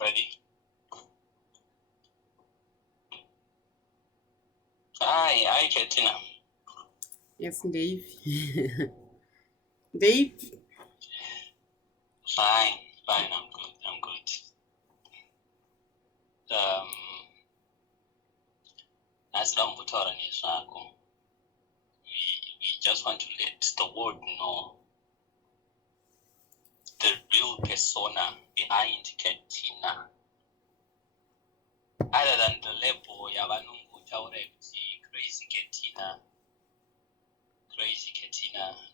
Ready? Hi, Ketina. Yes, Dave. Dave? Fine, I'm good. As Rambutora Nishago, we just want to let the world know the real persona behind Ketina. Other than the label, Yavanungu Taureti, Crazy Ketina.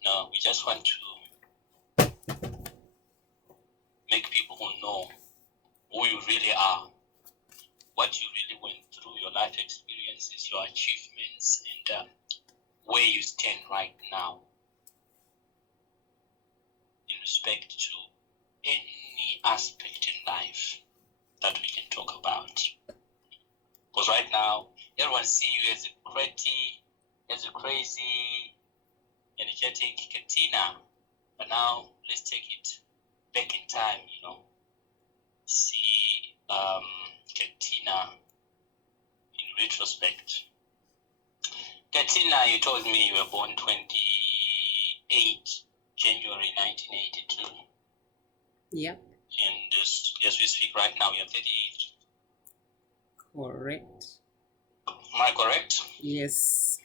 No, we just want to make people who know who you really are, what you really went through, your life experiences, your achievements, and where you stand right now in respect to any aspect in life that we can talk about. Because right now, everyone sees you as a crazy, energetic Ketina. But now, let's take it back in time, see Ketina in retrospect. Ketina, you told me you were born 28 January 1982. Yep. And as we speak right now, you're 38. Correct. Am I correct? Yes.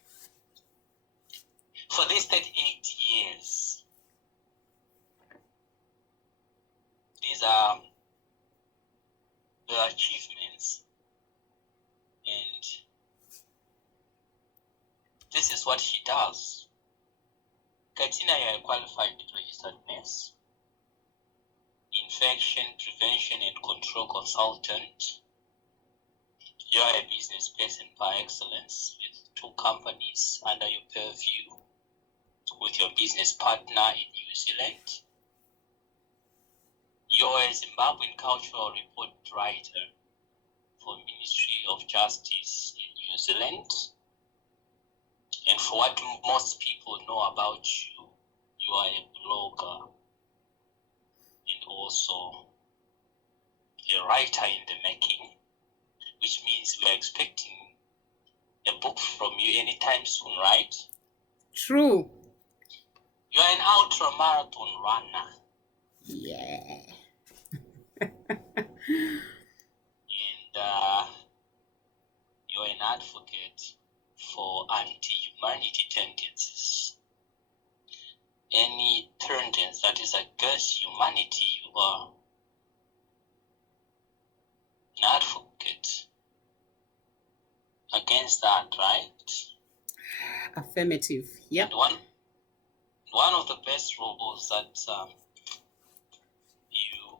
For these 38 years, these are the achievements, and this is what she does. Ketina, you are a qualified registered nurse, infection prevention and control consultant. You are a business person by excellence with 2 companies under your purview, with your business partner in New Zealand. You're a Zimbabwean cultural report writer for Ministry of Justice in New Zealand. And for what most people know about you, you are a blogger and also a writer in the making, which means we are expecting a book from you anytime soon, right? True. You are an ultra marathon runner. Yeah. And you're an advocate for anti-humanity tendencies. Any tendency that is against humanity, you are an advocate against that, right? Affirmative. Yep. And one of the best roles that you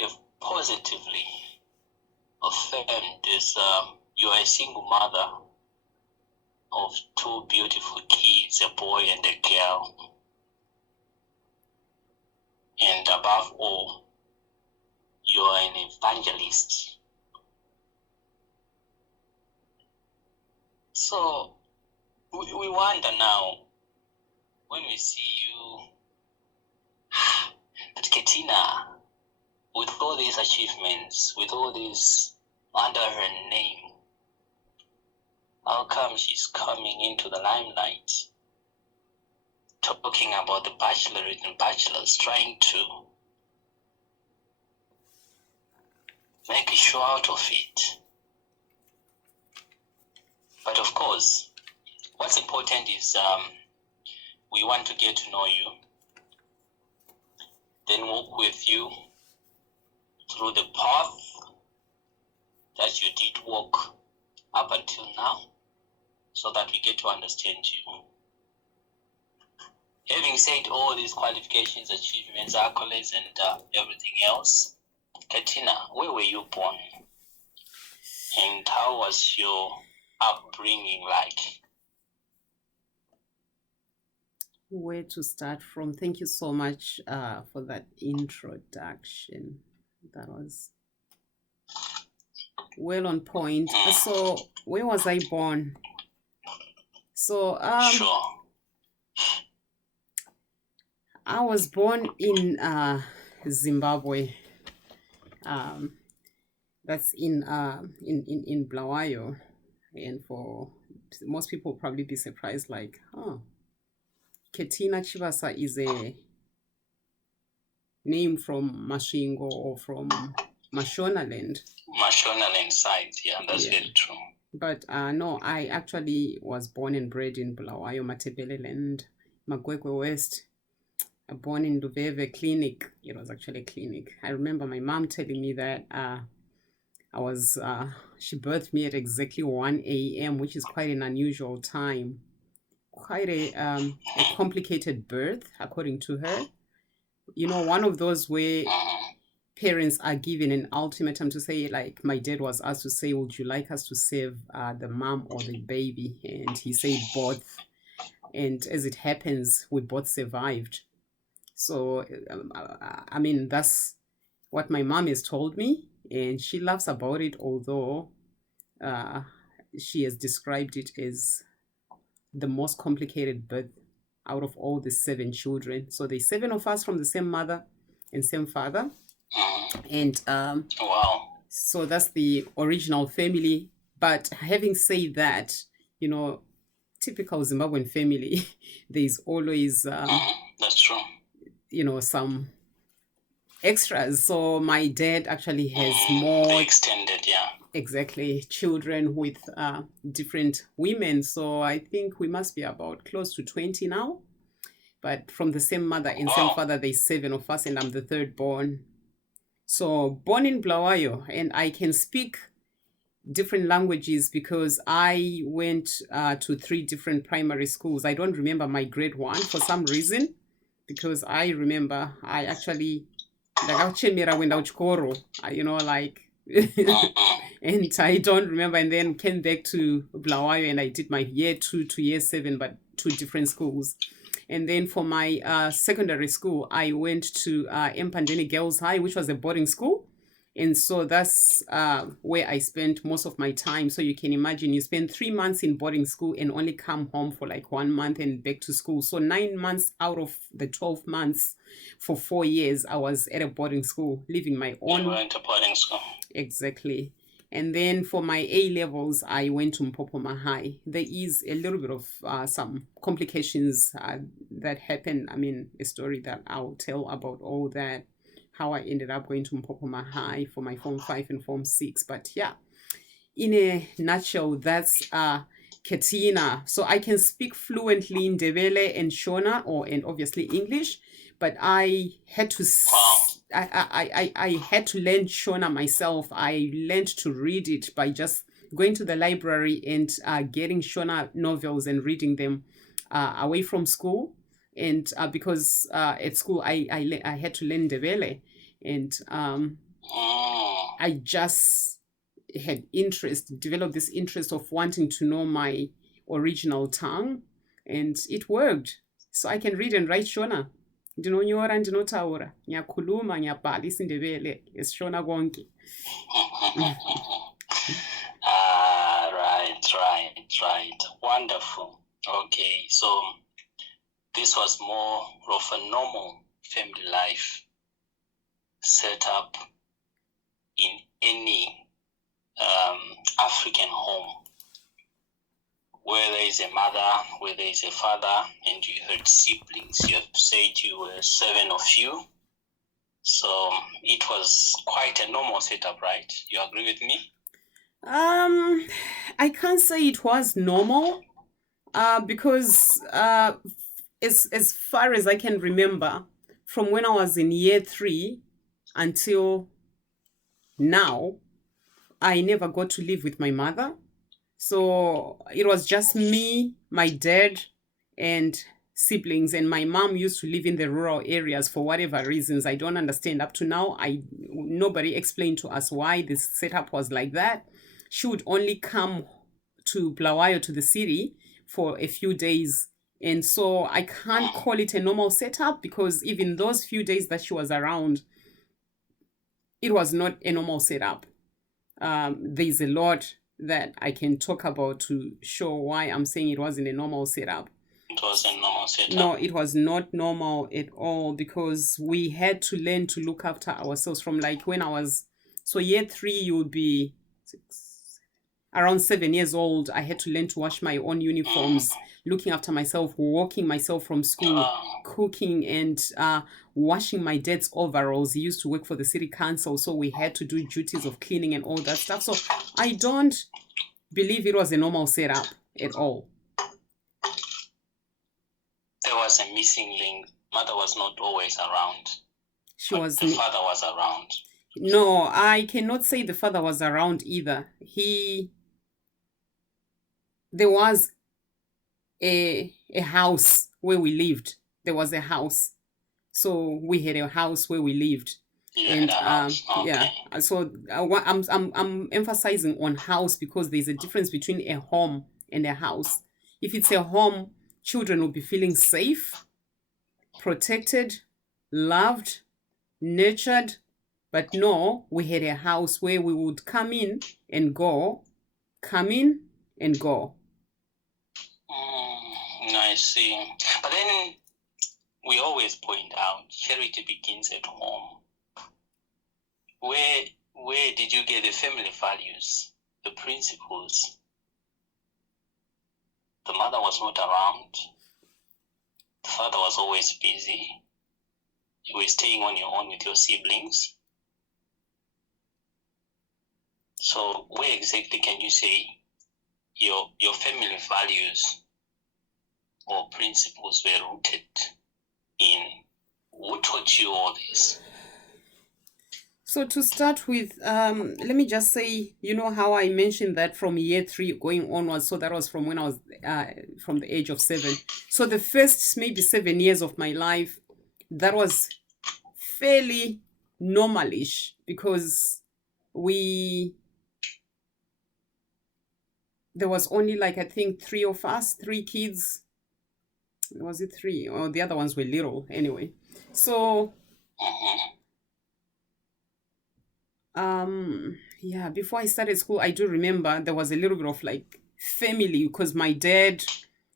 have positively affirmed is you are a single mother of 2 beautiful kids, a boy and a girl. And above all, you are an evangelist. So we wonder now, when we see you, but Ketina, with all these achievements, with all these under her name, how come she's coming into the limelight, talking about the Bachelorette and Bachelors, trying to make a show out of it? But of course, what's important is we want to get to know you, then walk with you through the path that you did walk up until now, so that we get to understand you. Having said all these qualifications, achievements, accolades, and everything else, Ketina, where were you born? And how was your upbringing like? Where to start from? Thank you so much for that introduction. That was well on point. So where was I born? So Sure. I was born in Zimbabwe. Um, that's in Blawayo, and for most people will probably be surprised, like, oh, Ketina Chivasa is a name from Mashingo or from Mashonaland. Mashonaland side, yeah, that's Yeah. very true. But no, I actually was born and bred in Bulawayo, Matebeleland, Magwegwe West. Born in Duveve Clinic. It was actually a clinic. I remember my mom telling me that she birthed me at exactly 1 a.m., which is quite an unusual time. Quite a complicated birth, according to her. You know, one of those where parents are given an ultimatum to say, like, my dad was asked to say, would you like us to save the mom or the baby? And he said both. And as it happens, we both survived. So, I mean, that's what my mom has told me, and she laughs about it, although uh, she has described it as the most complicated birth out of all the 7 children. So there's 7 of us from the same mother and same father. And wow. So that's the original family. But having said that, you know, typical Zimbabwean family, there's always, that's true, you know, some extras. So my dad actually has more extended, yeah, exactly, children with different women. So I think we must be about close to 20 now. But from the same mother and same father, there's 7 of us, and I'm the third born. So born in Blawayo, and I can speak different languages because I went to 3 different primary schools. I don't remember my grade 1 for some reason, because I remember I actually ndakachemera kuenda kuchikoro, you know, like and I don't remember, and then came back to Blawayo and I did my year 2 to year 7, but 2 different schools. And then for my secondary school, I went to Empandeni Girls High, which was a boarding school. And so that's where I spent most of my time. So you can imagine you spend 3 months in boarding school and only come home for like 1 month and back to school. So 9 months out of the 12 months for 4 years, I was at a boarding school, living my own. You went to boarding school. Exactly. And then for my A levels, I went to Mpopoma High. There is a little bit of some complications that happened. I mean, a story that I'll tell about all that, how I ended up going to Mpopoma High for my Form 5 and Form 6. But yeah, in a nutshell, that's Ketina. So I can speak fluently in Ndebele and Shona, and obviously English, but I had to I had to learn Shona myself. I learned to read it by just going to the library and getting Shona novels and reading them away from school. And because at school I had to learn Ndebele, and I just had developed this interest of wanting to know my original tongue, and it worked. So I can read and write Shona. Ndinonyora, ndinotaura, nyakhuluma, nyabhala isiNdebele, isishona konke. Right. Wonderful. Okay, so this was more of a normal family life set up in any African home, where there is a mother, where there is a father, and you had siblings. You have said you were 7 of you. So it was quite a normal setup, right? You agree with me? I can't say it was normal, because as far as I can remember, from when I was in year 3 until now, I never got to live with my mother. So it was just me, my dad, and siblings, and my mom used to live in the rural areas for whatever reasons I don't understand. Up to now, nobody explained to us why this setup was like that. She would only come to Blawayo, to the city, for a few days. And so I can't call it a normal setup, because even those few days that she was around, it was not a normal setup. There's a lot that I can talk about to show why I'm saying it wasn't a normal setup. It wasn't normal setup. No, it was not normal at all, because we had to learn to look after ourselves from like when I was So year 3, you would be around 7 years old. I had to learn to wash my own uniforms, looking after myself, walking myself from school, cooking, and washing my dad's overalls. He used to work for the city council, so we had to do duties of cleaning and all that stuff. So I don't believe it was a normal setup at all. There was a missing link. Mother was not always around. The father was around. No, I cannot say the father was around either. There was a house where we lived. There was a house. So we had a house where we lived. And okay. Yeah, so I'm emphasizing on house because there's a difference between a home and a house. If it's a home, children will be feeling safe, protected, loved, nurtured. But no, we had a house where we would come in and go, come in and go. I see. But then we always point out charity begins at home. Where did you get the family values, the principles? The mother was not around. The father was always busy. You were staying on your own with your siblings. So where exactly can you say your family values or principles were rooted in? Who taught you all this? So to start with, let me just say, you know how I mentioned that from year 3 going onwards. So that was from when I was from the age of 7. So the first maybe 7 years of my life, that was fairly normalish because there was only like, I think 3 of us, 3 kids. Was it 3? Or the other ones were little anyway. So yeah, before I started school, I do remember there was a little bit of like family because my dad,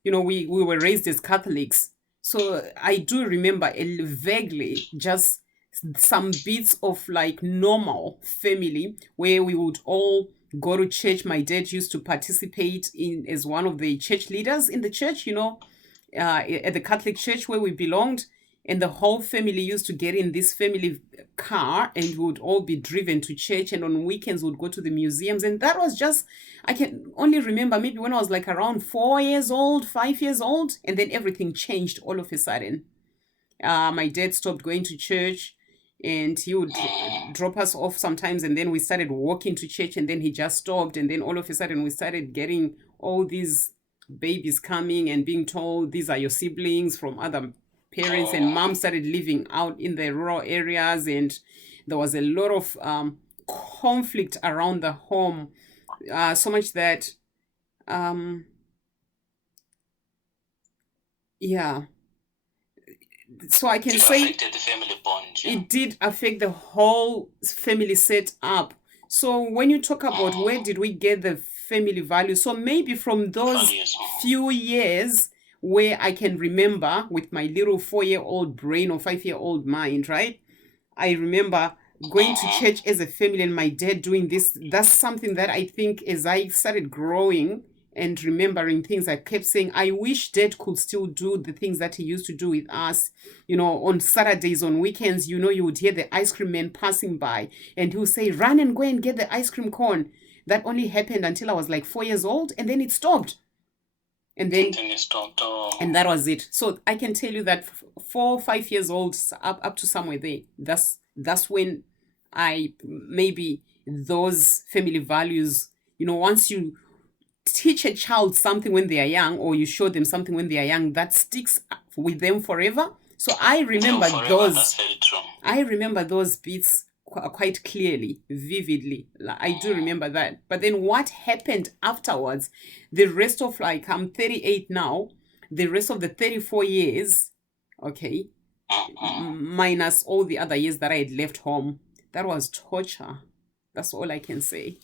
you know, we were raised as Catholics. So I do remember vaguely just some bits of like normal family where we would all go to church. My dad used to participate in as one of the church leaders in the church, you know, at the Catholic church where we belonged. And the whole family used to get in this family car and would all be driven to church. And on weekends would go to the museums. And that was just, I can only remember maybe when I was like around 4 years old, 5 years old. And then everything changed all of a sudden. My dad stopped going to church and he would drop us off sometimes. And then we started walking to church and then he just stopped. And then all of a sudden we started getting all these babies coming and being told these are your siblings from other parents, and mom started living out in the rural areas, and there was a lot of conflict around the home, so much that yeah, so I can say affected the family bond. Yeah. It did affect the whole family set up. So when you talk about where did we get the family values, so maybe from those few years where I can remember with my little 4-year-old brain or 5-year-old mind, right? I remember going to church as a family and my dad doing this. That's something that I think as I started growing and remembering things, I kept saying, I wish dad could still do the things that he used to do with us. You know, on Saturdays, on weekends, you know, you would hear the ice cream man passing by and he would say, run and go and get the ice cream cone. That only happened until I was like 4 years old, and then it stopped. And then and that was it. So I can tell you that 4 or 5 years old up to somewhere there, that's when I maybe those family values, you know, once you teach a child something when they are young or you show them something when they are young, that sticks with them forever. So I remember those bits quite clearly, vividly. I do remember that. But then what happened afterwards, the rest of, like, I'm 38 now, the rest of the 34 years, okay, minus all the other years that I had left home, that was torture. That's all I can say.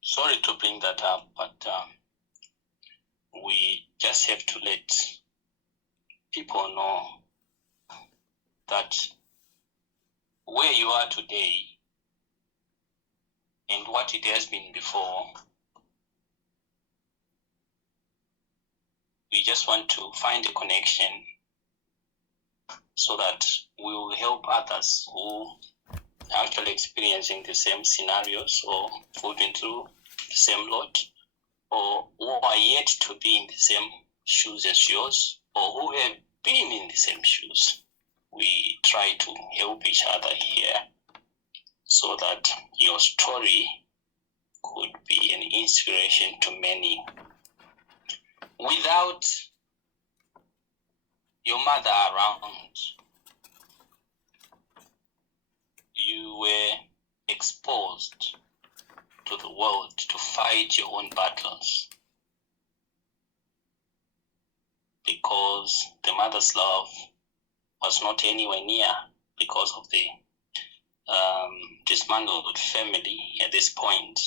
Sorry to bring that up, but we just have to let people know that where you are today and what it has been before, we just want to find a connection so that we will help others who are actually experiencing the same scenarios or moving through the same lot, or who are yet to be in the same shoes as yours, or who have been in the same shoes. We try to help each other here so that your story could be an inspiration to many. Without your mother around, you were exposed to the world to fight your own battles, because the mother's love was not anywhere near because of the dismantled family at this point.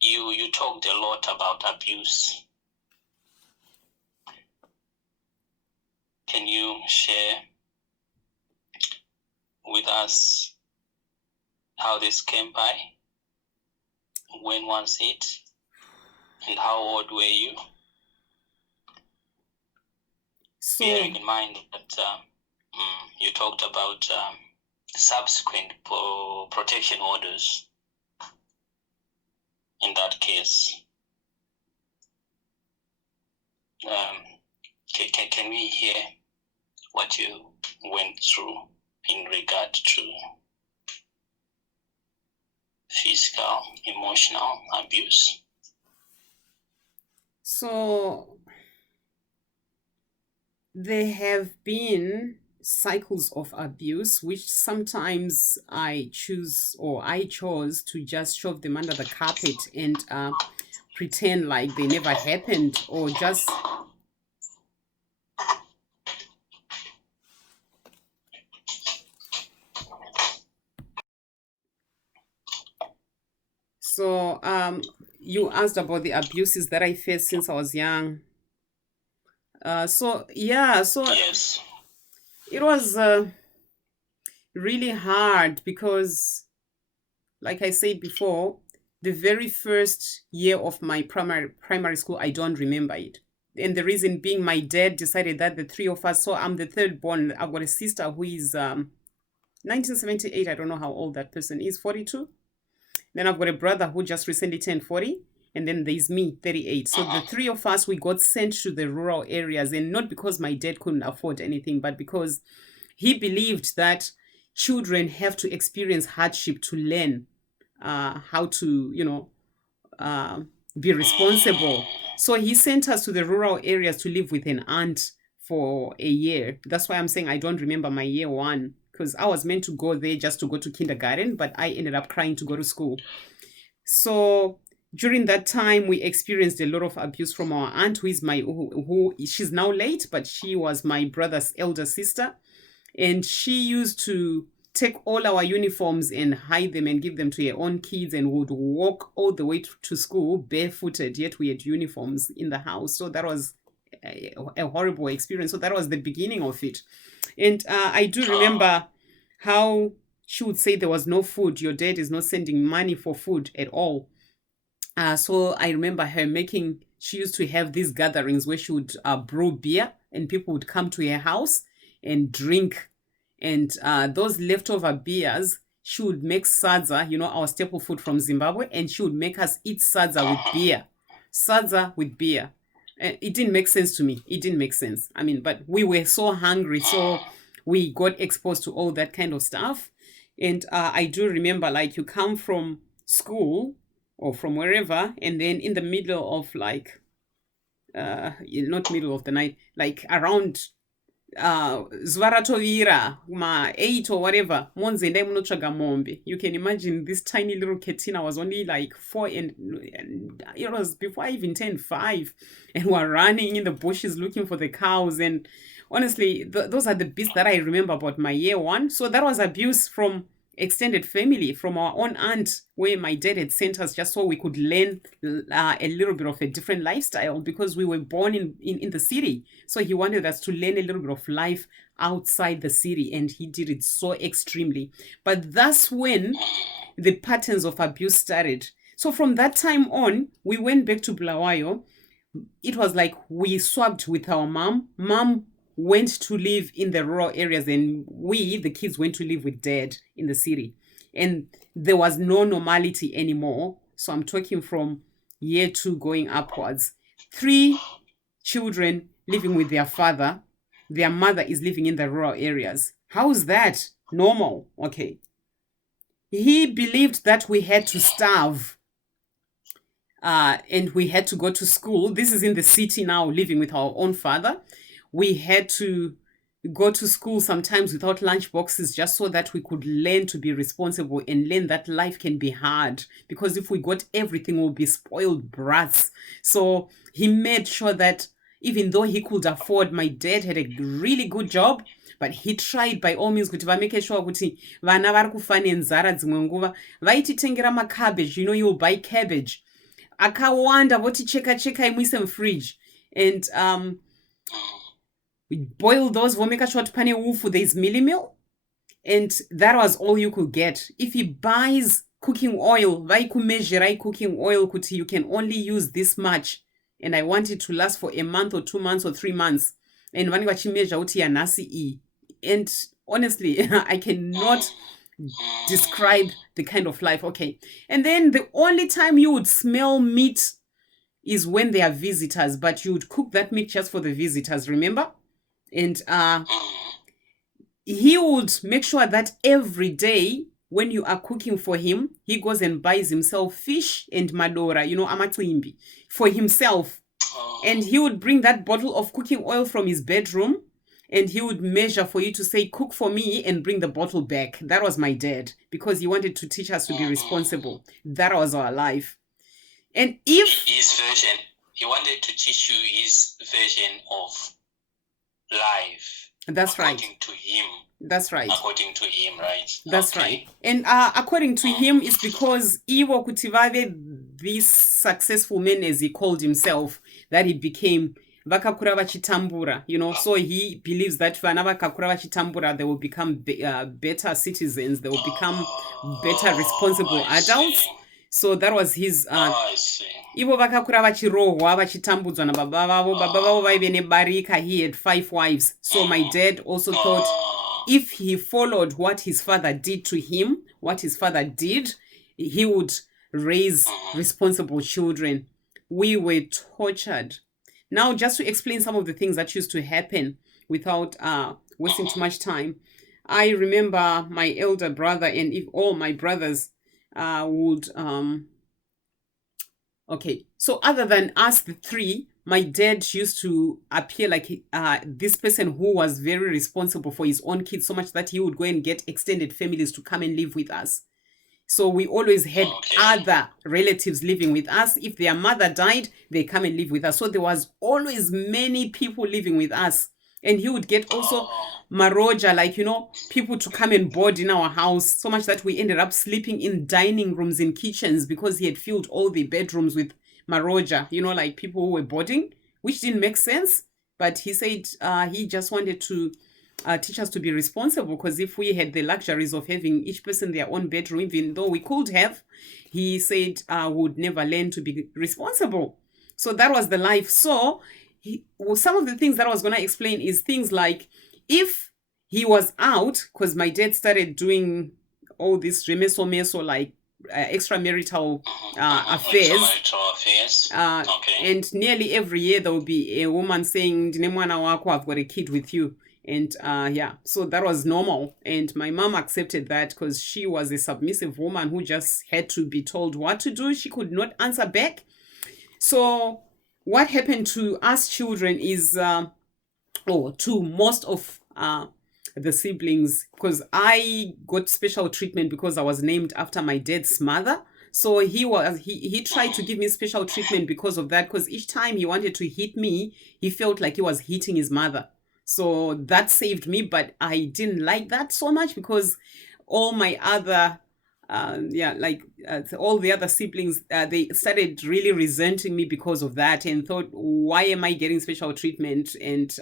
You talked a lot about abuse. Can you share with us how this came by? When was it? And how old were you? So, Bearing in mind that you talked about subsequent protection orders in that case. Can we hear what you went through in regard to physical, emotional abuse? so there have been cycles of abuse, which sometimes I chose to just shove them under the carpet and pretend like they never happened, or just so you asked about the abuses that I faced since I was young. So Yes. it was really hard because, like I said before, the very first year of my primary school, I don't remember it. And the reason being, my dad decided that the three of us, so I'm the third born. I've got a sister who is 1978. I don't know how old that person is, 42. Then I've got a brother who just recently turned 40. And then there's me, 38. So the three of us, we got sent to the rural areas. And not because my dad couldn't afford anything, but because he believed that children have to experience hardship to learn how to, be responsible. So he sent us to the rural areas to live with an aunt for a year. That's why I'm saying I don't remember my year one, because I was meant to go there just to go to kindergarten, but I ended up crying to go to school. So during that time, we experienced a lot of abuse from our aunt, who she's now late, but she was my brother's elder sister. And she used to take all our uniforms and hide them and give them to her own kids, and would walk all the way to school barefooted, yet we had uniforms in the house. So that was a horrible experience. So that was the beginning of it. And I do remember how she would say there was no food. Your dad is not sending money for food at all. So I remember her she used to have these gatherings where she would brew beer, and people would come to her house and drink. And those leftover beers, she would make sadza, our staple food from Zimbabwe, and she would make us eat sadza with beer. Sadza with beer. It didn't make sense to me. It didn't make sense. I mean, but we were so hungry, so we got exposed to all that kind of stuff. And I do remember, like, you come from school or from wherever, and then in the middle of not middle of the night, like around Zvaratovira, 8 or whatever, monzendai munotsvaga mombe. You can imagine this tiny little Ketina was only like 4, and it was before I even turned 5, and we're running in the bushes looking for the cows. And honestly, those are the bits that I remember about my year one. So that was abuse from extended family from our own aunt, where my dad had sent us just so we could learn a little bit of a different lifestyle, because we were born in the city. So he wanted us to learn a little bit of life outside the city, and he did it so extremely. But that's when the patterns of abuse started. So from that time on, we went back to Bulawayo. It was like we swapped with our mom. Mom went to live in the rural areas, and we, the kids, went to live with dad in the city. And there was no normality anymore. So I'm talking from year 2 going upwards. 3 children living with their father. Their mother is living in the rural areas. How's that normal? Okay. He believed that we had to starve. And we had to go to school. This is in the city now, living with our own father. We had to go to school sometimes without lunch boxes, just so that we could learn to be responsible and learn that life can be hard. Because if we got everything, we'll be spoiled brats. So he made sure that even though he could afford, my dad had a really good job, but he tried by all means kuti vamake sure kuti vana vari kufa nenzara dzimwe nguva. Vaititengera macabbage, you'll buy cabbage. Akawanda voticheka imuise mufridge. And we boil those, vomeka sure kuti pane ufu, there's mealy meal. And that was all you could get. If he buys cooking oil, vaikumezherai cooking oil kuti you can only use this much. And I want it to last for a month or 2 months or 3 months. And vanenge vachimeasure kuti yanhasi iyi. And honestly, I cannot describe the kind of life. Okay. And then the only time you would smell meat is when there are visitors, but you would cook that meat just for the visitors, remember? And he would make sure that every day when you are cooking for him, he goes and buys himself fish and madora, amatwimbi, for himself. And he would bring that bottle of cooking oil from his bedroom, and he would measure for you to say, cook for me, and bring the bottle back. That was my dad, because he wanted to teach us to be responsible. That was our life. And if his version, he wanted to teach you his version of life. That's right. According to him. That's right. According to him, right? That's right. And according to him, it's because Ivo Kutivave, this successful man, as he called himself, that he became vakakura vachitambura, so he believes that vana vakakura vachitambura, they will become better citizens, they will become better responsible adults. So that was his ivo vakakura vachirohwa vachitambudzwa nababa vavo vaive nebarika. He had 5 wives. So my dad also thought if he followed what his father did to him, what his father did, he would raise responsible children. We were tortured. Now, just to explain some of the things that used to happen without wasting too much time, I remember my elder brother, and if all my brothers would... Okay, so other than us, the 3, my dad used to appear like this person who was very responsible for his own kids, so much that he would go and get extended families to come and live with us. So we always had other relatives living with us. If their mother died, they come and live with us. So there was always many people living with us. And he would get also maroja, like, people to come and board in our house, so much that we ended up sleeping in dining rooms, in kitchens, because he had filled all the bedrooms with maroja, like people who were boarding, which didn't make sense. But he said he just wanted to teach us to be responsible, because if we had the luxuries of having each person their own bedroom, even though we could have, he said we would never learn to be responsible. So that was the life. So some of the things that I was going to explain is things like, if he was out, because my dad started doing all this remeso, like extramarital affairs. And nearly every year there will be a woman saying, Dine mwana wako, I've got a kid with you. And so that was normal. And my mom accepted that, because she was a submissive woman who just had to be told what to do. She could not answer back. So what happened to us children is, to most of the siblings, because I got special treatment because I was named after my dad's mother. So he tried to give me special treatment because of that, because each time he wanted to hit me, he felt like he was hitting his mother. So that saved me, but I didn't like that so much, because all my other all the other siblings, they started really resenting me because of that, and thought, why am I getting special treatment? And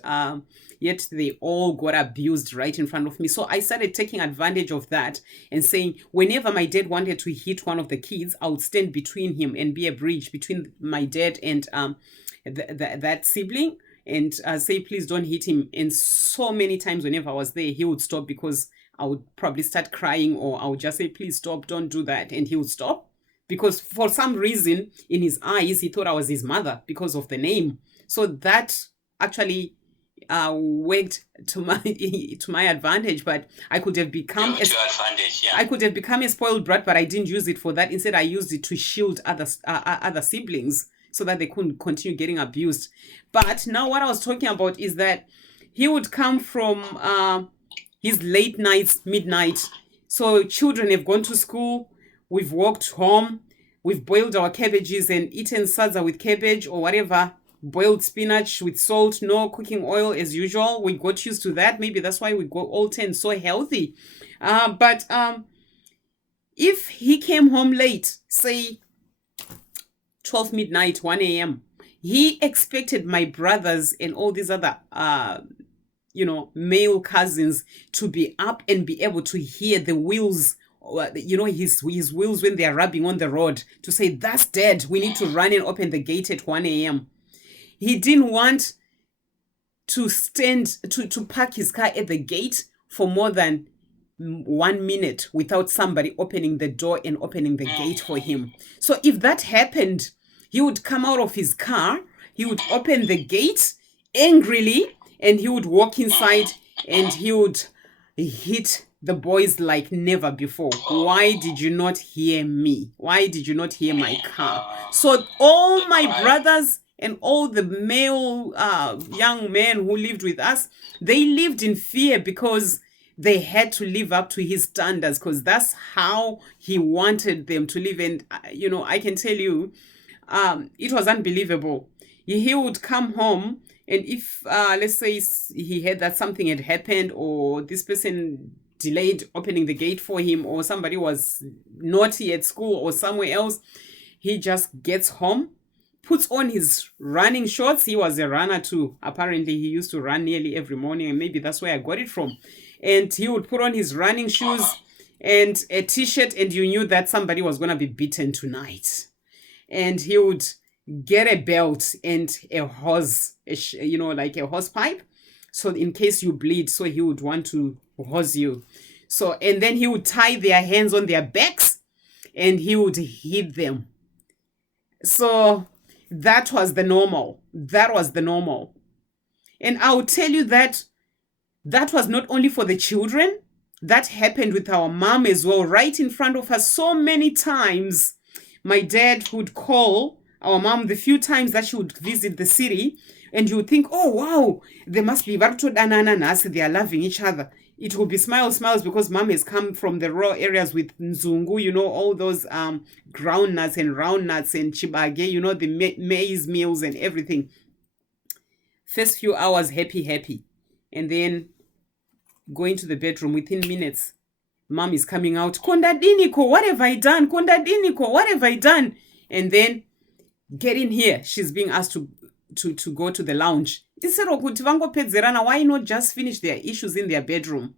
yet they all got abused right in front of me. So I started taking advantage of that and saying, whenever my dad wanted to hit one of the kids, I would stand between him and be a bridge between my dad and that sibling, and say, please don't hit him. And so many times whenever I was there, he would stop, because I would probably start crying, or I would just say, please stop, don't do that. And he would stop, because for some reason in his eyes, he thought I was his mother because of the name. So that actually worked to my advantage. But I could have become I could have become a spoiled brat, but I didn't use it for that. Instead, I used it to shield other siblings so that they couldn't continue getting abused. But now what I was talking about is that he would come from his late nights, midnight. So children have gone to school, we've walked home, we've boiled our cabbages and eaten sadza with cabbage or whatever, boiled spinach with salt, no cooking oil as usual. We got used to that. Maybe that's why we got all 10 so healthy. But if he came home late, say 12 midnight, 1 a.m., he expected my brothers and all these other male cousins to be up and be able to hear the wheels, his wheels when they are rubbing on the road, to say, that's dead, we need to run and open the gate at 1 a.m. He didn't want to to park his car at the gate for more than 1 minute without somebody opening the door and opening the gate for him. So if that happened, he would come out of his car, he would open the gate angrily, and he would walk inside and he would hit the boys like never before. Why did you not hear me? Why did you not hear my car? So all my brothers and all the male young men who lived with us, they lived in fear, because they had to live up to his standards, because that's how he wanted them to live. And, I can tell you, it was unbelievable. He would come home, and if, let's say, he heard that something had happened, or this person delayed opening the gate for him, or somebody was naughty at school or somewhere else, he just gets home, puts on his running shorts. He was a runner too. Apparently, he used to run nearly every morning, and maybe that's where I got it from. And he would put on his running shoes and a t-shirt, and you knew that somebody was going to be beaten tonight. And he would get a belt and a hose, like a hose pipe, so in case you bleed, so he would want to hose you. So, and then he would tie their hands on their backs and he would hit them. So that was the normal. And I will tell you that was not only for the children, that happened with our mom as well, right in front of us. So many times my dad would call our mom the few times that she would visit the city, and you would think, oh wow, they must be they are loving each other. It will be smiles, because mom has come from the rural areas with nzungu, all those groundnuts and round nuts and chibage, the maize meals and everything. First few hours, happy. And then going to the bedroom, within minutes, mom is coming out, Kondadiniko, what have I done? Kondadiniko, what have I done? And then get in here, she's being asked to go to the lounge. Instead of why not just finish their issues in their bedroom?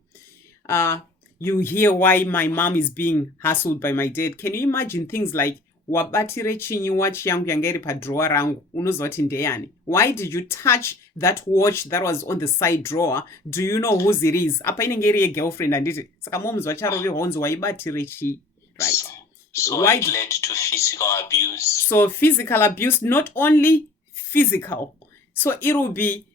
You hear why my mom is being hassled by my dad. Can you imagine things like, wabatire chinyi watch yangu yangeri pa drawer rangu, unozoti ndeyani? Why did you touch that watch that was on the side drawer? Do you know whose it is? Apa inengeri ye girlfriend anditi. Saka moms wacharori honzo waibatire chi. Right. So it led to physical abuse. So physical abuse, not only physical. So it will be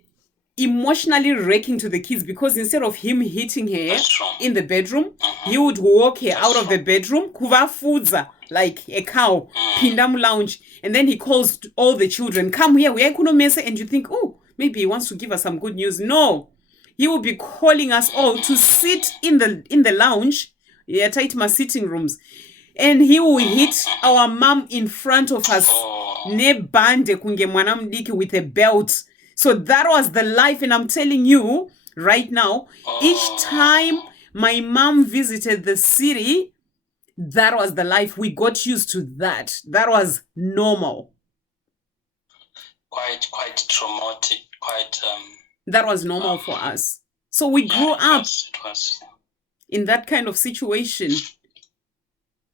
emotionally wrecking to the kids, because instead of him hitting her in the bedroom, he would walk her out of the bedroom, kuvafuza like a cow, pindam lounge, and then he calls all the children, come here, we are kuno mese, and you think, oh, maybe he wants to give us some good news. No, he will be calling us all to sit in the lounge, tight sitting rooms, and he will hit our mom in front of us, nebande kunge mwanamdiki, with a belt. So that was the life. And I'm telling you right now, each time my mom visited the city, that was the life. We got used to that. That was normal. Quite traumatic, That was normal for us. So we grew up it was. in that kind of situation.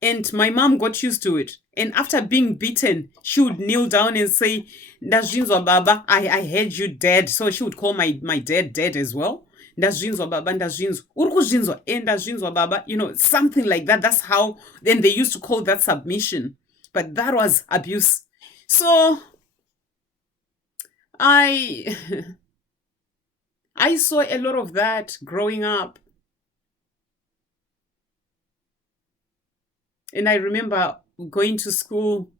And my mom got used to it. And after being beaten, she would kneel down and say, Ndazvinzwa baba, I heard you dead. So she would call my dad dead as well. Ndazvinzwa baba, ndazvinzwa. Uri kuzvinzwa? Ndazvinzwa baba. You know, something like that. That's how, then they used to call that submission. But that was abuse. So I saw a lot of that growing up. And I remember going to school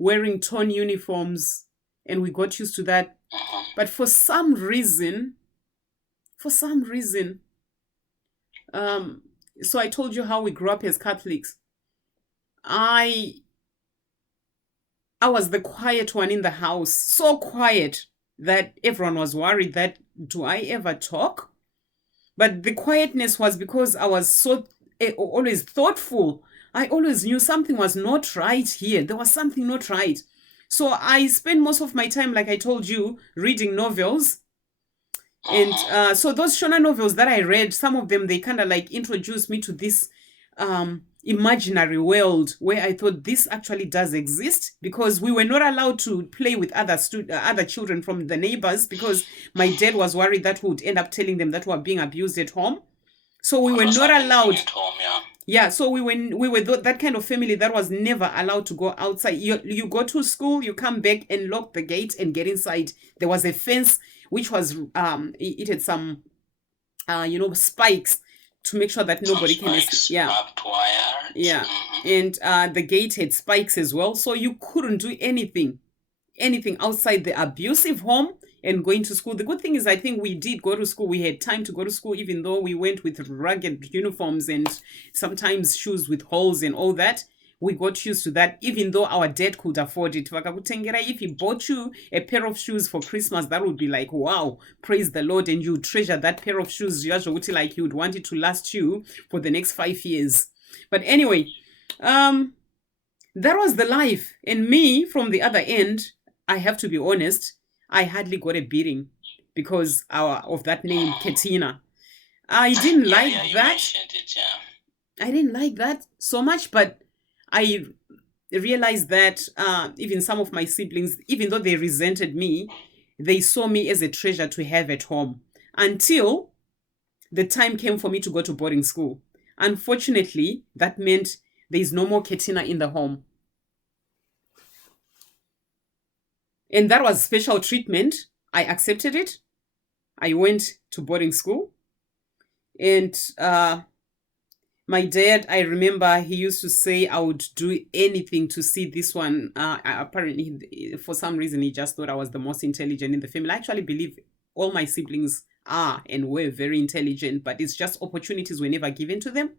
wearing torn uniforms, and we got used to that. But for some reason, so I told you how we grew up as Catholics. I was the quiet one in the house, so quiet that everyone was worried that, do I ever talk? But the quietness was because I was so always thoughtful. I always knew something was not right here. There was something not right. So I spent most of my time, like I told you, reading novels. And so those Shona novels that I read, some of them, they kind of like introduced me to this imaginary world where I thought this actually does exist, because we were not allowed to play with other children from the neighbors, because my dad was worried that we would end up telling them that we were being abused at home. So we were not allowed. Yeah, so we were that kind of family that was never allowed to go outside. You go to school, you come back and lock the gate and get inside. There was a fence which was it had some spikes to make sure that nobody can escape. Yeah. And the gate had spikes as well, so you couldn't do anything outside the abusive home and going to school. The good thing is, I think we did go to school. We had time to go to school, even though we went with ragged uniforms and sometimes shoes with holes and all that. We got used to that, even though our dad could afford it. If he bought you a pair of shoes for Christmas, that would be like, wow, praise the Lord, and you treasure that pair of shoes. Like you would want it to last you for the next 5 years. But anyway, that was the life. And me, from the other end, I have to be honest, I hardly got a beating because of that name, Ketina. I didn't like that. I didn't like that so much, but I realized that even some of my siblings, even though they resented me, they saw me as a treasure to have at home, until the time came for me to go to boarding school. Unfortunately, that meant there is no more Ketina in the home. And that was special treatment. I accepted it. I went to boarding school. And my dad, I remember he used to say I would do anything to see this one. Apparently, for some reason, he just thought I was the most intelligent in the family. I actually believe all my siblings are and were very intelligent, but it's just opportunities were never given to them.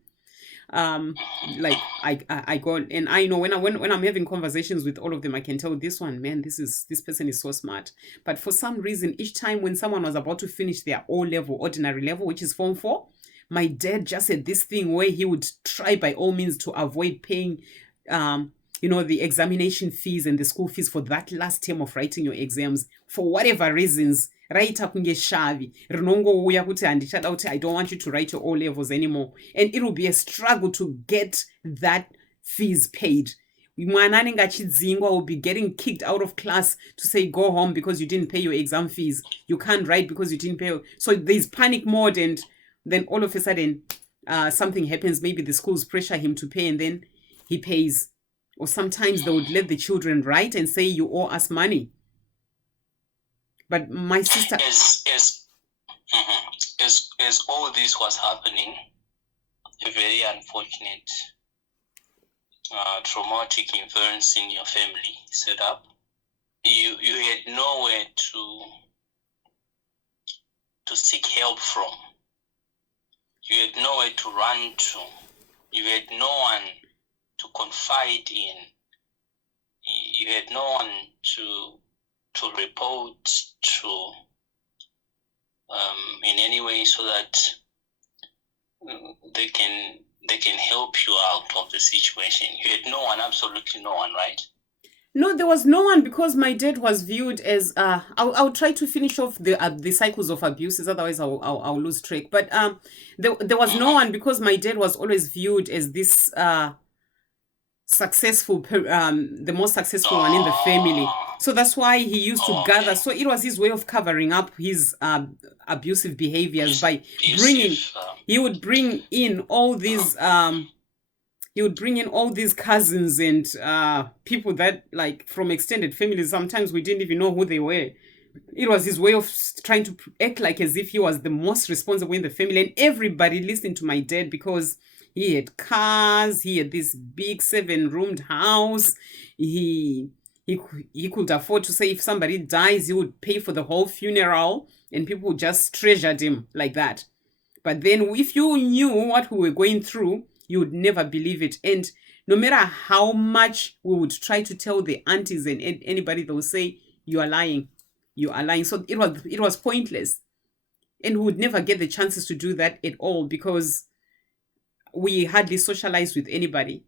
Like I go, and I know when I'm having conversations with all of them, I can tell this one, man, this person is so smart. But for some reason, each time when someone was about to finish their ordinary level, which is Form 4, my dad just had this thing where he would try by all means to avoid paying the examination fees and the school fees for that last term of writing your exams, for whatever reasons. Raita kunge shavi rinongouya kuti handichada kuti I don't want you to write your O levels anymore, and it will be a struggle to get that fees paid. Mwana anenge achidzingwa will be getting kicked out of class to say go home because you didn't pay your exam fees. You can't write because you didn't pay. So there's panic mode, and then all of a sudden something happens. Maybe the schools pressure him to pay, and then he pays. Or sometimes they would let the children write and say you owe us money. But my sister, as all this was happening, a very unfortunate, traumatic events in your family set up. You had nowhere to seek help from. You had nowhere to run to. You had no one to confide in. You had no one to report to in any way, so that they can help you out of the situation. You had no one, absolutely no one, right? No, there was no one because my dad was viewed as I'll try to finish off the cycles of abuses, otherwise I'll lose track. But there was no one because my dad was always viewed as this successful the most successful one in the family. So that's why he used to gather. So it was his way of covering up his abusive behaviors by bringing. He would bring in all these. He would bring in all these cousins and people that, like, from extended families. Sometimes we didn't even know who they were. It was his way of trying to act like as if he was the most responsible in the family, and everybody listened to my dad because he had cars, he had this big 7-roomed house. He could afford to say if somebody dies, he would pay for the whole funeral, and people just treasured him like that. But then if you knew what we were going through, you would never believe it. And no matter how much we would try to tell the aunties and anybody, they would say, you are lying. You are lying. So it was pointless. And we would never get the chances to do that at all because we hardly socialized with anybody.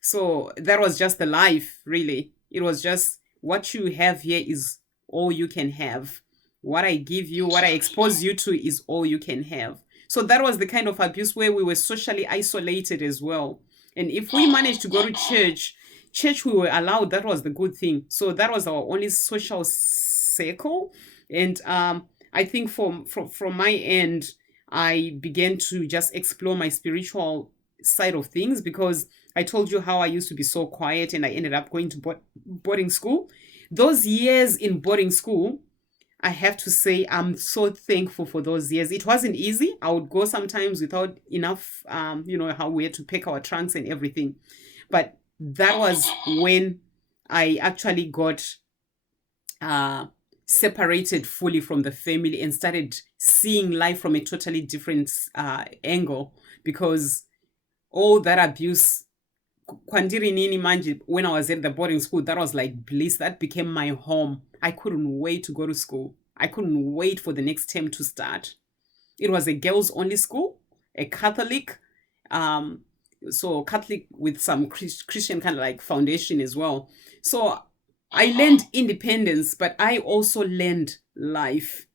So that was just the life, really. It was just what you have here is all you can have. What I give you, what I expose you to is all you can have. So that was the kind of abuse where we were socially isolated as well. And if we managed to go to church we were allowed. That was the good thing. So that was our only social circle. And I think from my end, I began to just explore my spiritual side of things because I told you how I used to be so quiet and I ended up going to boarding school. Those years in boarding school, I have to say I'm so thankful for those years. It wasn't easy. I would go sometimes without enough, how we had to pack our trunks and everything. But that was when I actually got separated fully from the family and started seeing life from a totally different angle because all that abuse, Kwandiri Nini Manji, when I was at the boarding school, that was like bliss. That became my home. I couldn't wait to go to school. I couldn't wait for the next term to start. It was a girls-only school, a Catholic, so Catholic with some Christian kind of like foundation as well. So I learned independence, but I also learned life.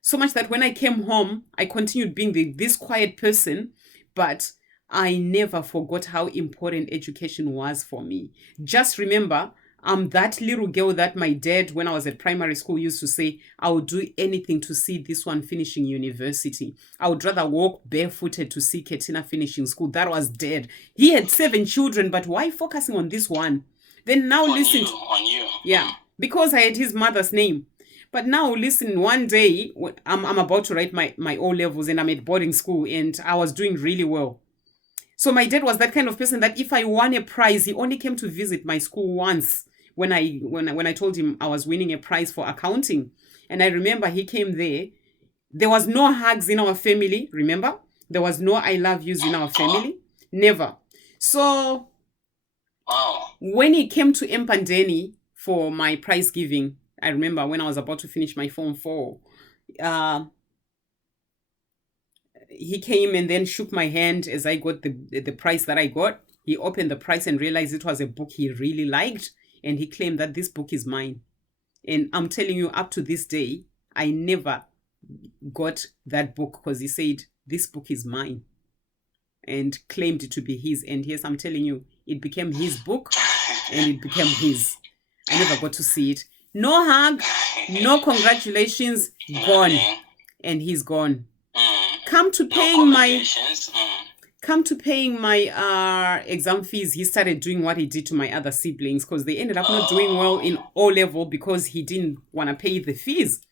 So much that when I came home, I continued being this quiet person, but I never forgot how important education was for me. Just remember, I'm that little girl that my dad, when I was at primary school, used to say, I would do anything to see this one finishing university. I would rather walk barefooted to see Ketina finishing school. That was dead. He had 7 children, but why focusing on this one? Then now listen. On you. Yeah, because I had his mother's name. But now listen, one day, I'm about to write my O-levels and I'm at boarding school and I was doing really well. So my dad was that kind of person that if I won a prize, he only came to visit my school once when I told him I was winning a prize for accounting. And I remember he came there. There was no hugs in our family, remember? There was no I love yous in our family. Never. So when he came to Empandeni for my prize giving, I remember when I was about to finish my Form 4, he came and then shook my hand as I got the prize that I got. He opened the prize and realized it was a book he really liked. And he claimed that this book is mine. And I'm telling you, up to this day, I never got that book because he said, this book is mine. And claimed it to be his. And yes, I'm telling you, it became his book and it became his. I never got to see it. No hug, no congratulations, gone. And he's gone. Come to paying my exam fees, he started doing what he did to my other siblings because they ended up not doing well in O-level because he didn't want to pay the fees.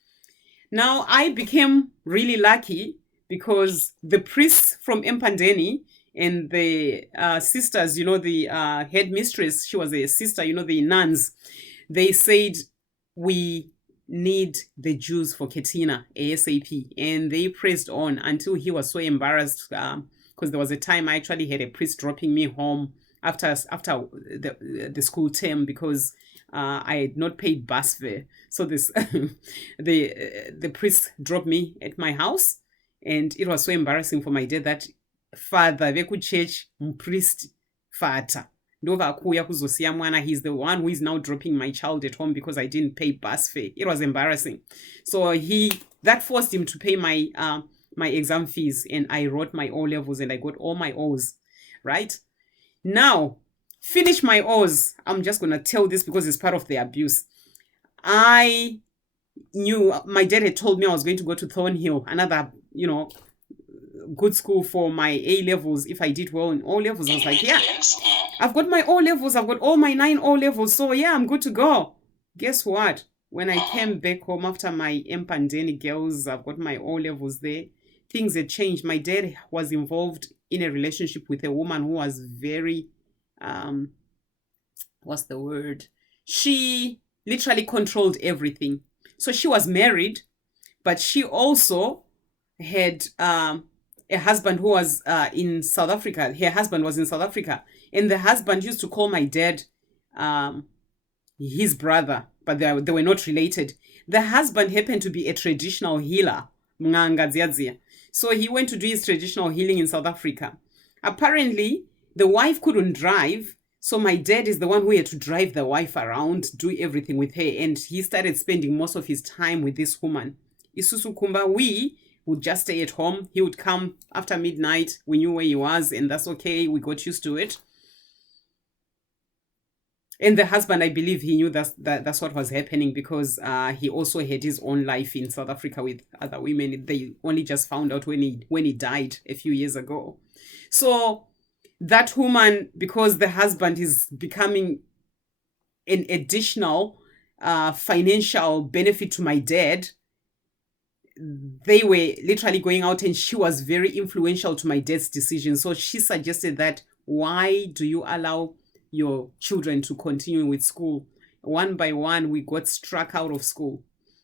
Now, I became really lucky because the priests from Empandeni and the sisters, the headmistress, she was a sister, the nuns, they said, we need the Jews for Ketina ASAP. And they pressed on until he was so embarrassed because there was a time I actually had a priest dropping me home after the school term because I had not paid bus fare. So this the priest dropped me at my house And it was so embarrassing for my dad that father vekuchurch priest fata ndovakuya kuzosiya mwana. He's the one who is now dropping my child at home because I didn't pay bus fare. It was embarrassing. So that forced him to pay my exam fees, and I wrote my O levels and I got all my O's. Right now, finish my O's. I'm just gonna tell this because it's part of the abuse. I knew my dad had told me I was going to go to Thornhill, another good school for my A levels if I did well in O levels. I was like, yeah, I've got my O levels, I've got all my 9 O levels, so yeah, I'm good to go. Guess what? When I came back home after my Mpandeni girls, I've got my O levels there. Things had changed. My dad was involved in a relationship with a woman who was very, what's the word? She literally controlled everything. So she was married, but she also had a husband who was in South Africa. Her husband was in South Africa. And the husband used to call my dad his brother, but they were not related. The husband happened to be a traditional healer. So he went to do his traditional healing in South Africa. Apparently, the wife couldn't drive. So my dad is the one who had to drive the wife around, do everything with her. And he started spending most of his time with this woman. Isusu Kumba, we would just stay at home. He would come after midnight. We knew where he was, and that's okay. We got used to it. And the husband, I believe he knew that's what was happening because he also had his own life in South Africa with other women. They only just found out when he died a few years ago. So that woman, because the husband is becoming an additional financial benefit to my dad, they were literally going out, and she was very influential to my dad's decision. So she suggested that, why do you allow your children to continue with school? One by one, we got struck out of school,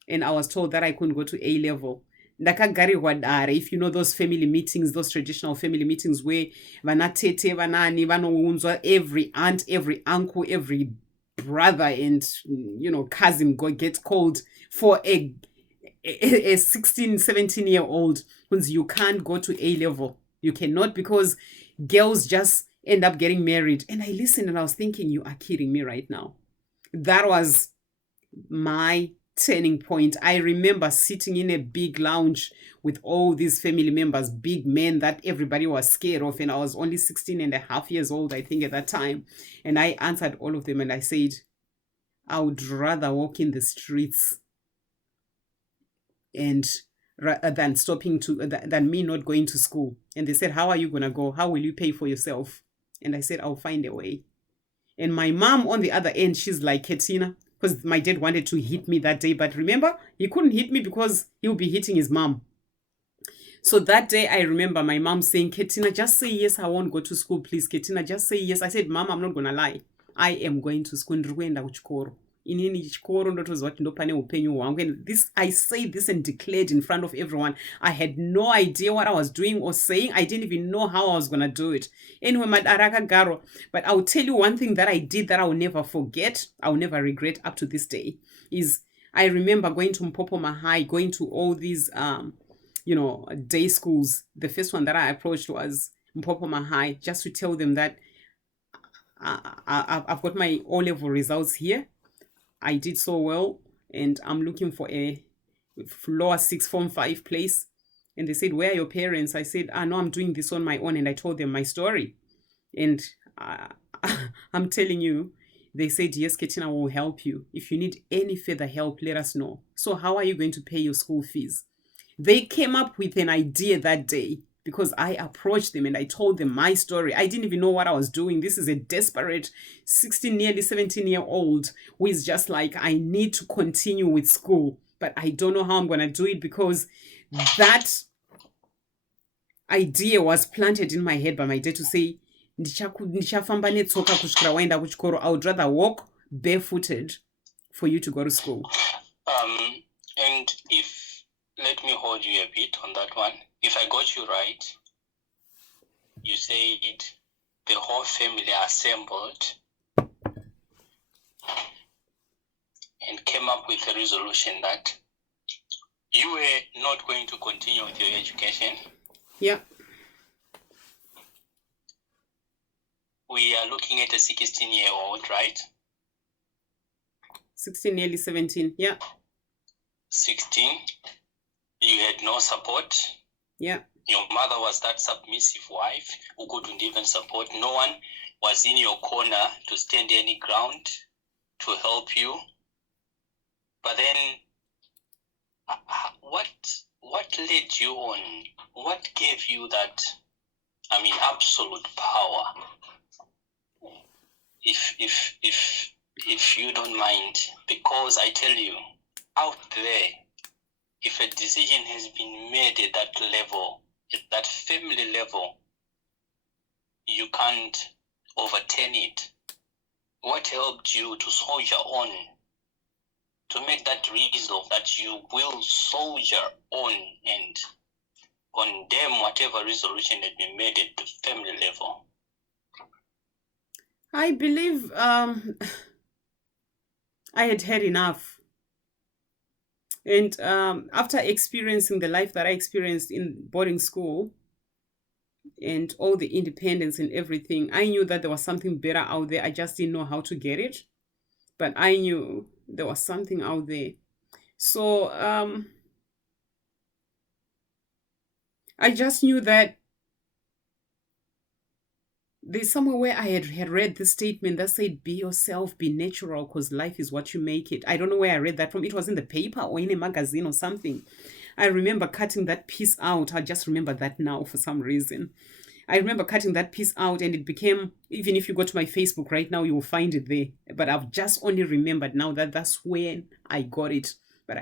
and I was told that I couldn't go to A level. If you know those family meetings, those traditional family meetings where vanatete vanani vanounzwa, every aunt, every uncle, every brother and cousin gets called for a 16, 17-year-old, means you can't go to A level. You cannot, because girls just end up getting married. And I listened and I was thinking, you are kidding me right now. That was my turning point. I remember sitting in a big lounge with all these family members, big men that everybody was scared of. And I was only 16 and a half years old, I think, at that time. And I answered all of them and I said, I would rather walk in the streets and than than me not going to school. And they said, how are you gonna go? How will you pay for yourself? And I said, I'll find a way. And my mom on the other end, she's like, Ketina, because my dad wanted to hit me that day, but remember, he couldn't hit me because he'll be hitting his mom. So that day, I remember my mom saying, Ketina, just say yes, I won't go to school, please. Ketina, just say yes. I said, Mom, I'm not gonna lie. I am going to school. Inini chikoro ndotozwa kuti ndopane upenyu hwangu. And this, I say this and declared in front of everyone. I had no idea what I was doing or saying. I didn't even know how I was going to do it. Anyway, madaraka garo. But I'll tell you one thing that I did that I'll never forget, I'll never regret up to this day, is I remember going to Mpopoma High, going to all these, day schools. The first one that I approached was Mpopoma High, just to tell them that I've got my O-level results here. I did so well, and I'm looking for a lower 6 form 5 place. And they said, where are your parents? I said, no, I'm doing this on my own. And I told them my story. And I'm telling you, they said, yes, Ketina will help you. If you need any further help, let us know. So how are you going to pay your school fees? They came up with an idea that day, because I approached them and I told them my story. I didn't even know what I was doing. This is a desperate 16, nearly 17-year-old who is just like, I need to continue with school, but I don't know how I'm going to do it, because that idea was planted in my head by my dad to say, I would rather walk barefooted for you to go to school. And let me hold you a bit on that one. If I got you right, you said the whole family assembled and came up with a resolution that You were not going to continue with your education. Yeah. We are looking at a 16-year-old, right? 16, nearly 17. Yeah. 16. You had no support. Yeah. Your mother was that submissive wife who couldn't even support. No one was in your corner to stand any ground to help you. But then, what led you on? What gave you that, absolute power? If you don't mind, because I tell you, out there, if a decision has been made at that level, at that family level, you can't overturn it. What helped you to soldier on, to make that resolve that you will soldier on and condemn whatever resolution had been made at the family level? I believe I had had enough. And after experiencing the life that I experienced in boarding school and all the independence and everything, I knew that there was something better out there. I just didn't know how to get it. But I knew there was something out there. So I just knew that there's somewhere where I had read this statement that said, be yourself, be natural, because life is what you make it. I don't know where I read that from. It was in the paper or in a magazine or something. I remember cutting that piece out. I just remember that now for some reason. I remember cutting that piece out, and it became, even if you go to my Facebook right now, you will find it there. But I've just only remembered now that that's when I got it. But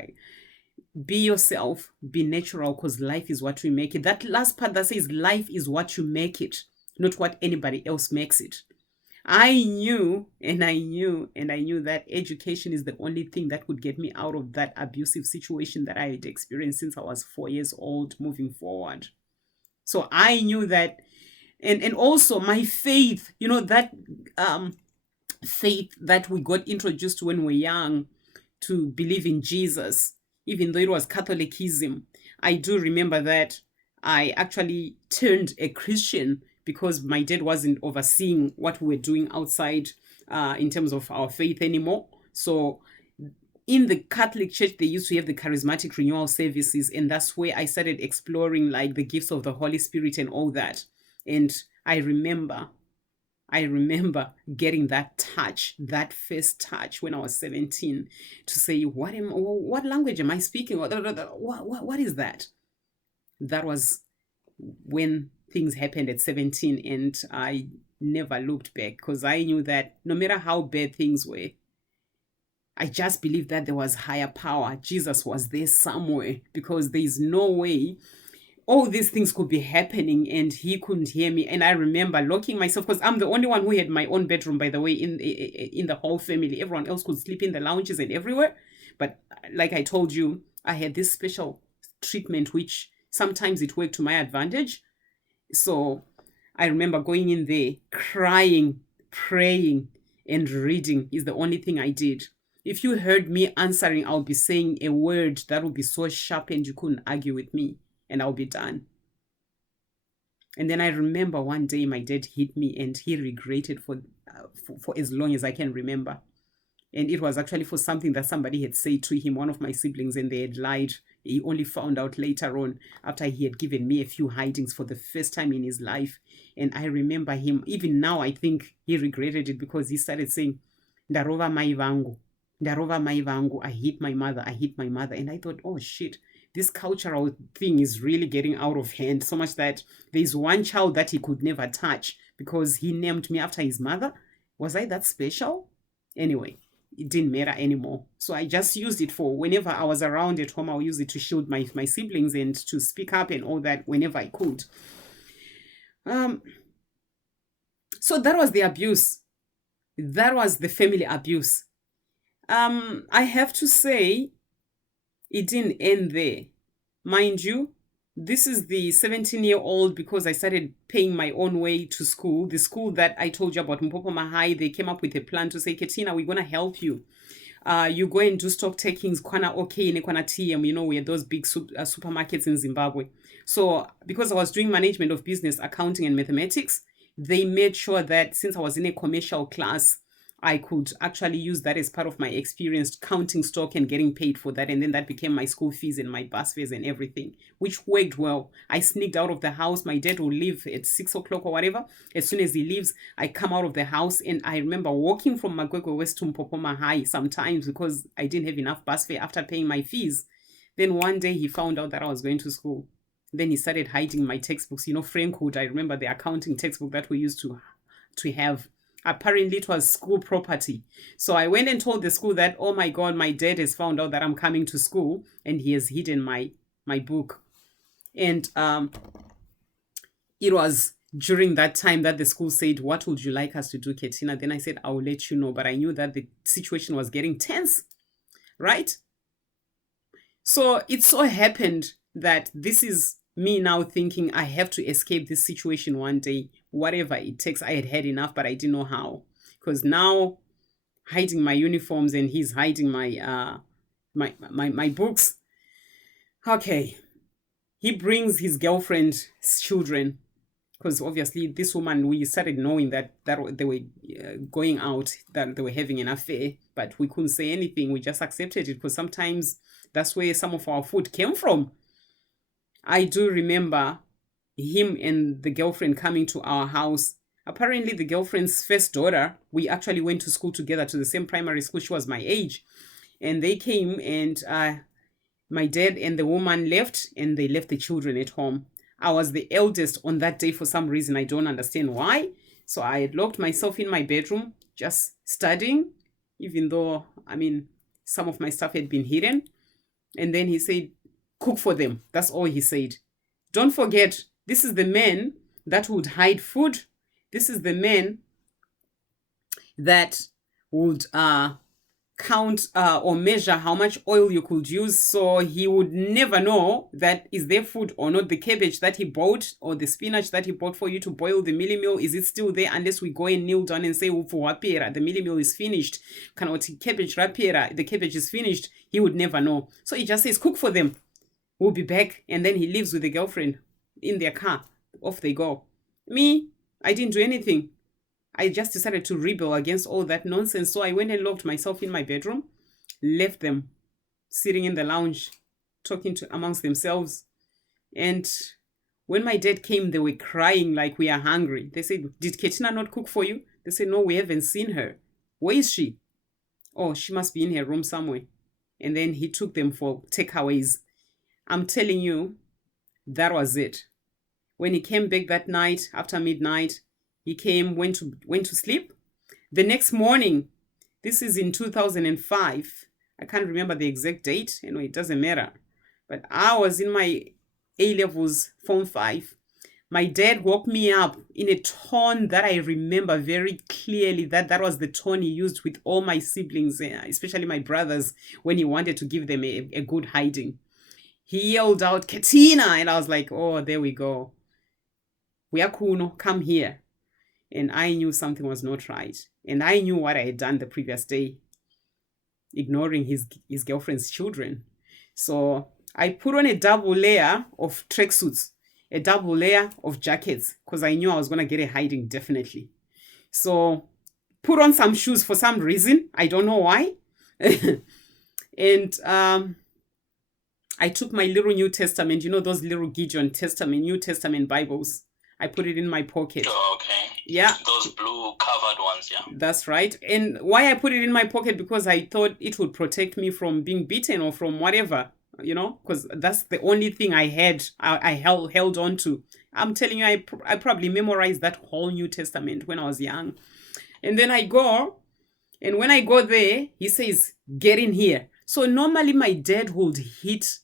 be yourself, be natural, because life is what we make it. That last part that says life is what you make it, not what anybody else makes it. I knew that education is the only thing that could get me out of that abusive situation that I had experienced since I was 4 years old moving forward. So I knew that, and also my faith, that faith that we got introduced to when we were young, to believe in Jesus, even though it was Catholicism. I do remember that I actually turned a Christian because my dad wasn't overseeing what we were doing outside in terms of our faith anymore. So in the Catholic Church, they used to have the charismatic renewal services, and that's where I started exploring like the gifts of the Holy Spirit and all that. And I remember getting that touch, that first touch when I was 17, to say, what language am I speaking? What is that? That was when things happened at 17, and I never looked back, because I knew that no matter how bad things were, I just believed that there was higher power. Jesus was there somewhere, because there's no way all these things could be happening and he couldn't hear me. And I remember locking myself, because I'm the only one who had my own bedroom, by the way, in the whole family. Everyone else could sleep in the lounges and everywhere. But like I told you, I had this special treatment, which sometimes it worked to my advantage. So I remember going in there, crying, praying, and reading is the only thing I did. If you heard me answering, I'll be saying a word that would be so sharp and you couldn't argue with me, and I'll be done. And then I remember one day my dad hit me, and he regretted for as long as I can remember. And it was actually for something that somebody had said to him, one of my siblings, and they had lied. He only found out later on, after he had given me a few hidings for the first time in his life. And I remember him, even now I think he regretted it, because he started saying, Ndarova mai vangu, I hit my mother. And I thought, oh shit, this cultural thing is really getting out of hand, so much that there's one child that he could never touch because he named me after his mother. Was I that special? Anyway, it didn't matter anymore. So I just used it for whenever I was around at home. I'll use it to shield my siblings and to speak up and all that whenever I could. So that was the abuse. That was the family abuse. I have to say, it didn't end there. Mind you, this is the 17-year-old, because I started paying my own way to school. The school that I told you about, Mpopoma High, they came up with a plan to say, Ketina, we're going to help you. You go and do stock takings, kwana okay, kwana TM, we had those big supermarkets in Zimbabwe. So because I was doing management of business, accounting, and mathematics, they made sure that since I was in a commercial class, I could actually use that as part of my experience counting stock and getting paid for that. And then that became my school fees and my bus fares and everything, which worked well. I sneaked out of the house. My dad would leave at 6 o'clock or whatever. As soon as he leaves, I come out of the house. And I remember walking from Magwego West to Mpopoma High sometimes because I didn't have enough bus fare after paying my fees. Then one day he found out that I was going to school. Then he started hiding my textbooks. Frankhood, I remember the accounting textbook that we used to have. Apparently it was school property. So I went and told the school that, oh my God, my dad has found out that I'm coming to school and he has hidden my book. And it was during that time that the school said, what would you like us to do, Ketina? Then I said, I will let you know. But I knew that the situation was getting tense, right? So it so happened that this is me now thinking I have to escape this situation one day, whatever it takes. I had had enough, but I didn't know how. Because now hiding my uniforms and he's hiding my my books. Okay. He brings his girlfriend's children. Because obviously this woman, we started knowing that they were going out, that they were having an affair, but we couldn't say anything. We just accepted it because sometimes that's where some of our food came from. I do remember him and the girlfriend coming to our house. Apparently the girlfriend's first daughter, we actually went to school together, to the same primary school. She was my age. And they came and my dad and the woman left and they left the children at home. I was the eldest on that day for some reason. I don't understand why. So I had locked myself in my bedroom, just studying, even though, some of my stuff had been hidden. And then he said, cook for them. That's all he said. Don't forget, this is the man that would hide food. This is the man that would count or measure how much oil you could use. So he would never know that is there food or not. The cabbage that he bought or the spinach that he bought for you to boil the milli meal, is it still there? Unless we go and kneel down and say, the milli meal is finished. Cabbage rapiera, the cabbage is finished. He would never know. So he just says, cook for them. We'll be back. And then he leaves with the girlfriend in their car. Off they go. Me, I didn't do anything. I just decided to rebel against all that nonsense. So I went and locked myself in my bedroom, left them sitting in the lounge, talking amongst themselves. And when my dad came, they were crying like, we are hungry. They said, did Ketina not cook for you? They said, no, we haven't seen her. Where is she? Oh, she must be in her room somewhere. And then he took them for takeaways. I'm telling you, that was it. When he came back that night, after midnight, he came, went to sleep. The next morning, this is in 2005. I can't remember the exact date. It doesn't matter. But I was in my A-levels, Form 5. My dad woke me up in a tone that I remember very clearly. That was the tone he used with all my siblings, especially my brothers, when he wanted to give them a good hiding. He yelled out, Ketina! And I was like, oh, there we go. Kuno, come here. And I knew something was not right. And I knew what I had done the previous day, ignoring his girlfriend's children. So I put on a double layer of tracksuits, a double layer of jackets, because I knew I was going to get a hiding, definitely. So put on some shoes for some reason. I don't know why. And I took my little New Testament, those little Gideon Testament, New Testament Bibles. I put it in my pocket. Oh, okay. Yeah. Those blue covered ones, yeah. That's right. And why I put it in my pocket, because I thought it would protect me from being beaten or from whatever, because that's the only thing I had, I held on to. I'm telling you, I probably memorized that whole New Testament when I was young. And then I go, and when I go there, he says, get in here. So normally my dad would hit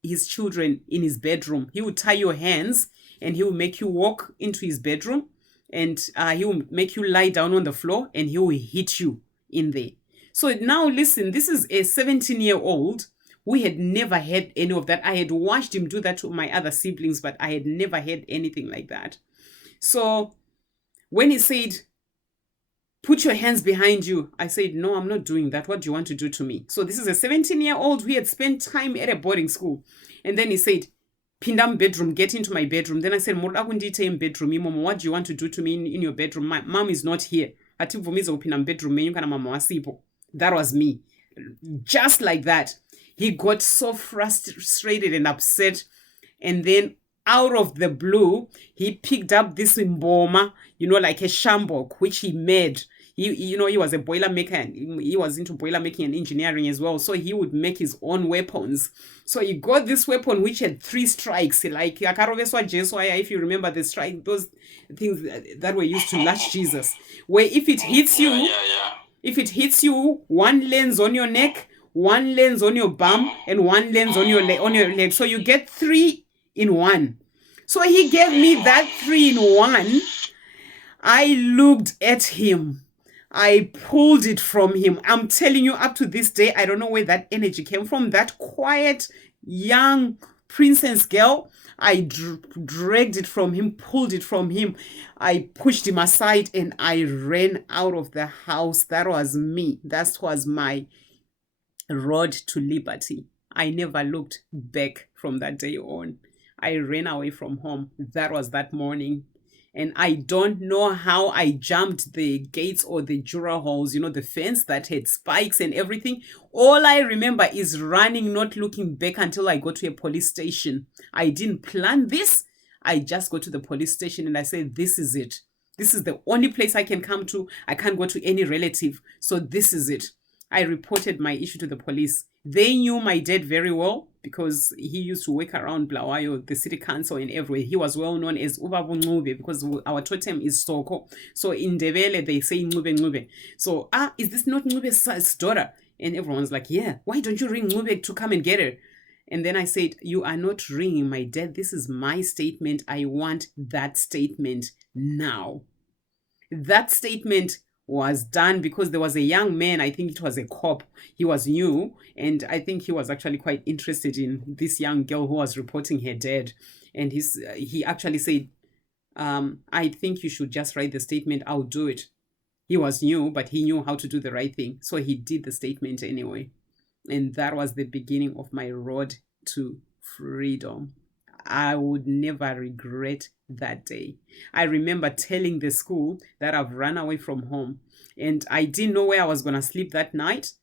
his children in his bedroom. He would tie your hands and he will make you walk into his bedroom, and he will make you lie down on the floor and he will hit you in there. So now listen, this is a 17-year-old. We had never had any of that. I had watched him do that to my other siblings, but I had never had anything like that. So when he said, put your hands behind you. I said, no, I'm not doing that. What do you want to do to me? So this is a 17-year-old who had spent time at a boarding school. And then he said, Pindam bedroom, get into my bedroom. Then I said, in bedroom, mom, what do you want to do to me in your bedroom? My mom is not here. That was me. Just like that. He got so frustrated and upset. And then out of the blue, he picked up this mboma, like a shambok, which he made. He was a boiler maker. He was into boiler making and engineering as well. So he would make his own weapons. So he got this weapon which had 3 strikes. Like, if you remember the strike, those things that were used to lash Jesus. Where if it hits you, one lands on your neck, one lands on your bum, and one lands on your leg. So you get 3 in 1. So he gave me that 3 in 1. I looked at him. I pulled it from him. I'm telling you, up to this day, I don't know where that energy came from. That quiet, young princess girl, I dragged it from him, pulled it from him. I pushed him aside and I ran out of the house. That was me. That was my road to liberty. I never looked back from that day on. I ran away from home. That was that morning. And I don't know how I jumped the gates or the juror halls, the fence that had spikes and everything. All I remember is running, not looking back until I got to a police station. I didn't plan this. I just got to the police station and I said, this is it. This is the only place I can come to. I can't go to any relative. So this is it. I reported my issue to the police. They knew my dad very well because he used to work around Blawayo, the city council, and everywhere. He was well known as Ubabu Ncube because our totem is Soko. So in Ndebele, they say Ncube Ncube. So, is this not Ncube's daughter? And everyone's like, yeah, why don't you ring Ncube to come and get her? And then I said, you are not ringing my dad. This is my statement. I want that statement now. That statement was done because there was a young man, I think it was a cop, he was new, and I think he was actually quite interested in this young girl who was reporting her dad. And he actually said, I think you should just write the statement, I'll do it. He was new, but he knew how to do the right thing. So he did the statement anyway. And that was the beginning of my road to freedom. I would never regret that day. I remember telling the school that I've run away from home and I didn't know where I was going to sleep that night.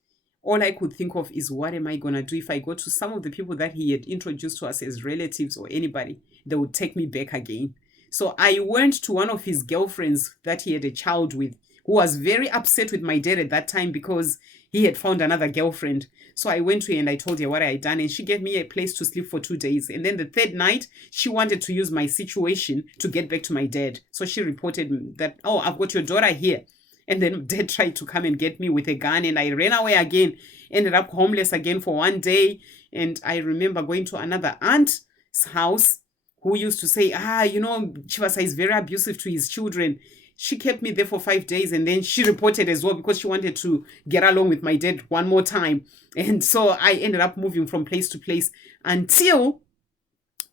All I could think of is, what am I going to do if I go to some of the people that he had introduced to us as relatives or anybody? They would take me back again. So I went to one of his girlfriends that he had a child with, who was very upset with my dad at that time because he had found another girlfriend. So I went to her and I told her what I had done, and she gave me a place to sleep for 2 days. And then the 3rd night, she wanted to use my situation to get back to my dad. So she reported that, oh, I've got your daughter here. And then dad tried to come and get me with a gun, and I ran away again, ended up homeless again for 1 day. And I remember going to another aunt's house who used to say, Chivasa is very abusive to his children. She kept me there for 5 days, and then she reported as well because she wanted to get along with my dad one more time. And so I ended up moving from place to place until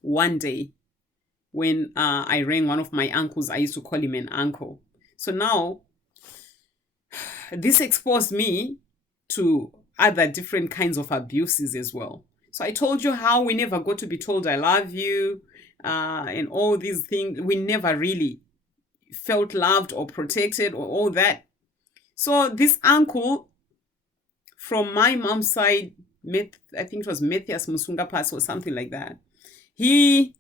one day when I rang one of my uncles. I used to call him an uncle. So now this exposed me to other different kinds of abuses as well. So I told you how we never got to be told I love you and all these things. We never really felt loved or protected or all that. So this uncle from my mom's side, I think it was Matthias Musungapas or something like that, he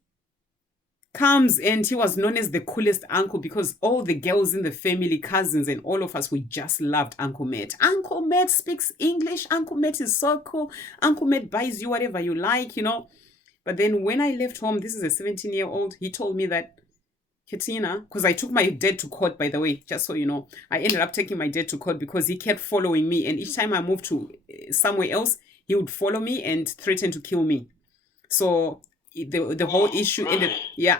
comes and he was known as the coolest uncle because all the girls in the family, cousins and all of us, we just loved Uncle Matt. Uncle Matt speaks English. Uncle Matt is so cool. Uncle Matt buys you whatever you like, But then when I left home, this is a 17-year-old, he told me that, Ketina, because I took my dad to court, by the way, just so you know. I ended up taking my dad to court because he kept following me. And each time I moved to somewhere else, he would follow me and threaten to kill me. So the whole issue ended, yeah.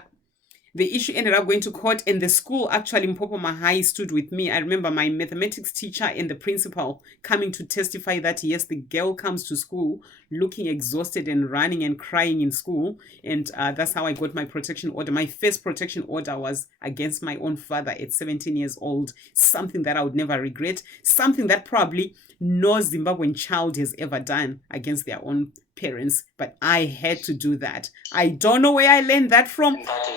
The issue ended up going to court, and the school, actually, Mpopoma High, stood with me. I remember my mathematics teacher and the principal coming to testify that, yes, the girl comes to school looking exhausted and running and crying in school. And that's how I got my protection order. My first protection order was against my own father at 17 years old. Something that I would never regret. Something that probably no Zimbabwean child has ever done against their own parents. But I had to do that. I don't know where I learned that from. And that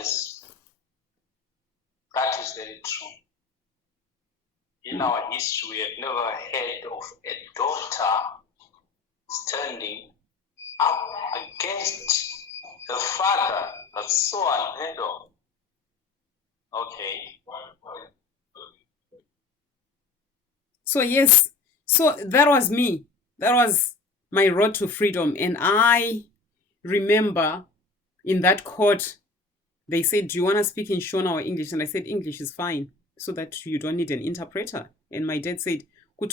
is very true. In our history, we have never heard of a daughter standing up against a father. That's so unheard of. Okay. So yes, so that was me. That was my road to freedom. And I remember in that court, they said, do you want to speak in Shona or English? And I said, English is fine, so that you don't need an interpreter. And my dad said, and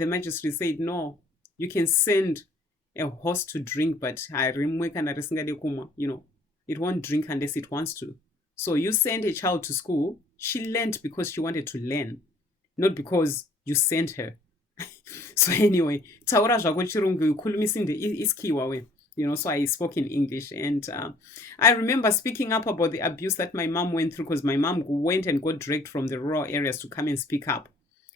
the magistrate said, no, you can send a horse to drink, but you know, it won't drink unless it wants to. So you send a child to school, she learned because she wanted to learn, not because you sent her. So anyway, taura zvako chirungu ukhulumisinde iskiwa we. You know, so I spoke in English. And I remember speaking up about the abuse that my mom went through, because my mom went and got dragged from the rural areas to come and speak up.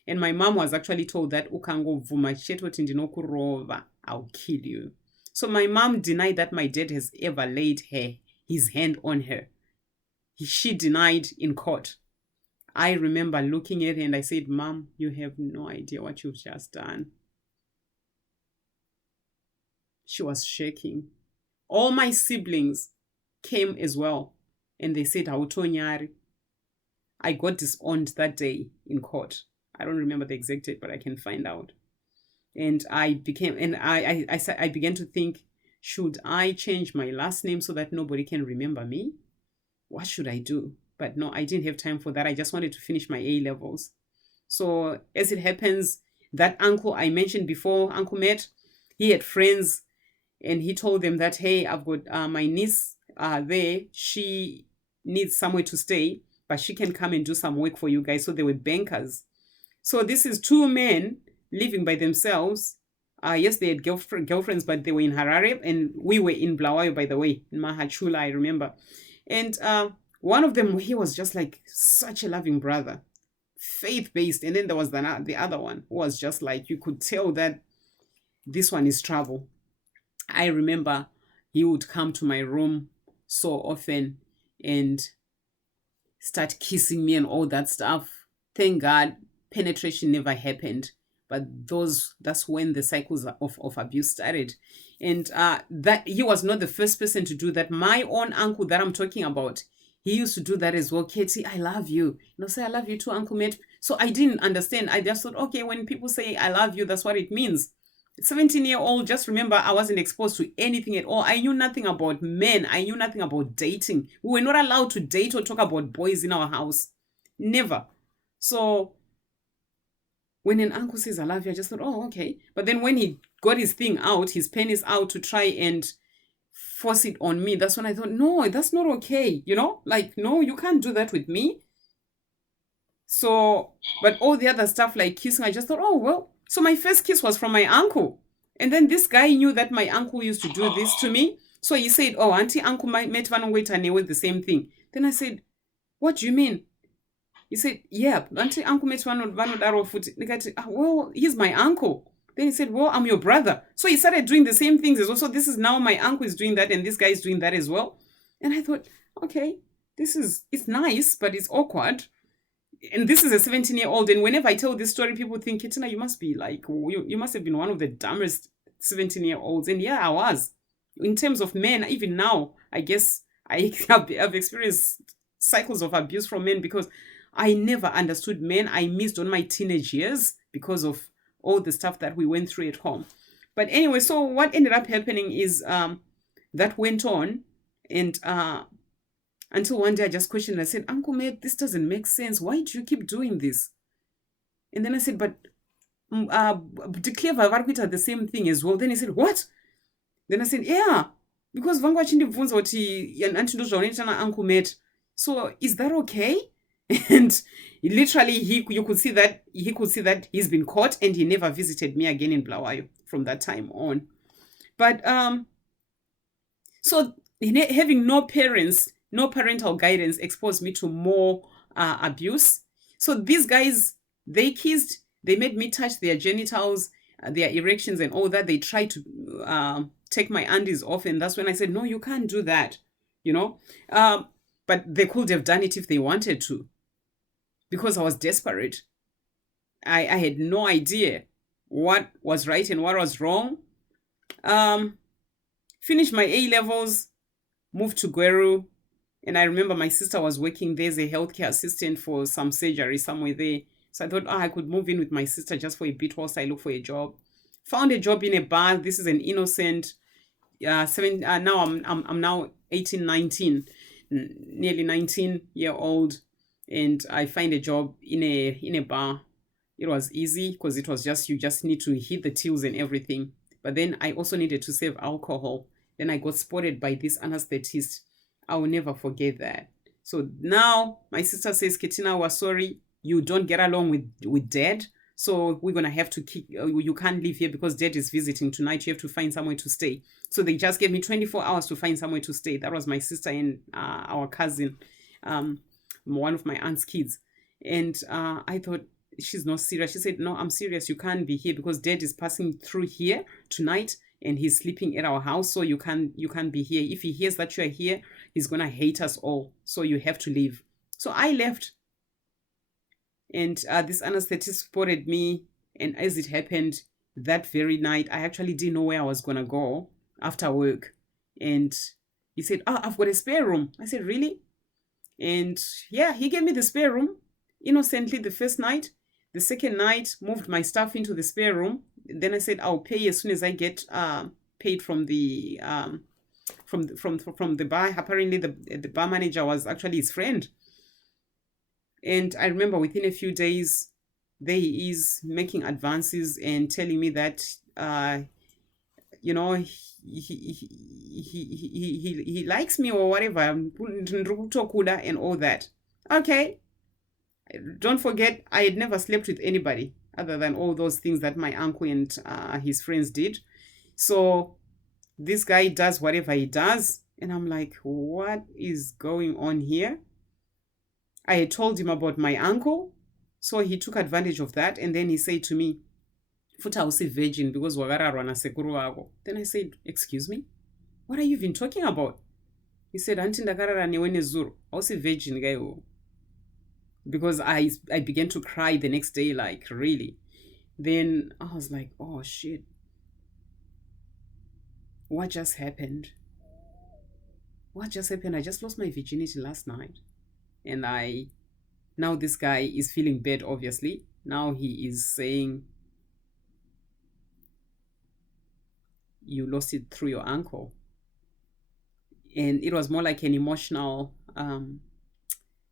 And my mom was actually told that ukango vuma chetoti ndinokurova, I'll kill you. So my mom denied that my dad has ever laid his hand on her. She denied in court. I remember looking at her and I said, Mom, you have no idea what you've just done. She was shaking. All my siblings came as well. And they said, Hautonyari. I got disowned that day in court. I don't remember the exact date, but I can find out. And I began to think, should I change my last name so that nobody can remember me? What should I do? But no, I didn't have time for that. I just wanted to finish my A-levels. So as it happens, that uncle I mentioned before, Uncle Matt, he had friends, and he told them that, hey, I've got my niece there. She needs somewhere to stay, but she can come and do some work for you guys. So they were bankers. So this is two men living by themselves. Yes, they had girlfriends, but they were in Harare, and we were in Blawayo, by the way, in Mahachula, I remember. And one of them, he was just like such a loving brother, faith-based. And then there was the other one who was just like, you could tell that this one is trouble. I remember he would come to my room so often and start kissing me and all that stuff. Thank God, penetration never happened. But that's when the cycles of abuse started. And that he was not the first person to do that. My own uncle that I'm talking about, he used to do that as well. Katie, I love you. Say, I love you too, Uncle Matt. So I didn't understand. I just thought, okay, when people say I love you, that's what it means. 17-year-old, just remember, I wasn't exposed to anything at all. I knew nothing about men. I knew nothing about dating. We were not allowed to date or talk about boys in our house. Never. So when an uncle says, I love you, I just thought, oh, okay. But then when he got his thing out, his penis out to try and force it on me, that's when I thought, no, that's not okay. You know, like, no, you can't do that with me. So, but all the other stuff like kissing, I just thought, oh, well. So my first kiss was from my uncle. And then this guy knew that my uncle used to do this to me. So he said, oh, Auntie, Uncle met Vanongwetane with the same thing. Then I said, what do you mean? He said, yeah, Auntie, Uncle met Vanodaro. Well, he's my uncle. Then he said, well, I'm your brother. So he started doing the same things as well. So this is now my uncle is doing that and this guy is doing that as well. And I thought, okay, it's nice, but it's awkward. And this is a 17-year-old. And whenever I tell this story, people think, Ketina, you must be like, you must have been one of the dumbest 17-year-olds. And yeah, I was. In terms of men, even now, I guess I've experienced cycles of abuse from men because I never understood men. I missed on my teenage years because of all the stuff that we went through at home. But anyway, so what ended up happening is that went on. And until one day I just questioned. I said, Uncle Matt, this doesn't make sense. Why do you keep doing this? And then I said, but declare Vavarquita the same thing as well. Then he said, what? Then I said, yeah. because vangu vachindibvunza kuti anti ndozvaunoita nauncle Matt, so is that okay? And literally you could see that he's been caught and he never visited me again in Blawayo from that time on. But so having no parental guidance exposed me to more abuse. So these guys, they kissed, they made me touch their genitals, their erections and all that. They tried to take my undies off, and that's when I said, no, you can't do that, but they could have done it if they wanted to, because I was desperate. I had no idea what was right and what was wrong. Finished my A-levels, moved to Gweru, and I remember my sister was working there as a healthcare assistant for some surgery somewhere there. So I thought, I could move in with my sister just for a bit whilst I look for a job. Found a job in a bar. This is an innocent, now I'm now 18, 19, nearly 19-year-old, and I find a job in a bar. It was easy because it was just, you just need to hit the tills and everything. But then I also needed to save alcohol. Then I got spotted by this anesthetist. I will never forget that. So now my sister says, Ketina, we're sorry, you don't get along with Dad. So we're going to have to you can't live here because Dad is visiting tonight. You have to find somewhere to stay. So they just gave me 24 hours to find somewhere to stay. That was my sister and our cousin, one of my aunt's kids. And I thought, she's not serious. She said, no, I'm serious. You can't be here because Dad is passing through here tonight and he's sleeping at our house. So you can't be here. If he hears that you're here, he's going to hate us all. So you have to leave. So I left. And this anesthetist spotted me. And as it happened, that very night, I actually didn't know where I was going to go after work. And he said, I've got a spare room. I said, really? And yeah, he gave me the spare room innocently the first night. The second night, moved my stuff into the spare room. Then I said, I'll pay as soon as I get paid from the from the bar. Apparently, the bar manager was actually his friend. And I remember within a few days, there he is making advances and telling me that, he likes me or whatever, and all that. Okay. Don't forget, I had never slept with anybody other than all those things that my uncle and his friends did. So this guy does whatever he does. And I'm like, what is going on here? I had told him about my uncle. So he took advantage of that. And then he said to me, Futa usi virgin because wagararwa na sekuru wako. Then I said, excuse me? What are you even talking about? He said, Auntie ndakarara newene zuru. Usi virgin guy. Because I began to cry the next day, like, really. Then I was like, oh, shit. What just happened? What just happened? I just lost my virginity last night. And now this guy is feeling bad, obviously. Now he is saying, you lost it through your uncle. And it was more like an emotional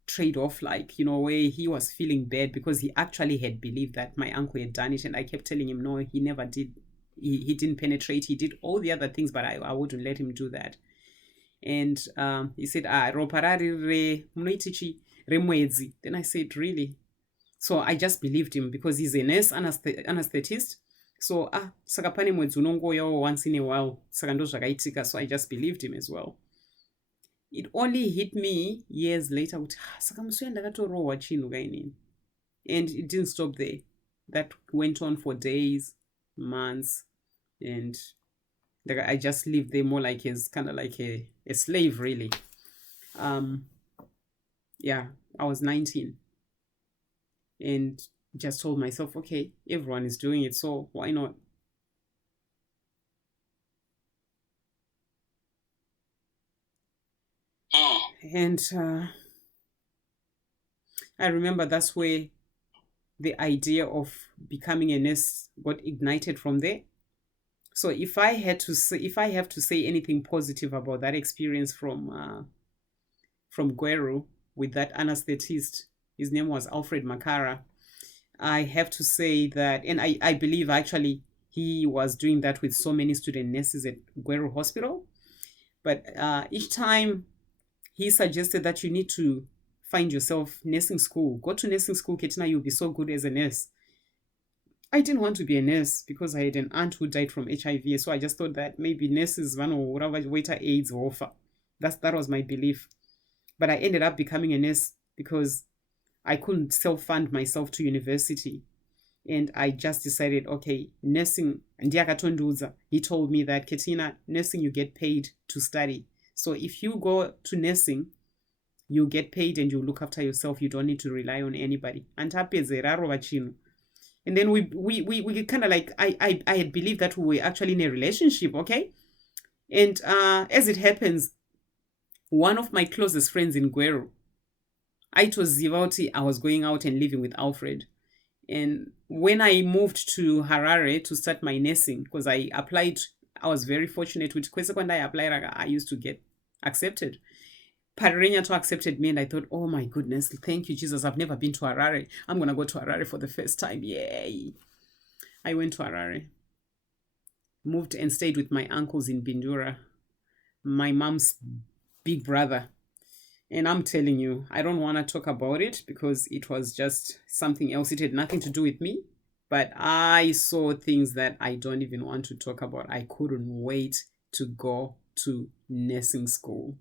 trade-off, like, where he was feeling bad because he actually had believed that my uncle had done it, and I kept telling him, no, he never did. He didn't penetrate. He did all the other things, but I wouldn't let him do that. And he said, roparari munoitichi remwedzi. Then I said, really? So I just believed him because he's a nurse anesthetist. So saka pane mwedzi unongoyawo once in a while, saka ndo zvakaitika. So I just believed him as well. It only hit me years later kuti saka musi ndakatorohwa chinhu kainini. And it didn't stop there. That went on for days, months, and I just lived there more like as kind of like a slave, really. Yeah, I was 19 and just told myself, okay, everyone is doing it, so why not? And I remember that's where the idea of becoming a nurse got ignited from there. So if I have to say anything positive about that experience from Gweru with that anesthetist, his name was Alfred Makara, I have to say that, and I believe actually he was doing that with so many student nurses at Gweru Hospital. But each time he suggested that you need to find yourself nursing school. Go to nursing school, Ketina, you'll be so good as a nurse. I didn't want to be a nurse because I had an aunt who died from HIV. So I just thought that maybe nurses, or whatever, waiter aids or offer. That was my belief. But I ended up becoming a nurse because I couldn't self-fund myself to university. And I just decided, okay, nursing, Ndiakatonduza, he told me that, Ketina, nursing, you get paid to study. So if you go to nursing, you get paid and you look after yourself. You don't need to rely on anybody. And then we kind of like, I had believed that we were actually in a relationship, okay? And as it happens, one of my closest friends in Guero, I was Zivauti, I was going out and living with Alfred. And when I moved to Harare to start my nursing, because I applied, I was very fortunate with when I applied, I used to get accepted. Parirenyato accepted me, and I thought, oh my goodness, thank you, Jesus. I've never been to Harare. I'm going to go to Harare for the first time. Yay. I went to Harare, moved and stayed with my uncles in Bindura, my mom's big brother. And I'm telling you, I don't want to talk about it because it was just something else. It had nothing to do with me. But I saw things that I don't even want to talk about. I couldn't wait to go to nursing school.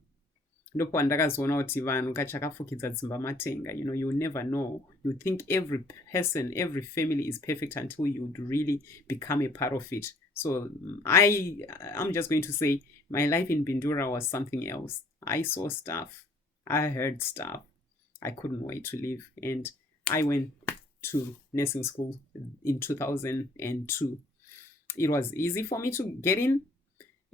You never know. You think every person, every family is perfect until you really become a part of it. So I'm just going to say my life in Bindura was something else. I saw stuff. I heard stuff. I couldn't wait to leave. And I went to nursing school in 2002. It was easy for me to get in.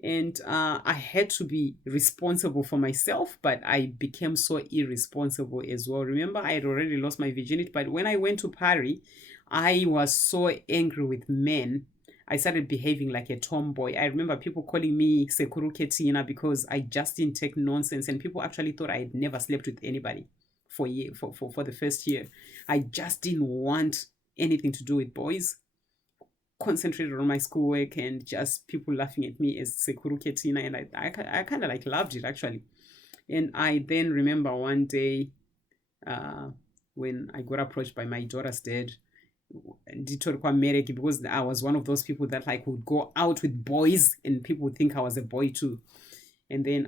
And I had to be responsible for myself, but I became so irresponsible as well. Remember, I had already lost my virginity, but when I went to Paris, I was so angry with men. I started behaving like a tomboy. I remember people calling me Sekuru Ketina because I just didn't take nonsense, and people actually thought I had never slept with anybody for the first year. I just didn't want anything to do with boys. Concentrated on my schoolwork and just people laughing at me as Sekuru Ketina, and I kind of like loved it actually. And I then remember one day when I got approached by my daughter's dad, because I was one of those people that like would go out with boys and people would think I was a boy too. And then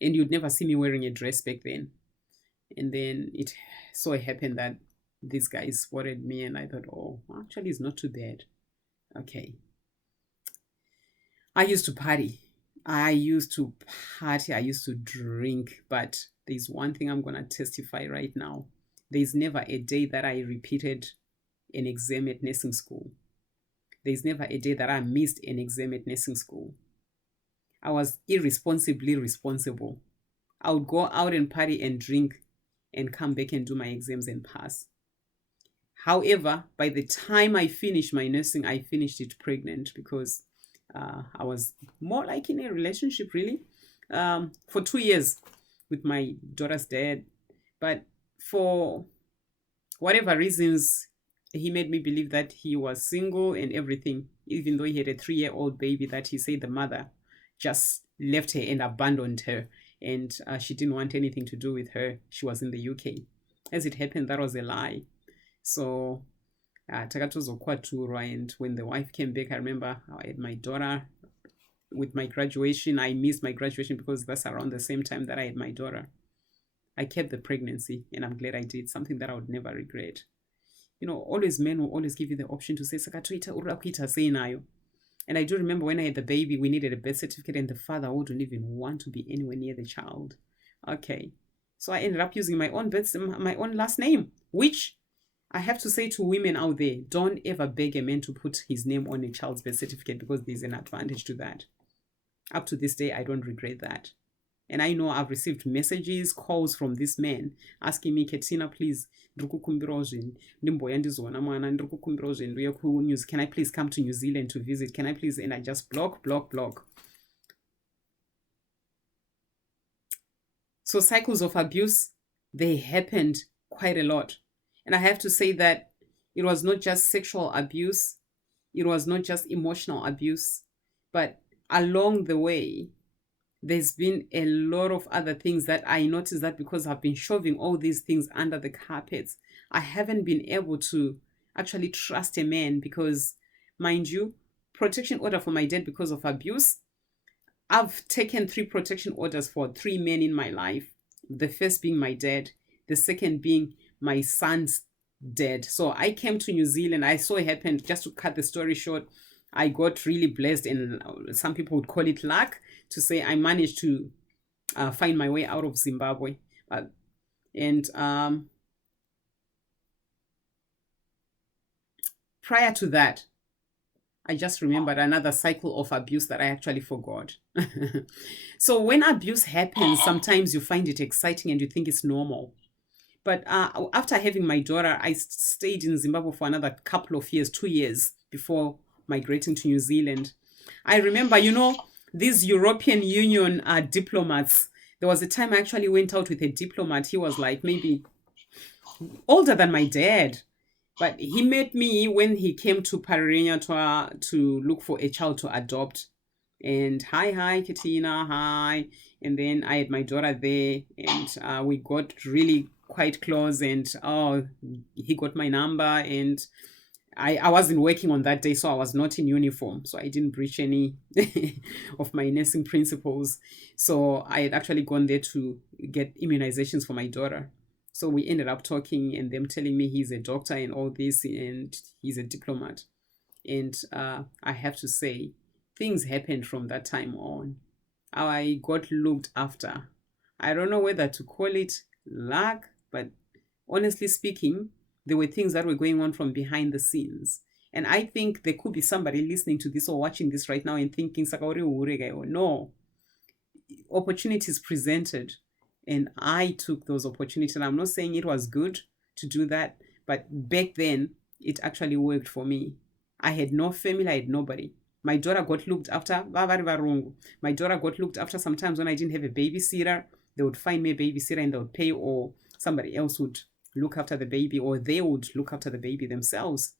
and you'd never see me wearing a dress back then. And then it so happened that these guys spotted me, and I thought, oh, actually it's not too bad. Okay. I used to party. I used to drink, but there's one thing I'm going to testify right now. There's never a day that I repeated an exam at nursing school. There's never a day that I missed an exam at nursing school. I was irresponsibly responsible. I would go out and party and drink and come back and do my exams and pass. However, by the time I finished my nursing, I finished it pregnant because I was more like in a relationship, really, for 2 years with my daughter's dad. But for whatever reasons, he made me believe that he was single and everything, even though he had a 3-year-old baby that he said the mother just left her and abandoned her. And she didn't want anything to do with her. She was in the UK. As it happened, that was a lie. So and when the wife came back, I remember I had my daughter. With my graduation, I missed my graduation because that's around the same time that I had my daughter. I kept the pregnancy, and I'm glad I did, something that I would never regret. You know, always men will always give you the option to say, and I do remember when I had the baby, we needed a birth certificate, and the father wouldn't even want to be anywhere near the child. Okay. So I ended up using my own last name, which I have to say to women out there, don't ever beg a man to put his name on a child's birth certificate because there's an advantage to that. Up to this day, I don't regret that. And I know I've received messages, calls from this man asking me, Ketina, please, can I please come to New Zealand to visit? Can I please? And I just block. So cycles of abuse, they happened quite a lot. And I have to say that it was not just sexual abuse, it was not just emotional abuse, but along the way, there's been a lot of other things that I noticed that because I've been shoving all these things under the carpets, I haven't been able to actually trust a man because, mind you, protection order for my dad because of abuse. I've taken 3 protection orders for 3 men in my life. The first being my dad, the second being my son's dad. So I came to New Zealand. I saw it happen. Just to cut the story short, I got really blessed, and some people would call it luck, to say I managed to find my way out of Zimbabwe. And prior to that, I just remembered another cycle of abuse that I actually forgot. So when abuse happens, sometimes you find it exciting and you think it's normal. But after having my daughter, I stayed in Zimbabwe for another couple of years, 2 years, before migrating to New Zealand. I remember, these European Union diplomats. There was a time I actually went out with a diplomat. He was like maybe older than my dad. But he met me when he came to Parenya to look for a child to adopt. And hi, Ketina, hi. And then I had my daughter there, and we got really quite close. And he got my number, and I wasn't working on that day, so I was not in uniform. So I didn't breach any of my nursing principles. So I had actually gone there to get immunizations for my daughter. So we ended up talking, and them telling me he's a doctor and all this, and he's a diplomat. And I have to say, things happened from that time on. I got looked after. I don't know whether to call it luck, but honestly speaking, there were things that were going on from behind the scenes. And I think there could be somebody listening to this or watching this right now and thinking, no, opportunities presented. And I took those opportunities. And I'm not saying it was good to do that, but back then, it actually worked for me. I had no family, I had nobody. My daughter got looked after. My daughter got looked after sometimes when I didn't have a babysitter. They would find me a babysitter and they would pay, or somebody else would look after the baby, or they would look after the baby themselves.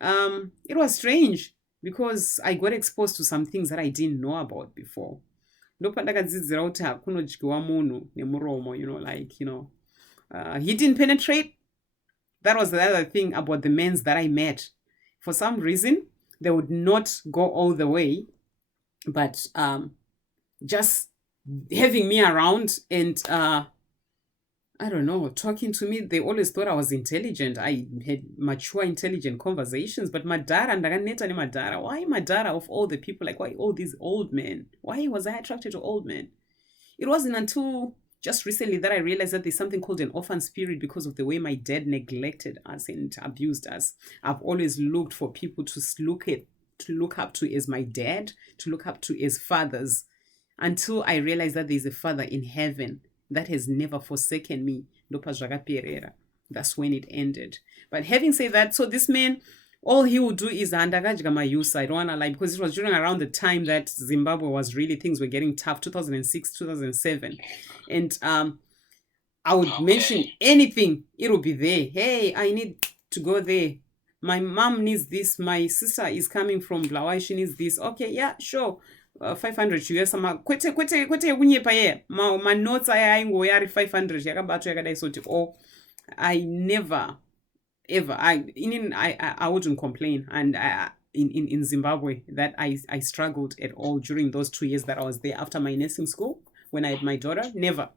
It was strange because I got exposed to some things that I didn't know about before. He didn't penetrate. That was the other thing about the men that I met. For some reason, they would not go all the way, but just having me around and I don't know, talking to me, they always thought I was intelligent. I had mature, intelligent conversations. But Madara, why Madara of all the people? Like, why all these old men? Why was I attracted to old men? It wasn't until just recently that I realized that there's something called an orphan spirit because of the way my dad neglected us and abused us. I've always looked for people to look up to as my dad, to look up to as fathers, until I realized that there's a father in heaven that has never forsaken me. That's when it ended. But having said that, so this man, all he would do is I don't want to lie, because it was during around the time that Zimbabwe was really, things were getting tough, 2006, 2007. And I would mention anything, it would be there. Hey, I need to go there. My mom needs this. My sister is coming from Blawa. She needs this. Okay, yeah, sure. 500 US kwete kunyepa ye ma notes aingo yari 500 yakabatwa yakadai soti I never ever I wouldn't complain. And in Zimbabwe that I struggled at all during those 2 years that I was there after my nursing school when I had my daughter. Never.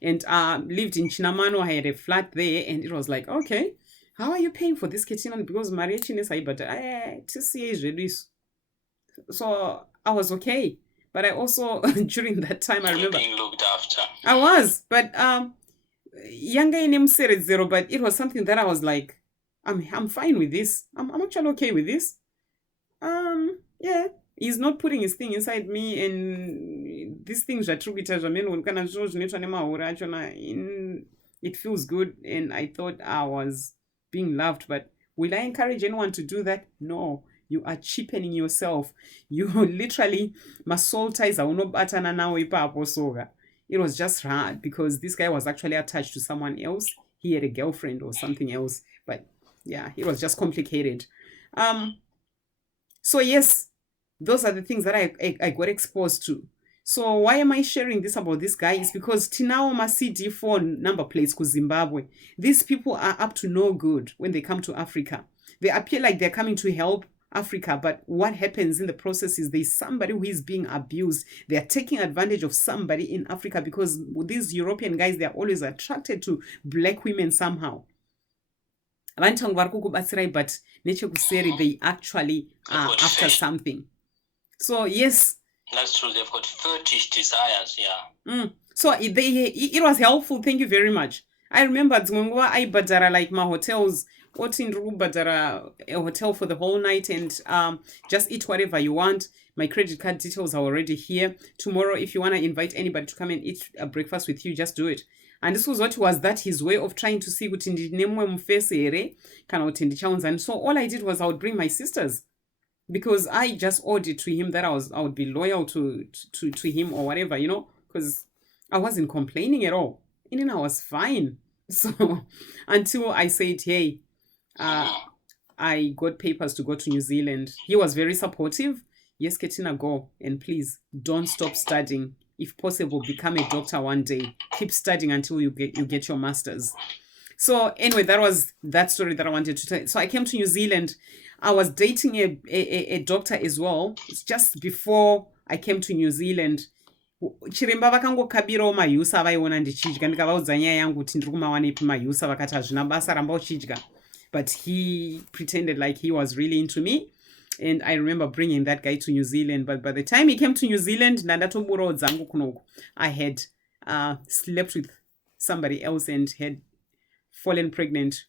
And lived in Chinamano. I had a flat there, and it was like, okay, how are you paying for this, Ketina? Because marriage is high, but to see is reduced. So I was okay. But I also, during that time, I remember being looked after. I was, but younger in zero, but it was something that I was like, I'm fine with this. I'm actually okay with this. Yeah, he's not putting his thing inside me, and these things are true. It feels good, and I thought I was being loved. But will I encourage anyone to do that? No. You are cheapening yourself. You literally masoltizer. It was just hard because this guy was actually attached to someone else. He had a girlfriend or something else. But yeah, it was just complicated. So yes, Those are the things that I got exposed to. So why am I sharing this about this guy? Is because Tinao Masidi phone number plates ku Zimbabwe. These people are up to no good when they come to Africa. They appear like they're coming to help Africa, but what happens in the process is there's somebody who is being abused. They are taking advantage of somebody in Africa because these European guys, they're always attracted to black women somehow. But nechekuseri, they actually are after something. So yes, that's true. They've got fetish desires, yeah. So it was helpful. Thank you very much. I remember I badara like my hotels. What in badara a hotel for the whole night and just eat whatever you want. My credit card details are already here. Tomorrow, if you want to invite anybody to come and eat a breakfast with you, just do it. And this was what was that his way of trying to see kuti ndinemwe mufese here kana kuti ndichaunzani. So all I did was I would bring my sisters, because I just owed it to him that I would be loyal to him or whatever, you know, because I wasn't complaining at all. And then I was fine. So until I said, hey, I got papers to go to New Zealand. He was very supportive. Yes, Ketina, go. And please don't stop studying. If possible, become a doctor one day. Keep studying until you get your master's. So anyway, that was that story that I wanted to tell. So I came to New Zealand. I was dating a doctor as well. It's just before I came to New Zealand. Chiremba vakangokabirawo mayusa avaiona ndichidya, ndikavaudza nyaya yangu kuti ndiri kumawana ipi mayusa, vakati hazvina basa, ramba uchidya. But he pretended like he was really into me. And I remember bringing that guy to New Zealand. But by the time he came to New Zealand, I had slept with somebody else and had fallen pregnant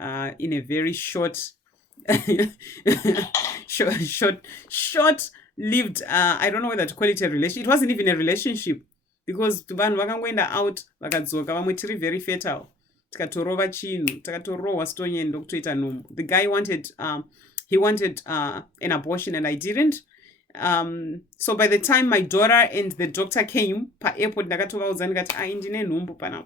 in a very short-lived, I don't know whether to call it a relationship. It wasn't even a relationship, because vanhu vakangoenda out vakadzoka, vamwe tiri very fertile, tikatorova chinhu, takatorohwa sitonyeni ndokutoita nhumbu. The guy wanted he wanted an abortion and I didn't. So by the time my daughter and the doctor came pa airport, ndakatovaudza ndikati ndine nhumbu pana.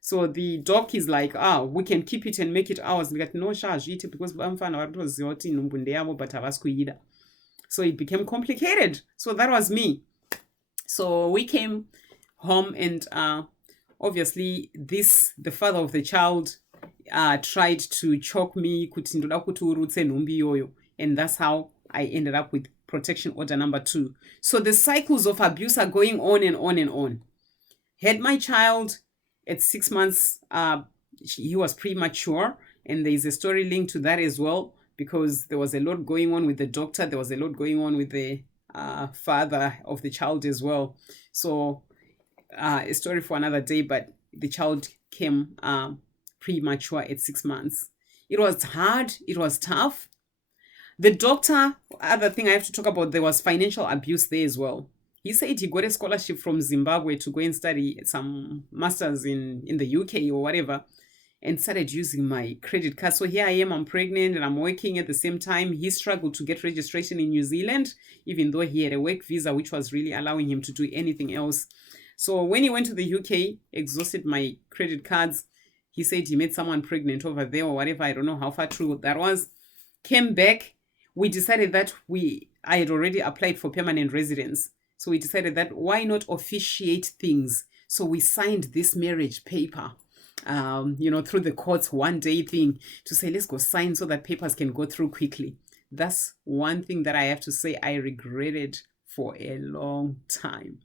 So the doc is like, we can keep it and make it ours. Ndikati no hazviiti, because vamufana varitoziva kuti nhumbu ndeyavo but havasi kuida. So it became complicated. So that was me. So we came home and obviously the father of the child tried to choke me, kuti ndoda kuti urutse nhumbi iyoyo. And that's how I ended up with protection order number 2. So the cycles of abuse are going on and on and on. Had my child at 6 months, he was premature, and there is a story linked to that as well, because there was a lot going on with the doctor. There was a lot going on with the father of the child as well. So a story for another day, but the child came premature at 6 months. It was hard. It was tough. The doctor, other thing I have to talk about, there was financial abuse there as well. He said he got a scholarship from Zimbabwe to go and study some masters in the UK or whatever, and started using my credit card. So here I am, I'm pregnant and I'm working at the same time. He struggled to get registration in New Zealand, even though he had a work visa, which was really allowing him to do anything else. So when he went to the UK, exhausted my credit cards, he said he made someone pregnant over there or whatever. I don't know how far true that was. Came back. We decided that I had already applied for permanent residence. So we decided that why not officiate things? So we signed this marriage paper, through the courts, one day thing, to say, let's go sign so that papers can go through quickly. That's one thing that I have to say I regretted for a long time.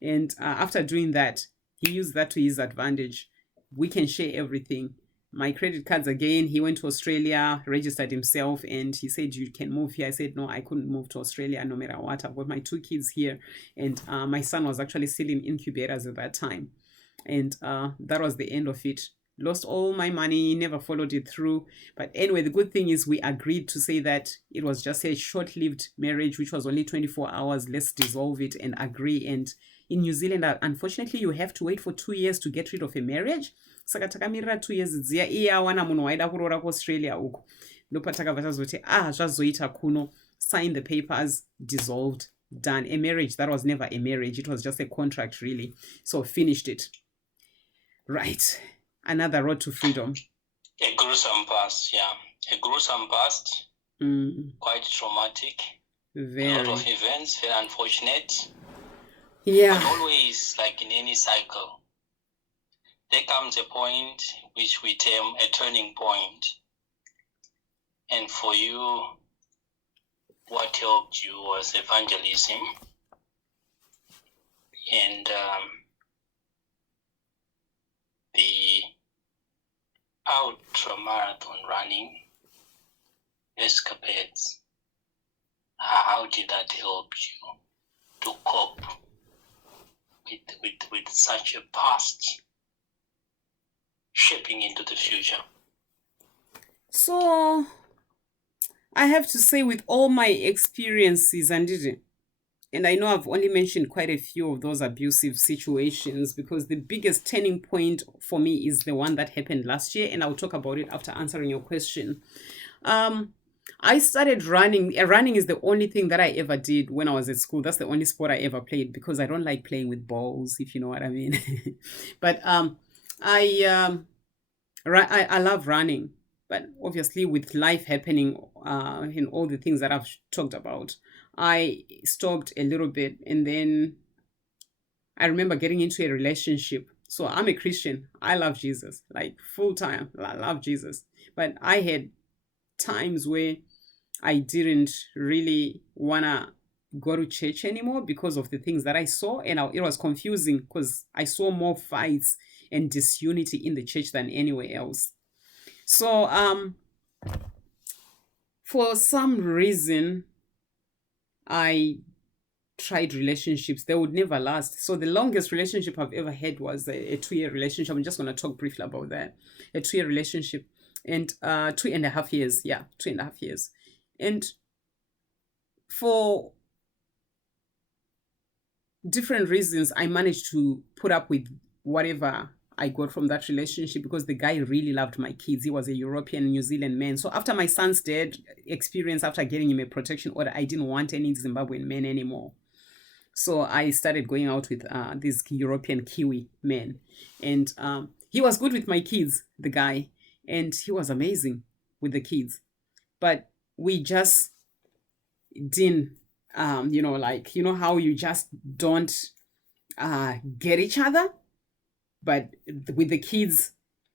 And after doing that, he used that to his advantage. We can share everything. My credit cards again, he went to Australia, registered himself, and he said, you can move here. I said, no, I couldn't move to Australia no matter what. I've got my 2 kids here. And my son was actually still in incubators at that time. And that was the end of it. Lost all my money, never followed it through. But anyway, the good thing is we agreed to say that it was just a short-lived marriage, which was only 24 hours. Let's dissolve it and agree. And in New Zealand, unfortunately, you have to wait for 2 years to get rid of a marriage. Saka takamirira 2 years dziya iye awana munhu waida kuroora kuaustralia uko, ndopa takabva tazoti zvazoita kuno, sign the papers, dissolved, done. A marriage that was never a marriage, it was just a contract really. So finished it. Right, another road to freedom. A gruesome past, yeah. A gruesome past, quite traumatic. A lot Very. of events, very unfortunate. Yeah. But always, like in any cycle, there comes a point which we term a turning point. And for you, what helped you was evangelism and the ultra marathon running escapades. How did that help you to cope with such a past shaping into the future? So I have to say, with all my experiences, and I know I've only mentioned quite a few of those abusive situations, because the biggest turning point for me is the one that happened last year, and I'll talk about it after answering your question. I started running. Running is the only thing that I ever did when I was at school. That's the only sport I ever played, because I don't like playing with balls, if you know what I mean. But I I love running, but obviously with life happening and all the things that I've talked about, I stopped a little bit, and then I remember getting into a relationship. So I'm a Christian. I love Jesus, like full time. I love Jesus, but I had times where I didn't really wanna go to church anymore because of the things that I saw, and it was confusing because I saw more fights and disunity in the church than anywhere else. So for some reason I tried relationships. They would never last. So the longest relationship I've ever had was a 2 year relationship. I'm just going to talk briefly about that. A 2 year relationship, and 2.5 years. Yeah, 2.5 years. And for different reasons, I managed to put up with whatever I got from that relationship, because the guy really loved my kids. He was a European New Zealand man. So after my son's death experience, after getting him a protection order, I didn't want any Zimbabwean men anymore. So I started going out with this European Kiwi man. And he was good with my kids, the guy. And he was amazing with the kids. But we just didn't, like, how you just don't get each other. But with the kids,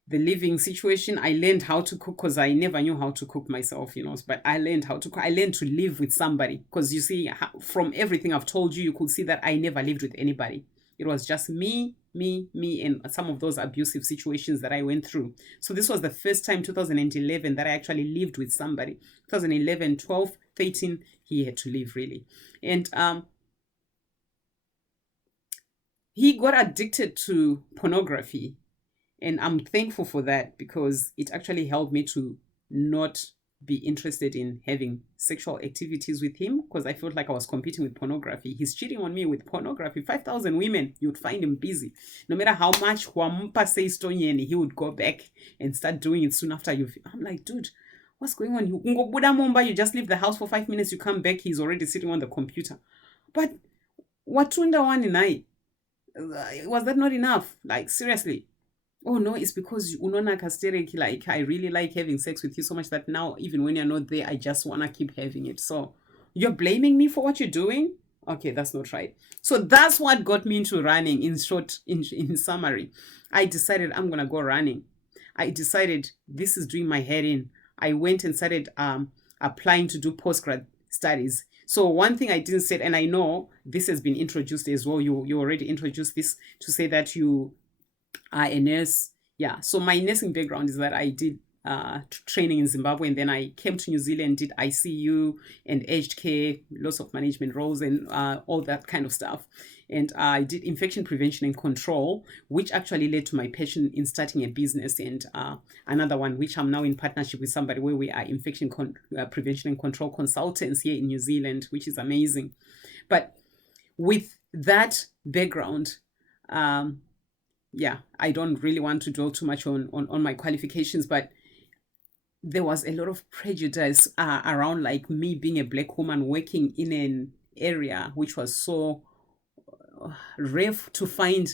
the living situation, I learned how to cook, because I never knew how to cook myself, but I learned how to cook. I learned to live with somebody, because you see, from everything I've told you, you could see that I never lived with anybody. It was just me, and some of those abusive situations that I went through. So this was the first time, 2011, that I actually lived with somebody. 2011, 12, 13, he had to leave, really. And he got addicted to pornography. And I'm thankful for that, because it actually helped me to not be interested in having sexual activities with him, because I felt like I was competing with pornography. He's cheating on me with pornography. 5,000 women, you'd find him busy. No matter how much Wampa says Tonyeni, he would go back and start doing it soon after you. I'm like, dude, what's going on? You just leave the house for 5 minutes, you come back, he's already sitting on the computer. But Watunda one and I, was that not enough? Like, seriously. Oh no, it's because unona kastereki, like I really like having sex with you so much that now, even when you're not there, I just want to keep having it. So you're blaming me for what you're doing? Okay, that's not right. So that's what got me into running. In short, in summary, I decided I'm gonna go running. I decided this is doing my head in. I went and started applying to do postgrad studies. So one thing I didn't say, and I know this has been introduced as well, you already introduced this, to say that you are a nurse. Yeah, so my nursing background is that I did training in Zimbabwe, and then I came to New Zealand, did ICU and aged care, lots of management roles, and all that kind of stuff. And I did infection prevention and control, which actually led to my passion in starting a business, and another one, which I'm now in partnership with somebody, where we are infection prevention and control consultants here in New Zealand, which is amazing. But with that background, yeah, I don't really want to dwell too much on my qualifications, but there was a lot of prejudice around, like, me being a Black woman working in an area which was so rare to find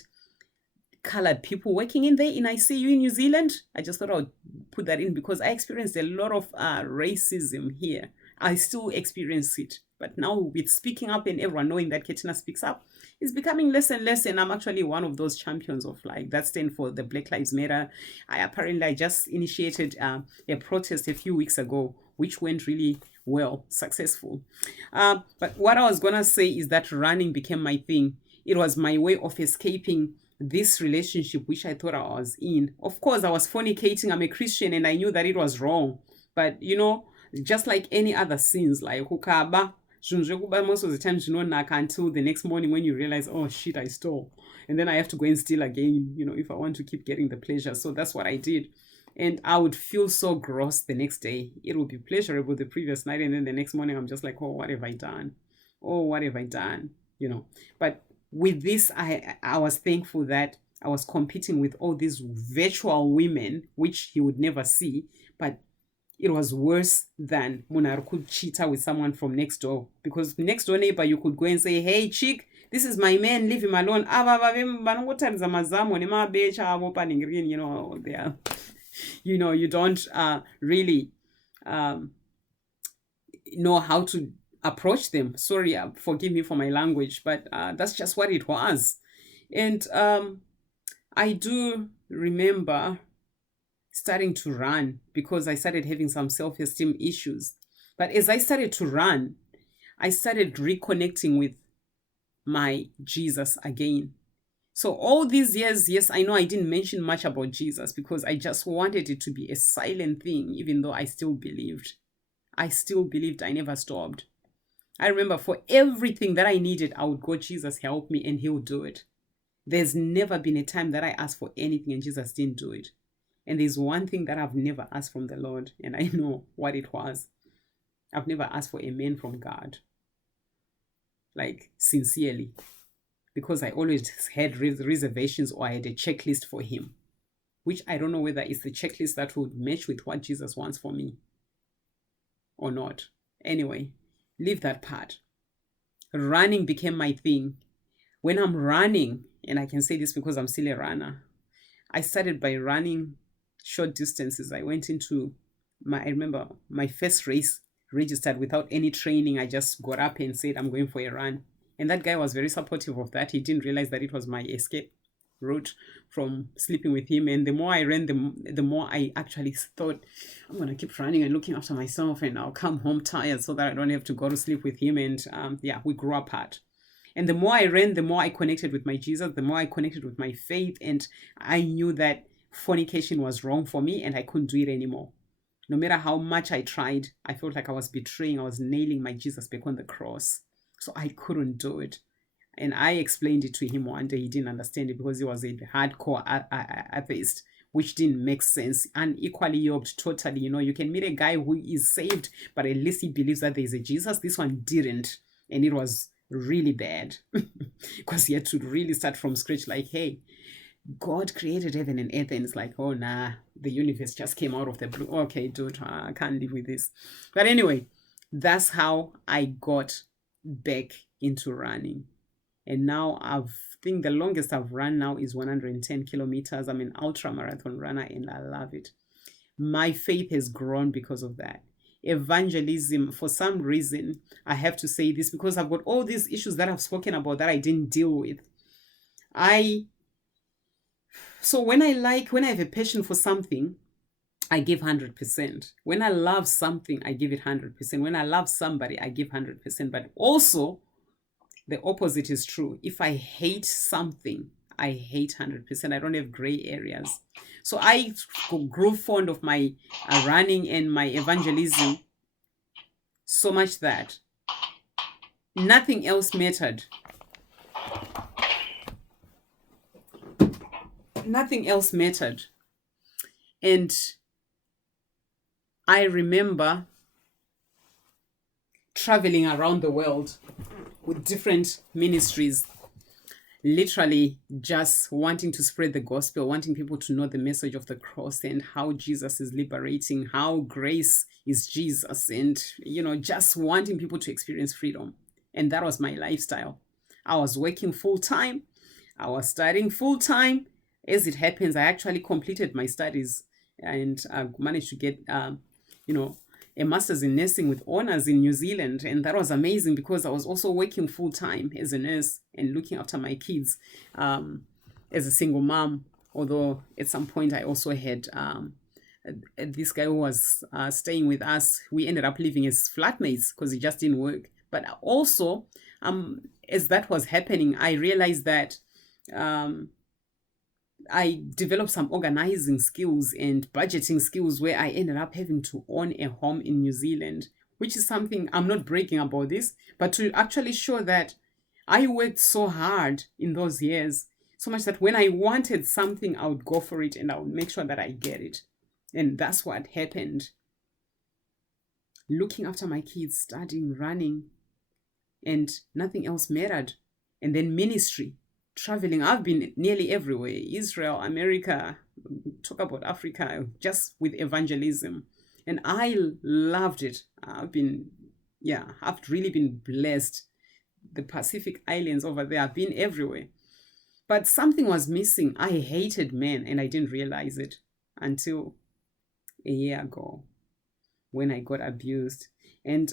colored people working in there in ICU in New Zealand. I just thought I would put that in, because I experienced a lot of racism here. I still experience it But now with speaking up and everyone knowing that Ketina speaks up, it's becoming less and less. And I'm actually one of those champions of like that stand for the Black Lives Matter. I just initiated a protest a few weeks ago, which went really well, successful. But what I was gonna say is that running became my thing. It was my way of escaping this relationship which I thought I was in. Of course, I was fornicating. I'm a Christian and I knew that it was wrong. But just like any other sins, like hukaba, most of the time until the next morning when you realize, oh shit, I stole. And then I have to go and steal again, if I want to keep getting the pleasure. So that's what I did. And I would feel so gross the next day. It would be pleasurable the previous night. And then the next morning, I'm just like, oh, what have I done? Oh, what have I done? But with this, I was thankful that I was competing with all these virtual women, which he would never see. But it was worse than Munar could cheat with someone from next door. Because next door neighbor, you could go and say, hey, chick, this is my man, leave him alone. They are, you don't really know how to approach them. Sorry, forgive me for my language, but that's just what it was. And I do remember starting to run because I started having some self-esteem issues. But as I started to run, I started reconnecting with my Jesus again. So all these years, yes, I know I didn't mention much about Jesus because I just wanted it to be a silent thing, even though I still believed. I never stopped. I remember for everything that I needed, I would go, Jesus, help me, and he'll do it. There's never been a time that I asked for anything and Jesus didn't do it. And there's one thing that I've never asked from the Lord, and I know what it was. I've never asked for a man from God. Like, sincerely. Because I always had reservations or I had a checklist for him. Which I don't know whether it's the checklist that would match with what Jesus wants for me. Or not. Anyway, leave that part. Running became my thing. When I'm running, and I can say this because I'm still a runner, I started by running short distances. I went into I remember my first race registered without any training. I just got up and said, I'm going for a run. And that guy was very supportive of that. He didn't realize that it was my escape route from sleeping with him. And the more I ran, the more I actually thought, I'm going to keep running and looking after myself and I'll come home tired so that I don't have to go to sleep with him. And we grew apart. And the more I ran, the more I connected with my Jesus, the more I connected with my faith. And I knew that fornication was wrong for me and I couldn't do it anymore. No matter how much I tried, I felt like I was nailing my Jesus back on the cross. So I couldn't do it. And I explained it to him one day. He didn't understand it because he was a hardcore atheist, which didn't make sense. Unequally yoked, totally. You can meet a guy who is saved, but at least he believes that there's a Jesus. This one didn't. And it was really bad because he had to really start from scratch. Like, hey, God created heaven and earth. And it's like, oh, nah, the universe just came out of the blue. Okay, dude, I can't live with this. But anyway, that's how I got back into running. And now I think the longest I've run now is 110 kilometers. I'm an ultra marathon runner and I love it. My faith has grown because of that. Evangelism, for some reason, I have to say this because I've got all these issues that I've spoken about that I didn't deal with. So when I have a passion for something, I give 100%. When I love something, I give it 100%. When I love somebody, I give 100%. But also, the opposite is true. If I hate something, I hate 100%. I don't have gray areas. So I grew fond of my running and my evangelism so much that nothing else mattered. Nothing else mattered. And I remember traveling around the world with different ministries, literally just wanting to spread the gospel, wanting people to know the message of the cross and how Jesus is liberating, how grace is Jesus, and, just wanting people to experience freedom. And that was my lifestyle. I was working full-time. I was studying full-time. As it happens, I actually completed my studies and I managed to get, a master's in nursing with honors in New Zealand. And that was amazing because I was also working full time as a nurse and looking after my kids as a single mom. Although at some point I also had this guy who was staying with us. We ended up living as flatmates because it just didn't work. But also, as that was happening, I realized that I developed some organizing skills and budgeting skills where I ended up having to own a home in New Zealand, which is something I'm not bragging about this, but to actually show that I worked so hard in those years, so much that when I wanted something, I would go for it and I would make sure that I get it. And that's what happened. Looking after my kids, studying, running, and nothing else mattered. And then ministry. Traveling, I've been nearly everywhere. Israel, America, talk about Africa, just with evangelism. And I loved it. I've really been blessed. The Pacific Islands over there, I've been everywhere. But something was missing. I hated men and I didn't realize it until a year ago when I got abused. And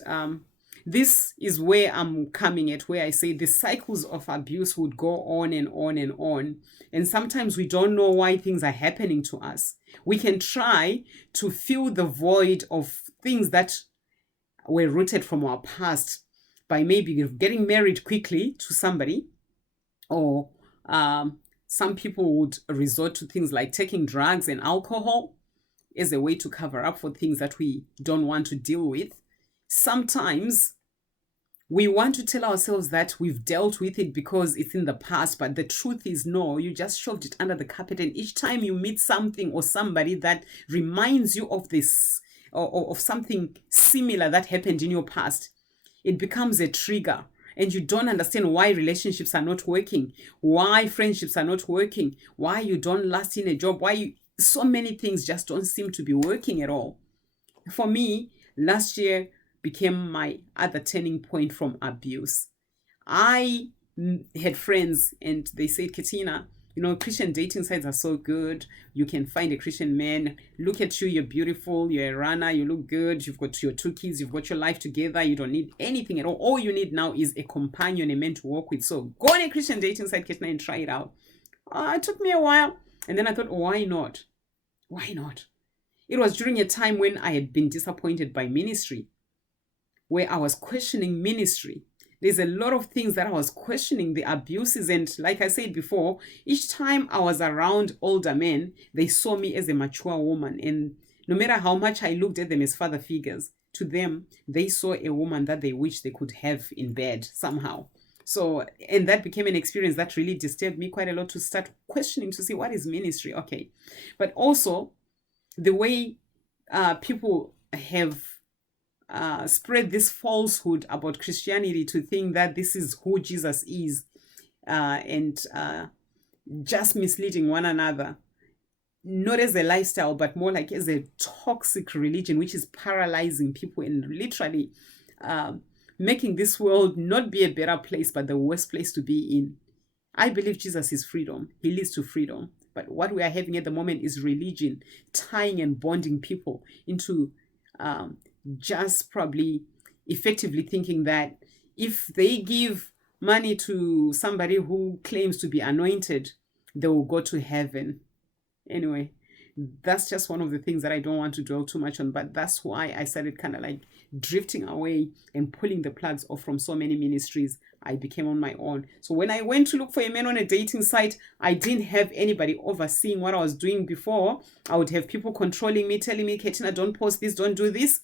this is where I'm coming at, where I say the cycles of abuse would go on and on and on. And sometimes we don't know why things are happening to us. We can try to fill the void of things that were rooted from our past by maybe getting married quickly to somebody, or some people would resort to things like taking drugs and alcohol as a way to cover up for things that we don't want to deal with. Sometimes we want to tell ourselves that we've dealt with it because it's in the past, but the truth is no, you just shoved it under the carpet. And each time you meet something or somebody that reminds you of this or of something similar that happened in your past, it becomes a trigger. And you don't understand why relationships are not working, why friendships are not working, why you don't last in a job, so many things just don't seem to be working at all. For me, last year became my other turning point from abuse. I had friends and they said, Ketina, Christian dating sites are so good. You can find a Christian man. Look at you. You're beautiful. You're a runner. You look good. You've got your 2 kids. You've got your life together. You don't need anything at all. All you need now is a companion, a man to walk with. So go on a Christian dating site, Ketina, and try it out. It took me a while. And then I thought, why not? Why not? It was during a time when I had been disappointed by ministry, where I was questioning ministry. There's a lot of things that I was questioning, the abuses. And like I said before, each time I was around older men, they saw me as a mature woman. And no matter how much I looked at them as father figures, to them, they saw a woman that they wish they could have in bed somehow. So, and that became an experience that really disturbed me quite a lot, to start questioning, to see what is ministry. Okay. But also the way people have spread this falsehood about Christianity to think that this is who Jesus is, and just misleading one another, not as a lifestyle, but more like as a toxic religion, which is paralyzing people and literally making this world not be a better place, but the worst place to be in. I believe Jesus is freedom. He leads to freedom. But what we are having at the moment is religion tying and bonding people into just probably effectively thinking that if they give money to somebody who claims to be anointed, they will go to heaven. Anyway, that's just one of the things that I don't want to dwell too much on, but that's why I started kind of like drifting away and pulling the plugs off from so many ministries. I became on my own. So when I went to look for a man on a dating site, I didn't have anybody overseeing what I was doing before. I would have people controlling me, telling me, Ketina, don't post this, don't do this.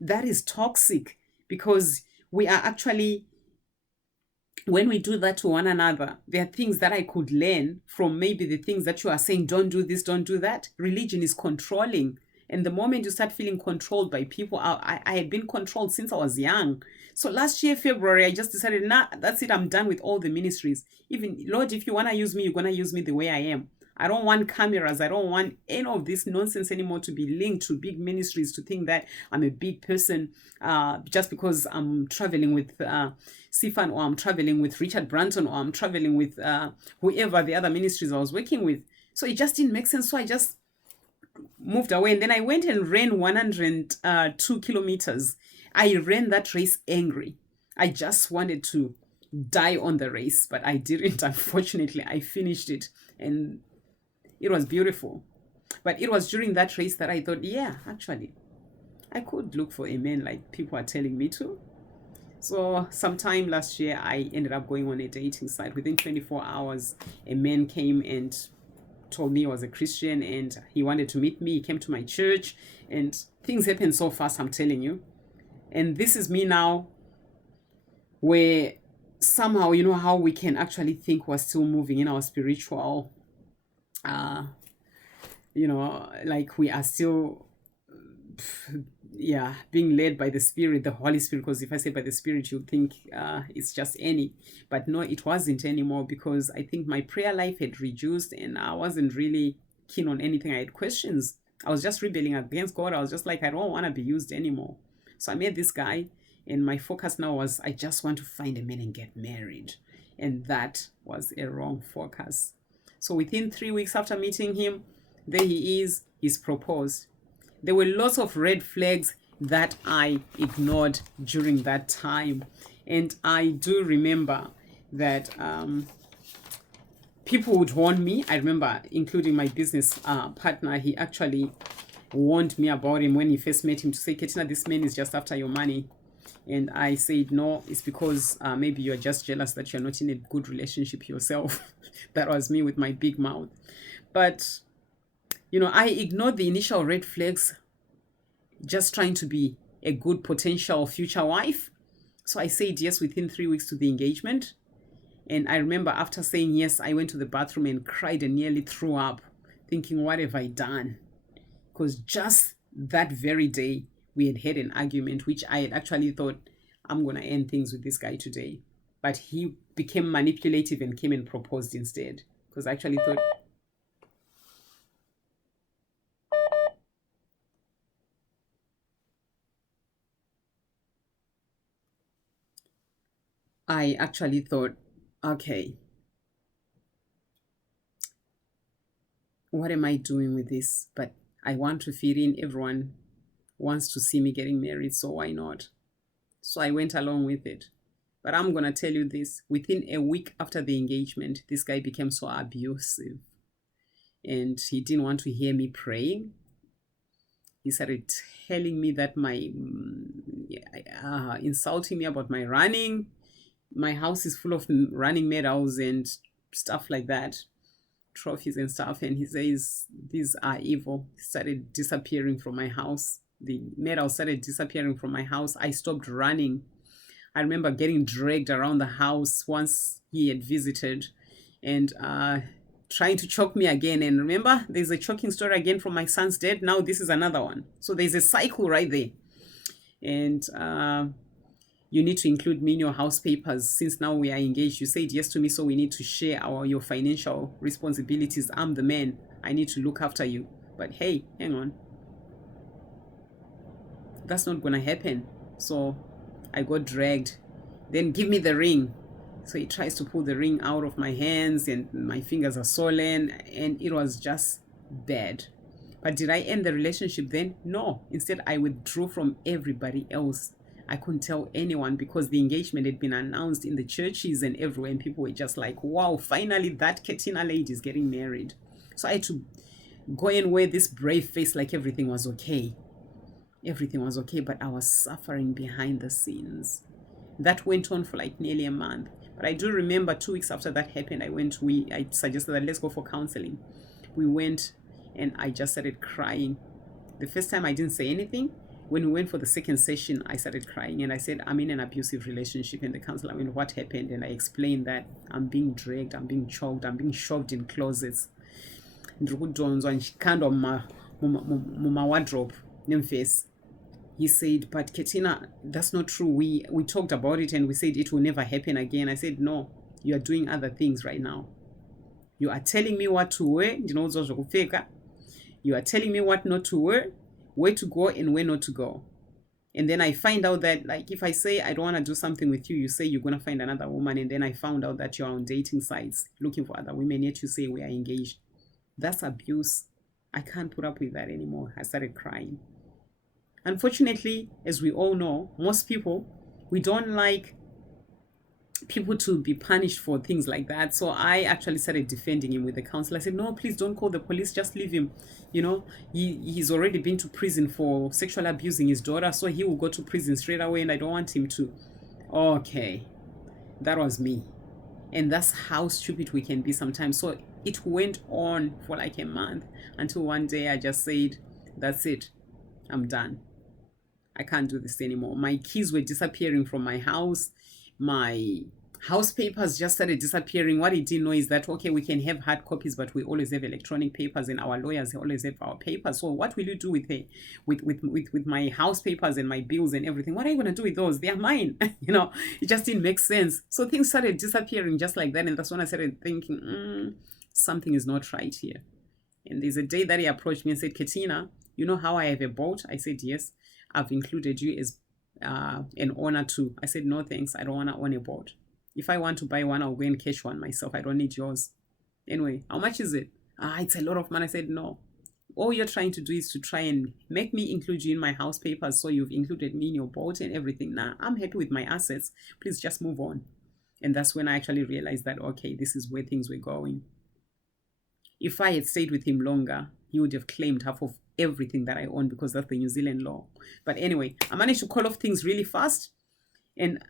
That is toxic, because we are actually, when we do that to one another, there are things that I could learn from maybe the things that you are saying, don't do this, don't do that. Religion is controlling. And the moment you start feeling controlled by people, I had been controlled since I was young. So last year, February, I just decided, that's it. I'm done with all the ministries. Even, Lord, if you want to use me, you're going to use me the way I am. I don't want cameras. I don't want any of this nonsense anymore to be linked to big ministries, to think that I'm a big person just because I'm traveling with Sifan, or I'm traveling with Richard Branton, or I'm traveling with whoever the other ministries I was working with. So it just didn't make sense. So I just moved away, and then I went and ran 102 kilometers. I ran that race angry. I just wanted to die on the race, but I didn't. Unfortunately, I finished it, and it was beautiful. But it was during that race that I thought, yeah, actually, I could look for a man like people are telling me to. So sometime last year, I ended up going on a dating site. Within 24 hours, a man came and told me he was a Christian and he wanted to meet me. He came to my church, and things happened so fast, I'm telling you. And this is me now, where somehow, you know how we can actually think we're still moving in our spiritual, like we are still, yeah, being led by the Spirit, the Holy Spirit. Because if I say by the Spirit, you think it's just any. But no, it wasn't anymore, because I think my prayer life had reduced and I wasn't really keen on anything. I had questions. I was just rebelling against God. I was just like, I don't want to be used anymore. So I met this guy, and my focus now was, I just want to find a man and get married. And that was a wrong focus. So within 3 weeks after meeting him, there he is, he's proposed. There were lots of red flags that I ignored during that time. And I do remember that people would warn me. I remember, including my business partner, he actually warned me about him when he first met him, to say, Ketina, this man is just after your money. And I said, no, it's because maybe you're just jealous that you're not in a good relationship yourself. That was me with my big mouth. But, I ignored the initial red flags, just trying to be a good potential future wife. So I said yes within 3 weeks to the engagement. And I remember after saying yes, I went to the bathroom and cried and nearly threw up, thinking, what have I done? Because just that very day, we had an argument, which I had actually thought, I'm going to end things with this guy today. But he became manipulative and came and proposed instead. Because I actually thought... okay, what am I doing with this? But I want to fit in. Everyone wants to see me getting married, so why not? So I went along with it. But I'm going to tell you this. Within a week after the engagement, this guy became so abusive. And he didn't want to hear me praying. He started telling me that insulting me about my running. My house is full of running medals and stuff like that, trophies and stuff. And he says, these are evil. He started disappearing from my house. The medals started disappearing from my house. I stopped running. I remember getting dragged around the house once he had visited, and trying to choke me again. And remember, there's a choking story again from my son's dad. Now this is another one. So there's a cycle right there. And you need to include me in your house papers. Since now we are engaged, you said yes to me, so we need to share your financial responsibilities. I'm the man. I need to look after you. But hey, hang on. That's not going to happen. So I got dragged. Then give me the ring. So he tries to pull the ring out of my hands, and my fingers are swollen, and it was just bad. But did I end the relationship then? No. Instead, I withdrew from everybody else. I couldn't tell anyone, because the engagement had been announced in the churches and everywhere, and people were just like, wow, finally that Ketina lady is getting married. So I had to go and wear this brave face like everything was okay. Everything was okay, but I was suffering behind the scenes. That went on for like nearly a month. But I do remember 2 weeks after that happened, I suggested that let's go for counseling. We went, and I just started crying. The first time I didn't say anything. When we went for the second session, I started crying, and I said, I'm in an abusive relationship. And the counselor went, what happened? And I explained that I'm being dragged, I'm being choked, I'm being shoved in closets. Kind of my wardrobe, face. He said, but Ketina, that's not true. We talked about it and we said it will never happen again. I said, no, you are doing other things right now. You are telling me what to wear. You are telling me what not to wear, where to go and where not to go. And then I find out that, like, if I say I don't want to do something with you, you say you're going to find another woman. And then I found out that you're on dating sites looking for other women, yet you say we are engaged. That's abuse. I can't put up with that anymore. I started crying. Unfortunately, as we all know, most people, we don't like people to be punished for things like that. So I actually started defending him with the council. I said, no, please don't call the police, just leave him. You know, he's already been to prison for sexually abusing his daughter, so he will go to prison straight away, and I don't want him to. Okay, that was me. And that's how stupid we can be sometimes. So it went on for like a month until one day I just said, that's it, I'm done. I can't do this anymore. My keys were disappearing from my house. My house papers just started disappearing. What he didn't know is that, okay, we can have hard copies, but we always have electronic papers, and our lawyers always have our papers. So what will you do with my house papers and my bills and everything? What are you going to do with those? They are mine. It just didn't make sense. So things started disappearing just like that. And that's when I started thinking, something is not right here. And there's a day that he approached me and said, Ketina, you know how I have a boat? I said, yes. I've included you as an owner too. I said, no thanks, I don't want to own a boat. If I want to buy one, I'll go and catch one myself. I don't need yours. Anyway, how much is it? It's a lot of money. I said, no. All you're trying to do is to try and make me include you in my house papers, so you've included me in your boat and everything. Nah, I'm happy with my assets. Please just move on. And that's when I actually realized that, okay, this is where things were going. If I had stayed with him longer, he would have claimed half of everything that I own, because that's the New Zealand law. But anyway, I managed to call off things really fast. And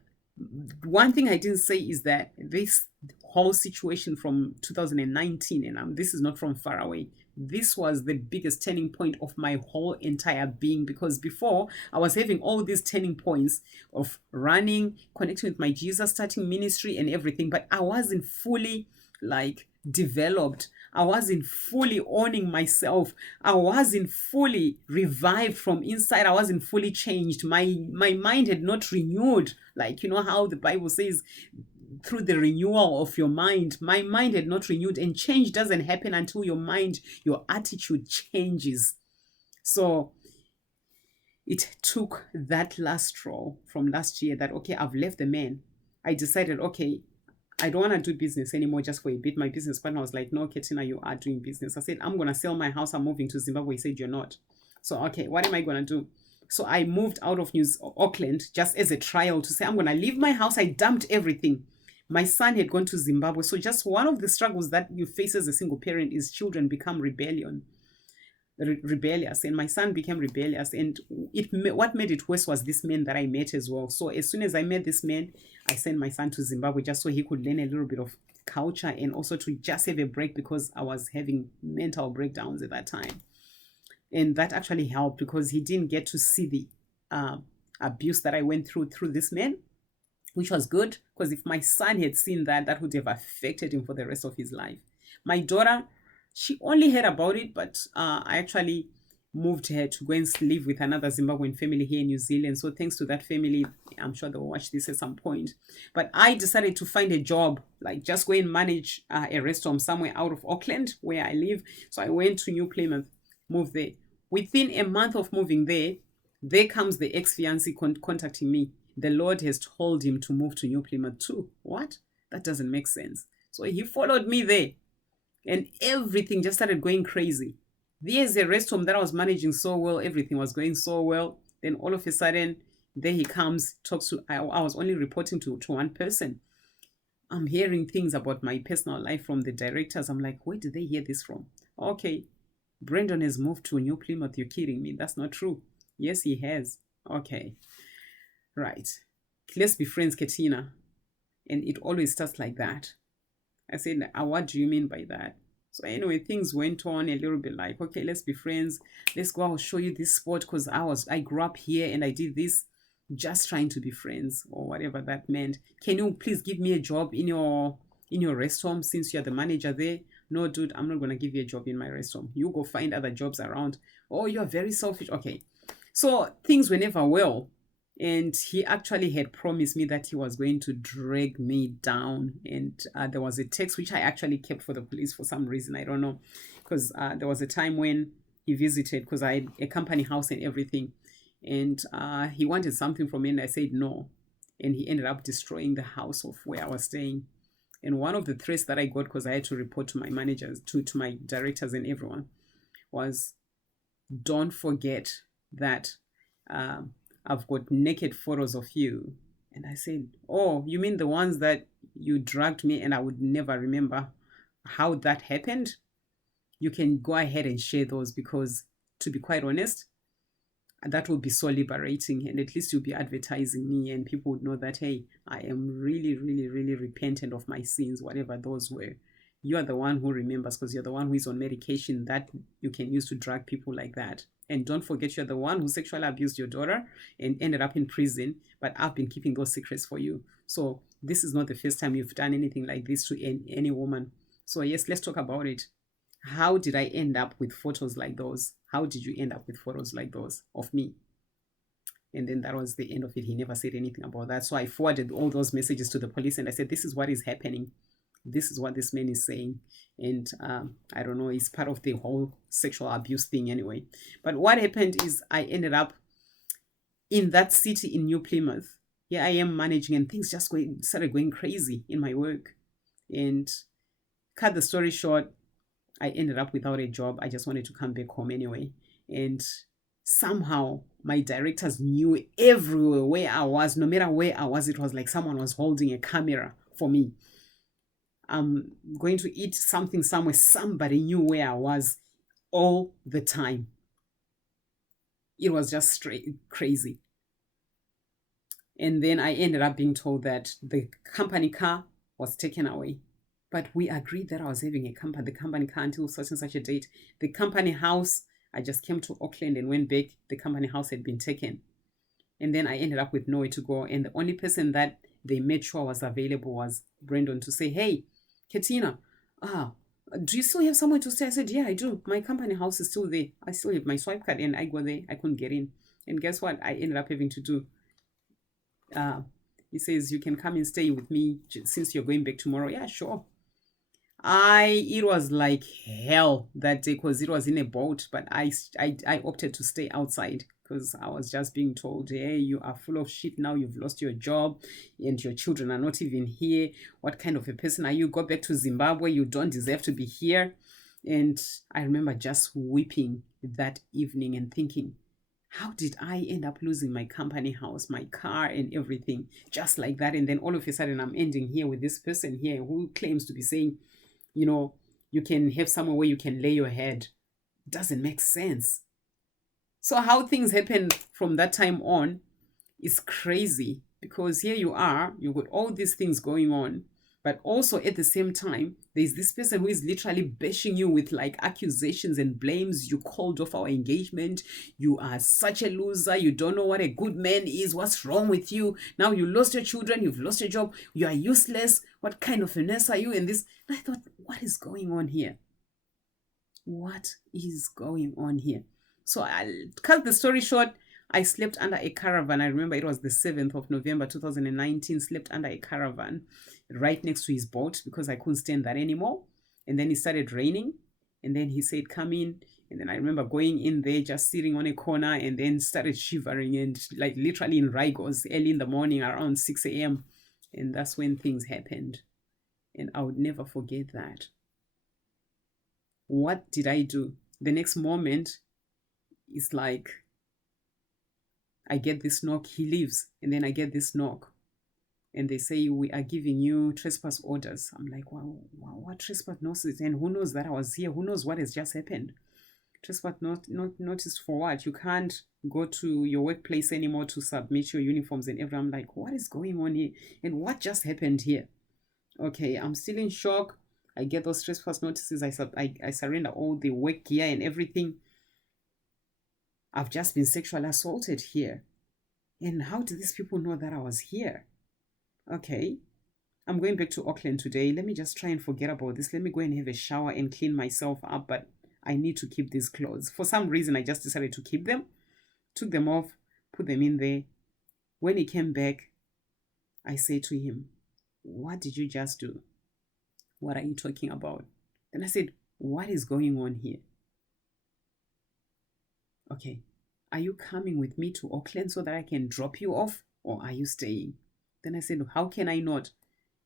one thing I didn't say is that this whole situation from 2019, and this is not from far away, this was the biggest turning point of my whole entire being, because before I was having all these turning points of running, connecting with my Jesus, starting ministry and everything, but I wasn't fully developed. I wasn't fully owning myself. I wasn't fully revived from inside. I wasn't fully changed. My mind had not renewed. How the Bible says, through the renewal of your mind. My mind had not renewed, and change doesn't happen until your attitude changes. So it took that last straw from last year that, okay, I've left the man. I decided, okay, I don't want to do business anymore just for a bit. My business partner was like, no, Ketina, you are doing business. I said, I'm going to sell my house. I'm moving to Zimbabwe. He said, you're not. So, okay, what am I going to do? So I moved out of Auckland just as a trial to say, I'm going to leave my house. I dumped everything. My son had gone to Zimbabwe. So just one of the struggles that you face as a single parent is children become rebellious, and my son became rebellious, and what made it worse was this man that I met as well. So as soon as I met this man, I sent my son to Zimbabwe just so he could learn a little bit of culture, and also to just have a break, because I was having mental breakdowns at that time. And that actually helped, because he didn't get to see the abuse that I went through this man, which was good, because if my son had seen that, that would have affected him for the rest of his life. My daughter, she only heard about it, but I actually moved her to go and live with another Zimbabwean family here in New Zealand. So thanks to that family, I'm sure they'll watch this at some point. But I decided to find a job, just go and manage a restaurant somewhere out of Auckland where I live. So I went to New Plymouth, moved there. Within a month of moving there comes the ex-fiancé contacting me. The Lord has told him to move to New Plymouth too. What? That doesn't make sense. So he followed me there. And everything just started going crazy. There's a rest home that I was managing so well. Everything was going so well. Then all of a sudden, there he comes, talks to, I was only reporting to one person. I'm hearing things about my personal life from the directors. I'm like, where did they hear this from? Okay, Brendan has moved to New Plymouth. You're kidding me. That's not true. Yes, he has. Okay. Right. Let's be friends, Ketina. And it always starts like that. I said, what do you mean by that? So anyway, things went on a little bit like, okay, let's be friends. Let's go. I'll show you this spot, because I grew up here and I did this, just trying to be friends, or whatever that meant. Can you please give me a job in your rest home, since you're the manager there? No, dude, I'm not going to give you a job in my rest home. You go find other jobs around. Oh, you're very selfish. Okay. So things were never well. And he actually had promised me that he was going to drag me down. And there was a text which I actually kept for the police for some reason. I don't know. Because there was a time when he visited, because I had a company house and everything. And he wanted something from me, and I said no. And he ended up destroying the house of where I was staying. And one of the threats that I got, because I had to report to my managers, to my directors and everyone, was, don't forget that I've got naked photos of you. And I said, oh, you mean the ones that you dragged me and I would never remember how that happened? You can go ahead and share those, because to be quite honest, that would be so liberating, and at least you'll be advertising me and people would know that, hey, I am really, really, really repentant of my sins, whatever those were. You're the one who remembers, because you're the one who is on medication that you can use to drag people like that. And don't forget, you're the one who sexually abused your daughter and ended up in prison, but I've been keeping those secrets for you. So this is not the first time you've done anything like this to any woman. So yes, let's talk about it. How did I end up with photos like those? How did you end up with photos like those of me? And then that was the end of it. He never said anything about that. So I forwarded all those messages to the police and I said, this is what is happening. This is what this man is saying. And I don't know, it's part of the whole sexual abuse thing anyway. But what happened is I ended up in that city in New Plymouth. Here I am managing, and things just started going crazy in my work. And cut the story short, I ended up without a job. I just wanted to come back home anyway. And somehow my directors knew everywhere where I was. No matter where I was, it was like someone was holding a camera for me. I'm going to eat something somewhere. Somebody knew where I was all the time. It was just straight crazy. And then I ended up being told that the company car was taken away. But we agreed that I was having the company car until such and such a date. The company house, I just came to Auckland and went back. The company house had been taken. And then I ended up with nowhere to go. And the only person that they made sure was available was Brendan, to say, hey, Ketina, do you still have somewhere to stay? I said, yeah, I do. My company house is still there. I still have my swipe card, and I go there. I couldn't get in. And guess what? I ended up having to do. He says, you can come and stay with me since you're going back tomorrow. Yeah, sure. It was like hell that day, because it was in a boat, but I opted to stay outside, because I was just being told, hey, you are full of shit now, you've lost your job and your children are not even here. What kind of a person are you? Go back to Zimbabwe, you don't deserve to be here. And I remember just weeping that evening and thinking, how did I end up losing my company house, my car, and everything just like that? And then all of a sudden I'm ending here with this person here who claims to be saying, you know, you can have somewhere where you can lay your head. Doesn't make sense. So how things happen from that time on is crazy, because here you are, you've got all these things going on, but also at the same time, there's this person who is literally bashing you with like accusations and blames. You called off our engagement. You are such a loser. You don't know what a good man is. What's wrong with you? Now you lost your children. You've lost your job. You are useless. What kind of a nurse are you? And this, I thought, what is going on here? What is going on here? So I'll cut the story short. I slept under a caravan. I remember it was the 7th of November, 2019, slept under a caravan right next to his boat, because I couldn't stand that anymore. And then it started raining. And then he said, come in. And then I remember going in there, just sitting on a corner, and then started shivering, and like literally in Rigos early in the morning around 6 a.m. And that's when things happened. And I would never forget that. What did I do? The next moment, it's like, I get this knock, he leaves, and then I get this knock, and they say, we are giving you trespass orders. I'm like, wow, what trespass notice? And who knows that I was here? Who knows what has just happened? Trespass not notice for what? You can't go to your workplace anymore to submit your uniforms and everything. I'm like, what is going on here? And what just happened here? Okay, I'm still in shock. I get those trespass notices. I surrender all the work gear and everything. I've just been sexually assaulted here. And how did these people know that I was here? Okay, I'm going back to Auckland today. Let me just try and forget about this. Let me go and have a shower and clean myself up. But I need to keep these clothes. For some reason, I just decided to keep them. Took them off, put them in there. When he came back, I said to him, what did you just do? What are you talking about? Then I said, what is going on here? Okay, are you coming with me to Auckland so that I can drop you off, or are you staying? Then I said, how can I not?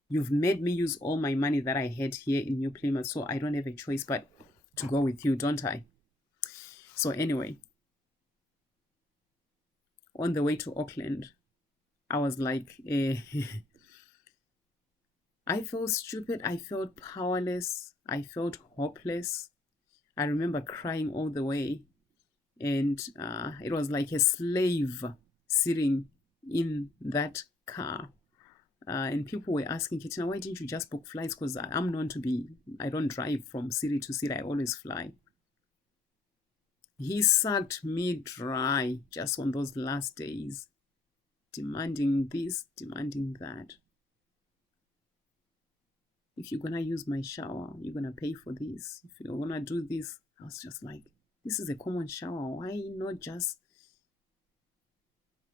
You've made me use all my money that I had here in New Plymouth, so I don't have a choice but to go with you, don't I? So anyway, on the way to Auckland, I was like, I felt stupid. I felt powerless. I felt hopeless. I remember crying all the way. And it was like a slave sitting in that car. And people were asking Ketina, why didn't you just book flights? Because I'm known to be, I don't drive from city to city. I always fly. He sucked me dry just on those last days, demanding this, demanding that. If you're going to use my shower, you're going to pay for this. If you're going to do this, I was just like, this is a common shower. Why not just...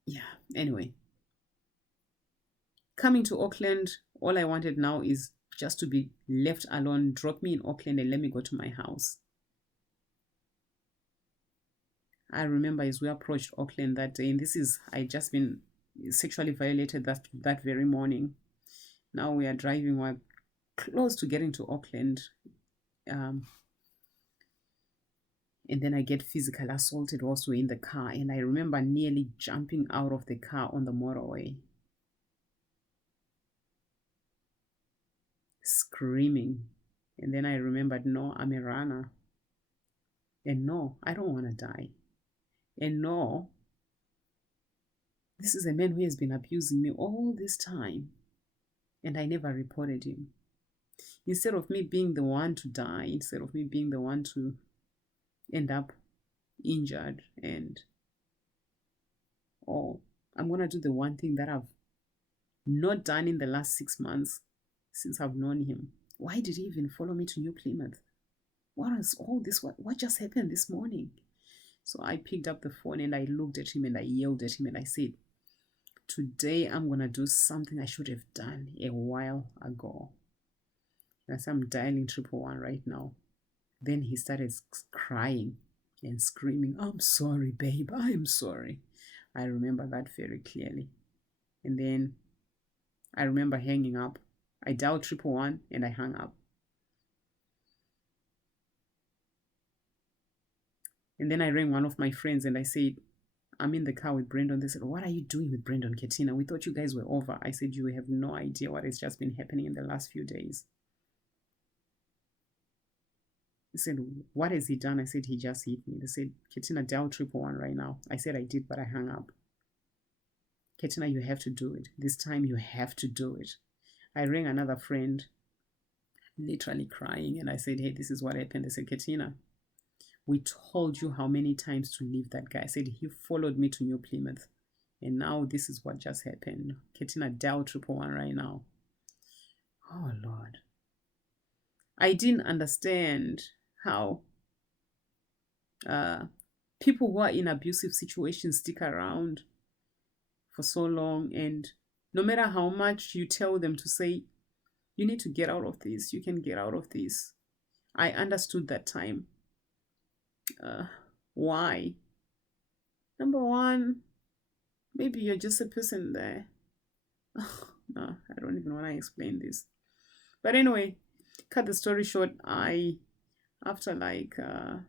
Yeah, anyway. Coming to Auckland, all I wanted now is just to be left alone. Drop me in Auckland and let me go to my house. I remember as we approached Auckland that day, and this is, I just been sexually violated that very morning. Now we are driving, we're close to getting to Auckland. And then I get physically assaulted also in the car. And I remember nearly jumping out of the car on the motorway, screaming. And then I remembered, no, I'm a runner. And no, I don't want to die. And no, this is a man who has been abusing me all this time. And I never reported him. Instead of me being the one to die, instead of me being the one to end up injured and, oh, I'm going to do the one thing that I've not done in the last 6 months since I've known him. Why did he even follow me to New Plymouth? What is all this? What just happened this morning? So I picked up the phone and I looked at him and I yelled at him and I said, today I'm going to do something I should have done a while ago. And so I'm dialing 111 right now. Then he started crying and screaming, I'm sorry, babe, I'm sorry. I remember that very clearly. And then I remember hanging up. I dialed 111 and I hung up. And then I rang one of my friends and I said, I'm in the car with Brendan. They said, what are you doing with Brendan, Ketina? We thought you guys were over. I said, you have no idea what has just been happening in the last few days. They said, what has he done? I said, he just hit me. They said, Ketina, dial 111 right now. I said, I did, but I hung up. Ketina, you have to do it. This time you have to do it. I rang another friend, literally crying, and I said, hey, this is what happened. They said, Ketina, we told you how many times to leave that guy. I said, he followed me to New Plymouth. And now this is what just happened. Ketina, dial 111 right now. Oh, Lord. I didn't understand how people who are in abusive situations stick around for so long. And no matter how much you tell them to say, you need to get out of this, you can get out of this. I understood that time. Why? Number one, maybe you're just a person there. No, I don't even want to explain this. But anyway, cut the story short, after like, I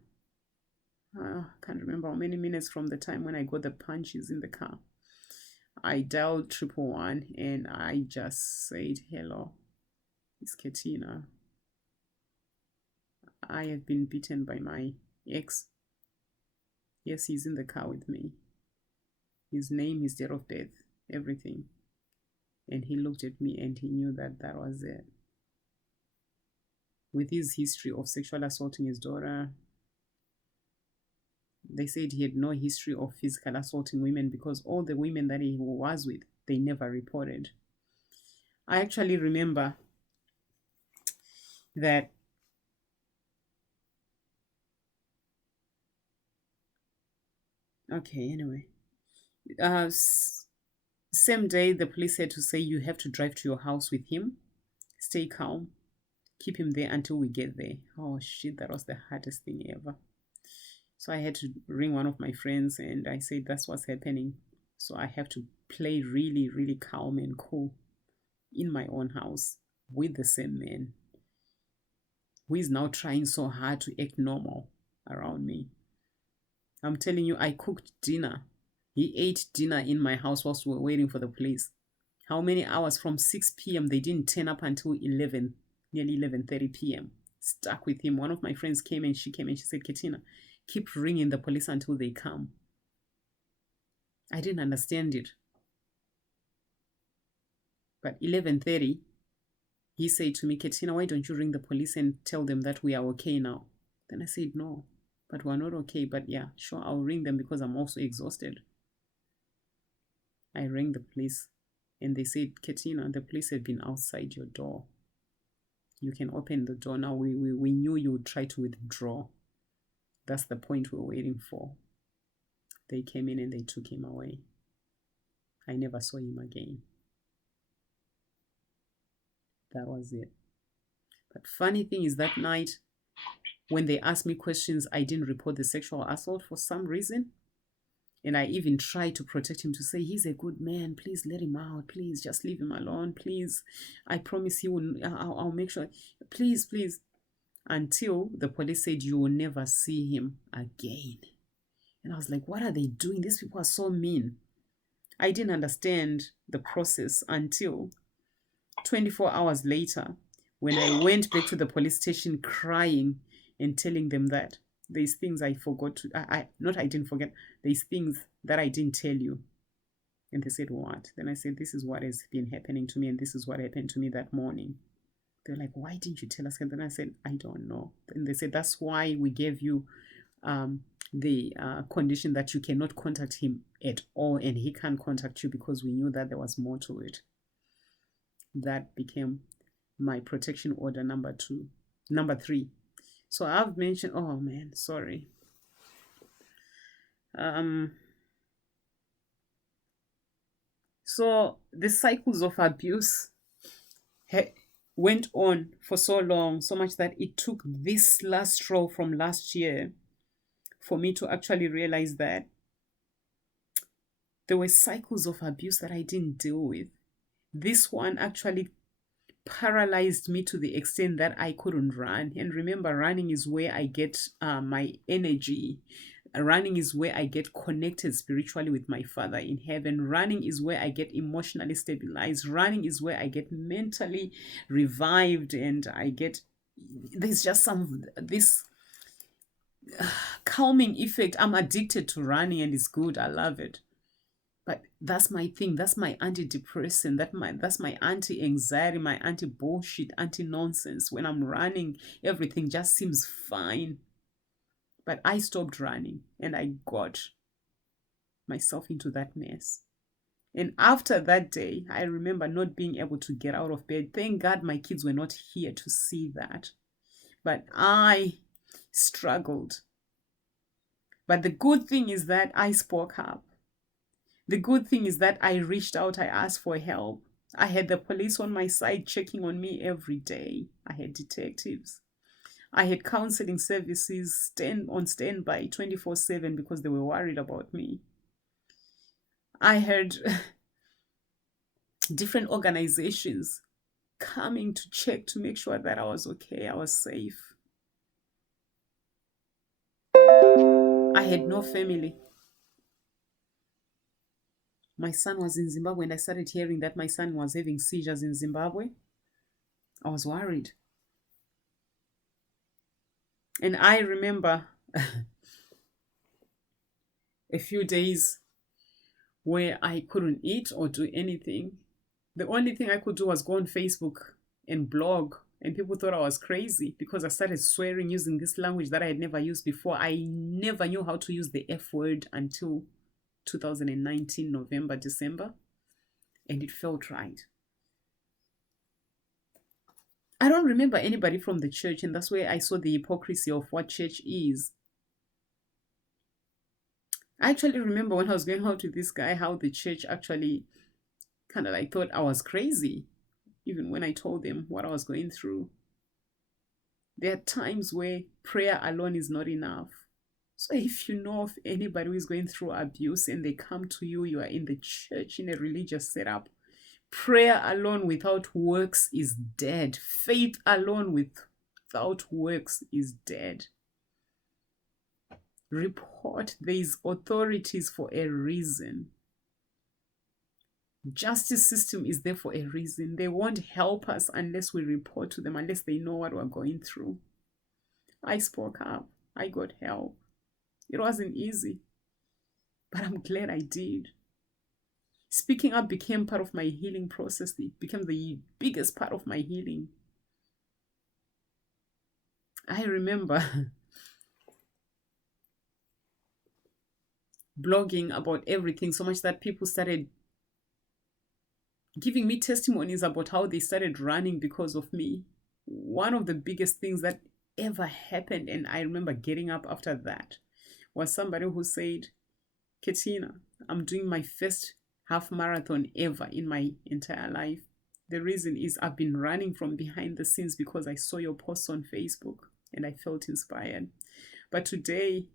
can't remember how many minutes from the time when I got the punches in the car, I dialed 111 and I just said, hello, it's Ketina. I have been beaten by my ex. Yes, he's in the car with me. His name, his date of birth, everything. And he looked at me and he knew that that was it. With his history of sexual assaulting his daughter, they said he had no history of physical assaulting women because all the women that he was with, they never reported. I actually remember that anyway, same day the police had to say you have to drive to your house with him, stay calm, keep him there until we get there. Oh shit, that was the hardest thing ever. So I had to ring one of my friends and I said, that's what's happening. So I have to play really, really calm and cool in my own house with the same man who is now trying so hard to act normal around me. I'm telling you, I cooked dinner. He ate dinner in my house whilst we were waiting for the police. How many hours? From 6 p.m. They didn't turn up until 11, nearly 11:30 p.m. Stuck with him. One of my friends came and she said, Ketina, keep ringing the police until they come. I didn't understand it. But 11:30, he said to me, Ketina, why don't you ring the police and tell them that we are okay now? Then I said, no, but we're not okay. But yeah, sure, I'll ring them because I'm also exhausted. I rang the police and they said, Ketina, the police have been outside your door. You can open the door now. We knew you would try to withdraw. That's the point we're waiting for. They came in and they took him away. I never saw him again. That was it. But funny thing is that night, when they asked me questions, I didn't report the sexual assault for some reason. And I even tried to protect him, to say, he's a good man. Please let him out. Please just leave him alone. Please. I promise he will. I'll make sure. Please, please. Until the police said, you will never see him again. And I was like, what are they doing? These people are so mean. I didn't understand the process until 24 hours later, when I went back to the police station crying and telling them that there's things I forgot to, I didn't forget, there's things that I didn't tell you. And they said, what? Then I said, this is what has been happening to me, and this is what happened to me that morning. They're like, why didn't you tell us? And then I said, I don't know. And they said, that's why we gave you the condition that you cannot contact him at all, and he can't contact you, because we knew that there was more to it. That became my protection order number 3. So I've mentioned, oh man, sorry. So the cycles of abuse went on for so long, so much that it took this last straw from last year for me to actually realize that there were cycles of abuse that I didn't deal with. This one actually paralyzed me to the extent that I couldn't run. And remember, running is where I get my energy. Running is where I get connected spiritually with my Father in heaven. Running is where I get emotionally stabilized. Running is where I get mentally revived, and there's just this calming effect. I'm addicted to running, and it's good. I love it. But that's my thing. That's my antidepressant. That's my anti-anxiety, my anti-bullshit, anti-nonsense. When I'm running, everything just seems fine. But I stopped running, and I got myself into that mess. And after that day, I remember not being able to get out of bed. Thank God my kids were not here to see that. But I struggled. But the good thing is that I spoke up. The good thing is that I reached out, I asked for help. I had the police on my side checking on me every day. I had detectives. I had counseling services on standby 24/7 because they were worried about me. I had different organizations coming to check to make sure that I was okay, I was safe. I had no family. My son was in Zimbabwe, and I started hearing that my son was having seizures in Zimbabwe. I was worried. And I remember a few days where I couldn't eat or do anything. The only thing I could do was go on Facebook and blog, and people thought I was crazy because I started swearing using this language that I had never used before. I never knew how to use the F word until 2019, November, December, and it felt right. I don't remember anybody from the church, and that's where I saw the hypocrisy of what church is. I actually remember when I was going out with this guy, how the church actually kind of like thought I was crazy, even when I told them what I was going through. There are times where prayer alone is not enough. So if you know of anybody who is going through abuse and they come to you, you are in the church, in a religious setup, prayer alone without works is dead. Faith alone without works is dead. report. There's authorities for a reason. Justice system is there for a reason. They won't help us unless we report to them, unless they know what we're going through. I spoke up. I got help. It wasn't easy, but I'm glad I did. Speaking up became part of my healing process. It became the biggest part of my healing. I remember blogging about everything so much that people started giving me testimonies about how they started running because of me. One of the biggest things that ever happened, and I remember getting up after that, was somebody who said, Ketina, I'm doing my first half marathon ever in my entire life. The reason is I've been running from behind the scenes because I saw your posts on Facebook and I felt inspired. But today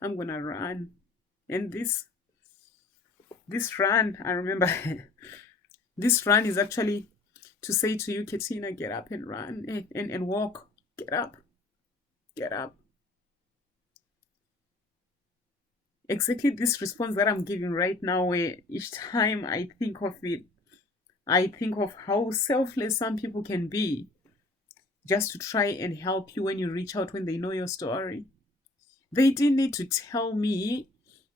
I'm gonna run. And this run, I remember this run is actually to say to you, Ketina, get up and run and walk. Get up. Get up. Exactly this response that I'm giving right now, where each time I think of it, I think of how selfless some people can be just to try and help you when you reach out, when they know your story. They didn't need to tell me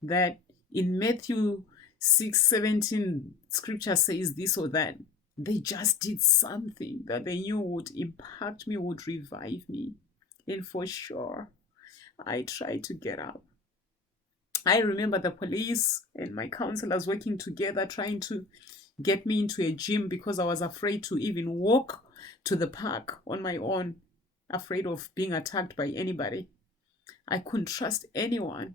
that in Matthew 6:17 scripture says this or that. They just did something that they knew would impact me, would revive me. And for sure, I tried to get up. I remember the police and my counselors working together trying to get me into a gym because I was afraid to even walk to the park on my own, afraid of being attacked by anybody. I couldn't trust anyone.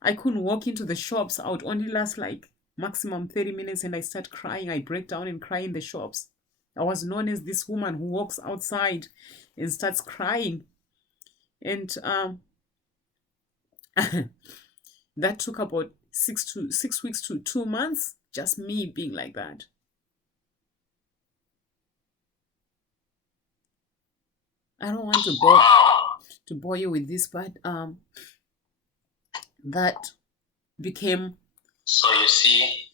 I couldn't walk into the shops. I would only last like maximum 30 minutes and I start crying. I break down and cry in the shops. I was known as this woman who walks outside and starts crying. And that took about 6 weeks to 2 months, just me being like that. I don't want to bore you with this, but that became. So you see,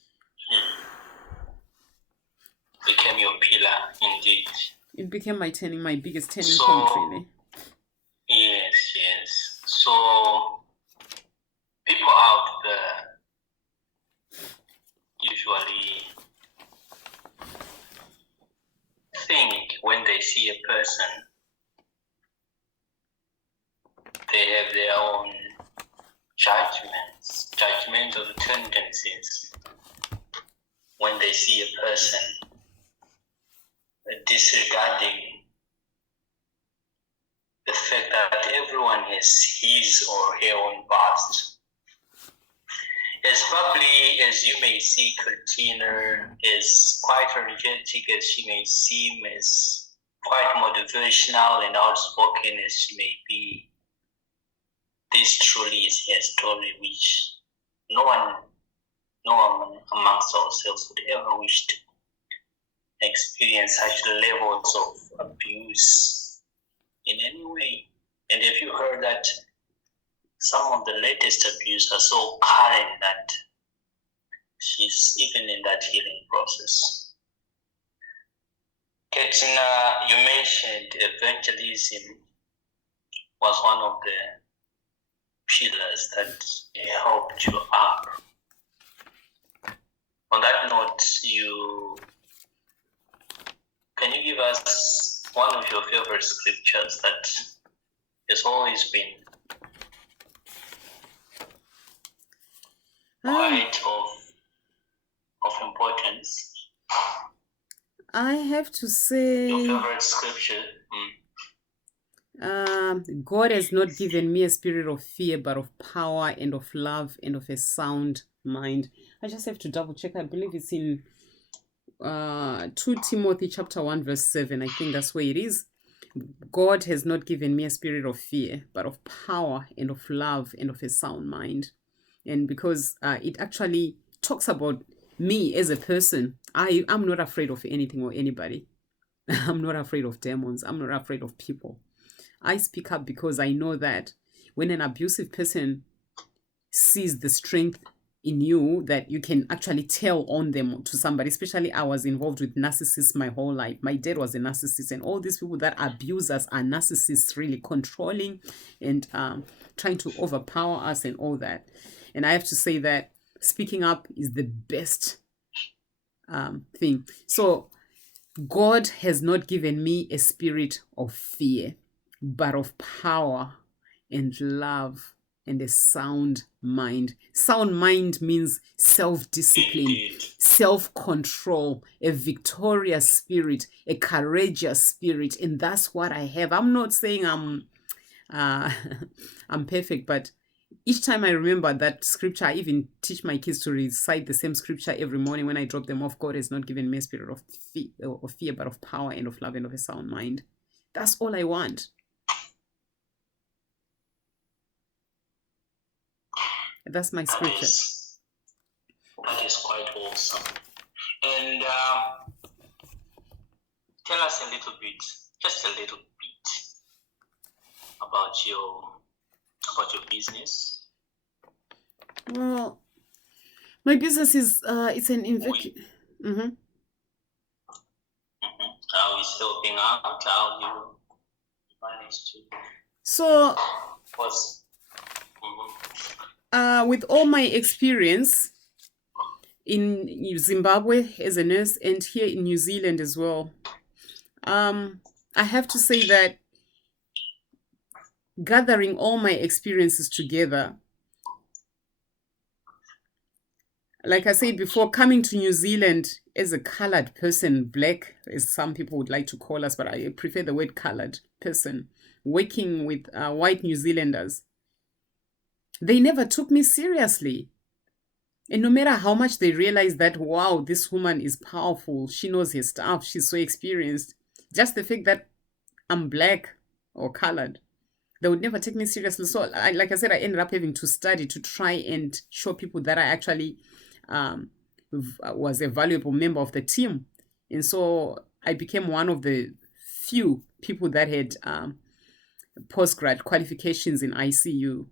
became your pillar indeed. It became my biggest turning point, really. Yes. So people out there usually think when they see a person, they have their own judgmental tendencies when they see a person, disregarding the fact that everyone has his or her own past. As probably as you may see Ketina, as quite energetic as she may seem, as quite motivational and outspoken as she may be, this truly is her story, which no one amongst ourselves would ever wish to experience such levels of abuse in any way. And have you heard that some of the latest abuse are so current that she's even in that healing process? Ketina, you mentioned evangelism was one of the pillars that helped you up. On that note, can you give us one of your favorite scriptures that has always been quite of importance? I have to say, your favorite scripture. God has not given me a spirit of fear, but of power and of love and of a sound mind. I just have to double check. I believe it's in 2 Timothy chapter 1 verse 7. I think that's where it is. God has not given me a spirit of fear, but of power and of love and of a sound mind. And because it actually talks about me as a person, I'm not afraid of anything or anybody. I'm not afraid of demons. I'm not afraid of people. I speak up because I know that when an abusive person sees the strength in you, that you can actually tell on them to somebody. Especially, I was involved with narcissists my whole life. My dad was a narcissist, and all these people that abuse us are narcissists, really controlling and trying to overpower us and all that. And I have to say that speaking up is the best thing. So God has not given me a spirit of fear, but of power and love and a sound mind. Sound mind means self-discipline, Indeed. self-control, a victorious spirit, a courageous spirit, and that's what I have. I'm not saying I'm perfect, but each time I remember that scripture, I even teach my kids to recite the same scripture every morning when I drop them off. God has not given me a spirit of fear, but of power and of love and of a sound mind. That's all I want. That's my scripture. That is quite awesome. And tell us a little bit, just a little bit, about your business. Well, my business is it's an infection. How is helping out? How you manage to? So, with all my experience in Zimbabwe as a nurse and here in New Zealand as well, I have to say that gathering all my experiences together, like I said before, coming to New Zealand as a colored person, black, as some people would like to call us, but I prefer the word colored person, working with white New Zealanders, they never took me seriously. And no matter how much they realized that, wow, this woman is powerful, she knows her stuff, she's so experienced, just the fact that I'm black or colored, they would never take me seriously. So, like I said, I ended up having to study to try and show people that I actually was a valuable member of the team. And so I became one of the few people that had postgrad qualifications in ICU,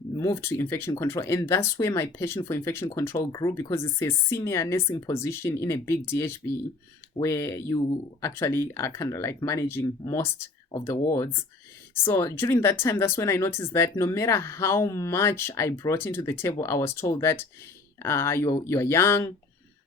moved to infection control. And that's where my passion for infection control grew, because it's a senior nursing position in a big DHB where you actually are kind of like managing most of the wards. So during that time, that's when I noticed that no matter how much I brought into the table, I was told that you're young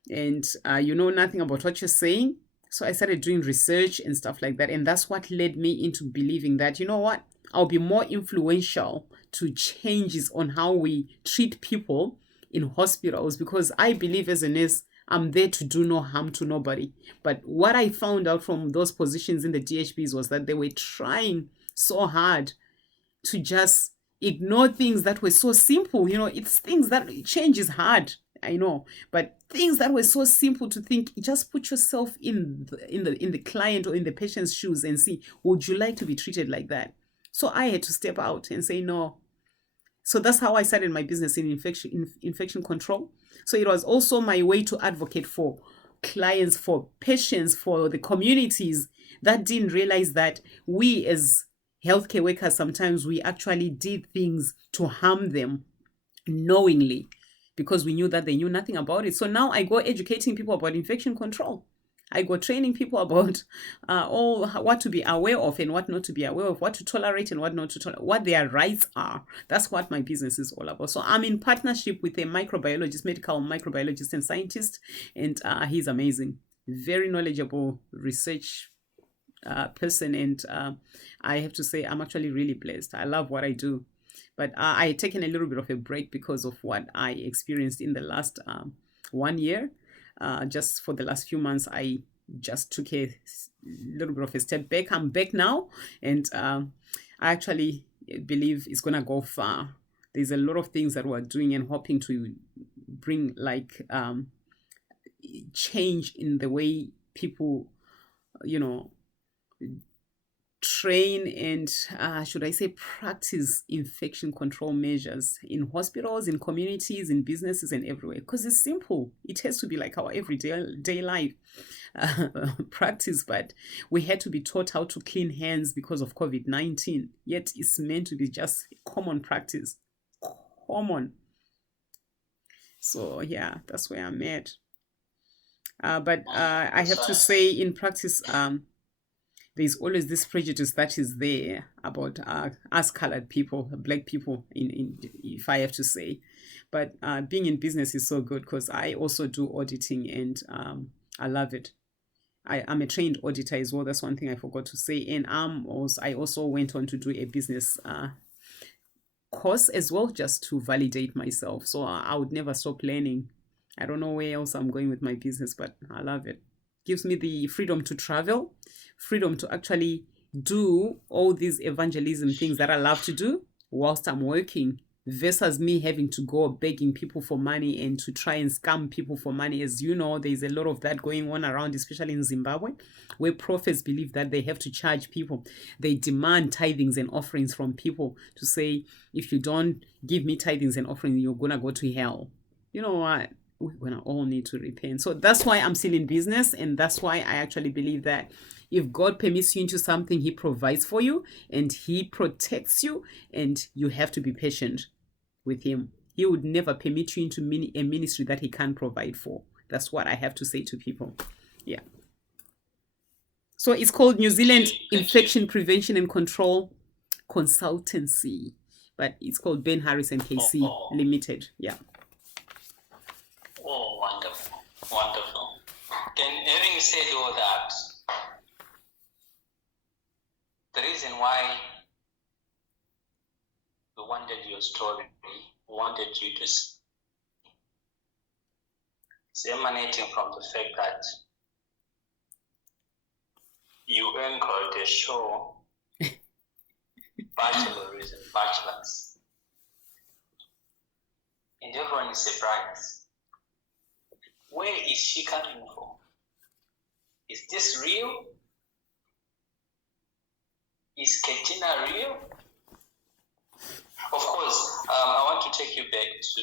and you know nothing about what you're saying. So I started doing research and stuff like that. And that's what led me into believing that, you know what, I'll be more influential to changes on how we treat people in hospitals, because I believe as a nurse, I'm there to do no harm to nobody. But what I found out from those positions in the DHBs was that they were trying so hard to just ignore things that were so simple. You know, it's things that change is hard, I know, but things that were so simple to think, just put yourself in the client or in the patient's shoes and see, would you like to be treated like that? So I had to step out and say no. So that's how I started my business in infection control. So it was also my way to advocate for clients, for patients, for the communities that didn't realize that we as healthcare workers, sometimes we actually did things to harm them knowingly, because we knew that they knew nothing about it. So now I go educating people about infection control. I go training people about what to be aware of and what not to be aware of, what to tolerate and what not to tolerate, what their rights are. That's what my business is all about. So I'm in partnership with a microbiologist, medical microbiologist and scientist, and he's amazing, very knowledgeable research person. And I have to say, I'm actually really blessed. I love what I do. But I had taken a little bit of a break because of what I experienced in the last 1 year. Just for the last few months, I just took a little bit of a step back. I'm back now, and I actually believe it's going to go far. There's a lot of things that we're doing and hoping to bring like change in the way people, you know, train and should I say practice infection control measures in hospitals, in communities, in businesses, and everywhere. Because it's simple. It has to be like our everyday life practice, but we had to be taught how to clean hands because of COVID-19. Yet it's meant to be just common practice. Common. So yeah, that's where I'm at. But I have to say, in practice, there's always this prejudice that is there about us colored people, black people, if I have to say. But being in business is so good because I also do auditing and I love it. I'm a trained auditor as well. That's one thing I forgot to say. And I also went on to do a business course as well, just to validate myself. So I would never stop learning. I don't know where else I'm going with my business, but I love it. Gives me the freedom to travel, freedom to actually do all these evangelism things that I love to do whilst I'm working, versus me having to go begging people for money and to try and scam people for money. As you know, there's a lot of that going on around, especially in Zimbabwe, where prophets believe that they have to charge people. They demand tithings and offerings from people to say, if you don't give me tithings and offerings, you're going to go to hell. You know what? We're going to all need to repent. So that's why I'm still in business. And that's why I actually believe that if God permits you into something, He provides for you and He protects you, and you have to be patient with Him. He would never permit you into a ministry that He can't provide for. That's what I have to say to people. Yeah. So it's called New Zealand Infection Prevention and Control Consultancy, but it's called Ben Harris and KC Limited. Yeah. Oh, wonderful. Wonderful. Then, having said all that, the reason why we wanted your story, we wanted you to see, it's emanating from the fact that you anchored a show, Bachelors and Bachelors, and everyone is surprised. Where is she coming from? Is this real? Is Ketina real? Of course, I want to take you back to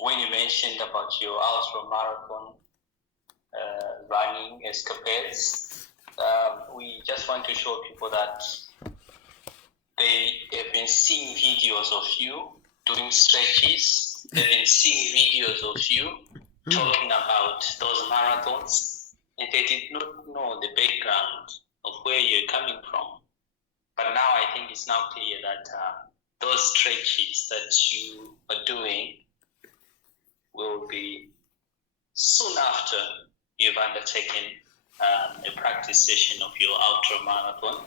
when you mentioned about your ultra marathon running escapades. We just want to show people that they have been seeing videos of you doing stretches. They've been seeing videos of you talking about those marathons, and they did not know the background of where you're coming from. But now I think it's now clear that those stretches that you are doing will be soon after you've undertaken a practice session of your ultra marathon.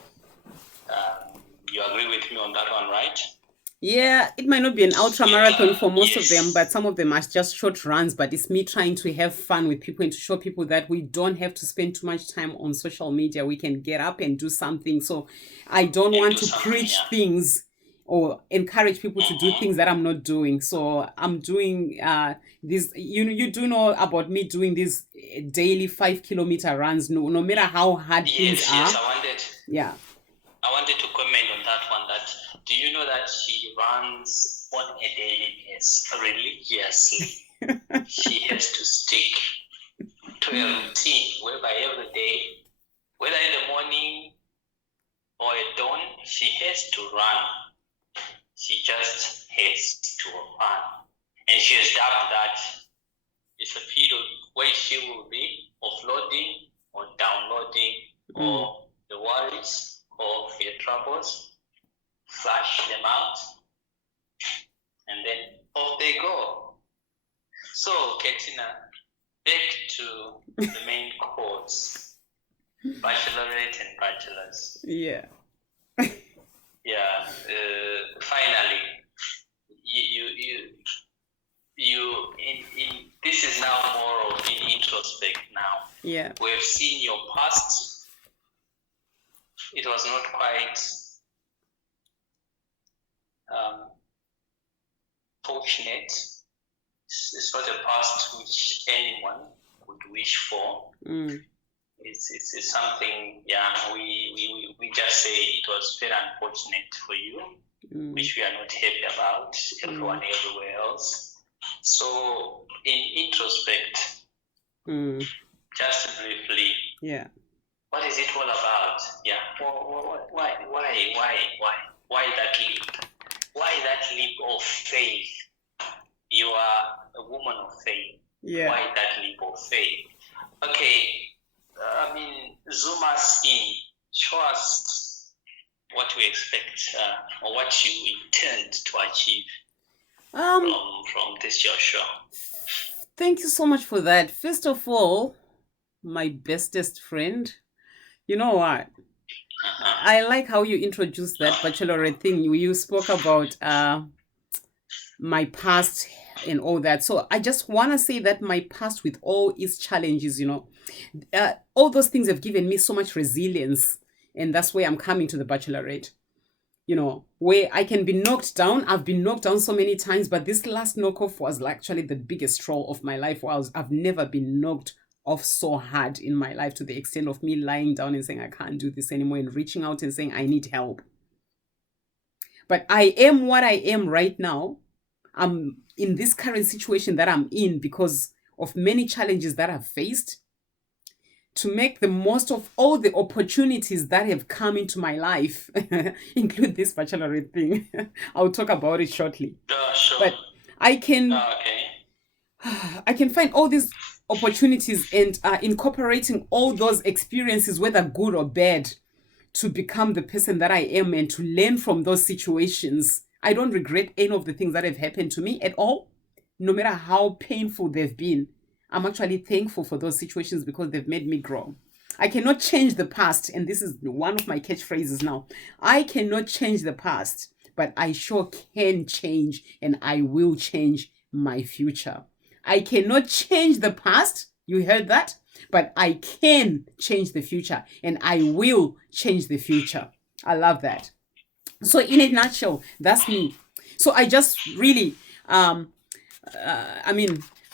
You agree with me on that one, right? Yeah, it might not be an ultra marathon for most of them, but some of them are just short runs. But it's me trying to have fun with people and to show people that we don't have to spend too much time on social media. We can get up and do something. So I don't want to preach things or encourage people to do things that I'm not doing. So I'm doing this. You do know about me doing these daily 5-kilometer runs. No matter how hard things are. Yes, I wanted to comment on that one. Do you know that she runs on a daily basis religiously? She has to stick to a routine whereby every day, whether in the morning or at dawn, she has to run. She just has to run. And she has done that. It's a period where she will be offloading or downloading or the worries of your troubles, flash them out, and then off they go. So, Ketina, back to the main course, Bachelorette and Bachelors. Yeah. Yeah. Finally, this is now more of an introspect now. Yeah. We've seen your past. It was not quite fortunate. It's not a past which anyone would wish for. It's something, we just say it was very unfortunate for you, which we are not happy about, everyone everywhere else. So, in introspect, just briefly, what is it all about? Yeah, why that leap? Why that leap of faith? You are a woman of faith. Why that leap of faith? Okay, zoom us in. Show us what we expect or what you intend to achieve from this your show. Thank you so much for that. First of all, my bestest friend, you know what? I like how you introduced that bachelorette thing. You spoke about my past and all that. So I just want to say that my past, with all its challenges, all those things have given me so much resilience. And that's where I'm coming to the bachelorette, where I can be knocked down. I've been knocked down so many times, but this last knockoff was actually the biggest troll of my life. I've never been knocked off so hard in my life, to the extent of me lying down and saying I can't do this anymore and reaching out and saying I need help. But I am what I am right now. I'm in this current situation that I'm in because of many challenges that I've faced, to make the most of all the opportunities that have come into my life, include this bachelorette thing. I'll talk about it shortly. Sure. But I can find all these opportunities and incorporating all those experiences, whether good or bad, to become the person that I am and to learn from those situations. I don't regret any of the things that have happened to me at all, no matter how painful they've been. I'm actually thankful for those situations because they've made me grow. I cannot change the past, and this is one of my catchphrases now. I cannot change the past, but I sure can change, and I will change my future. I cannot change the past, you heard that? But I can change the future, and I will change the future. I love that. So in a nutshell, that's me. So I just really,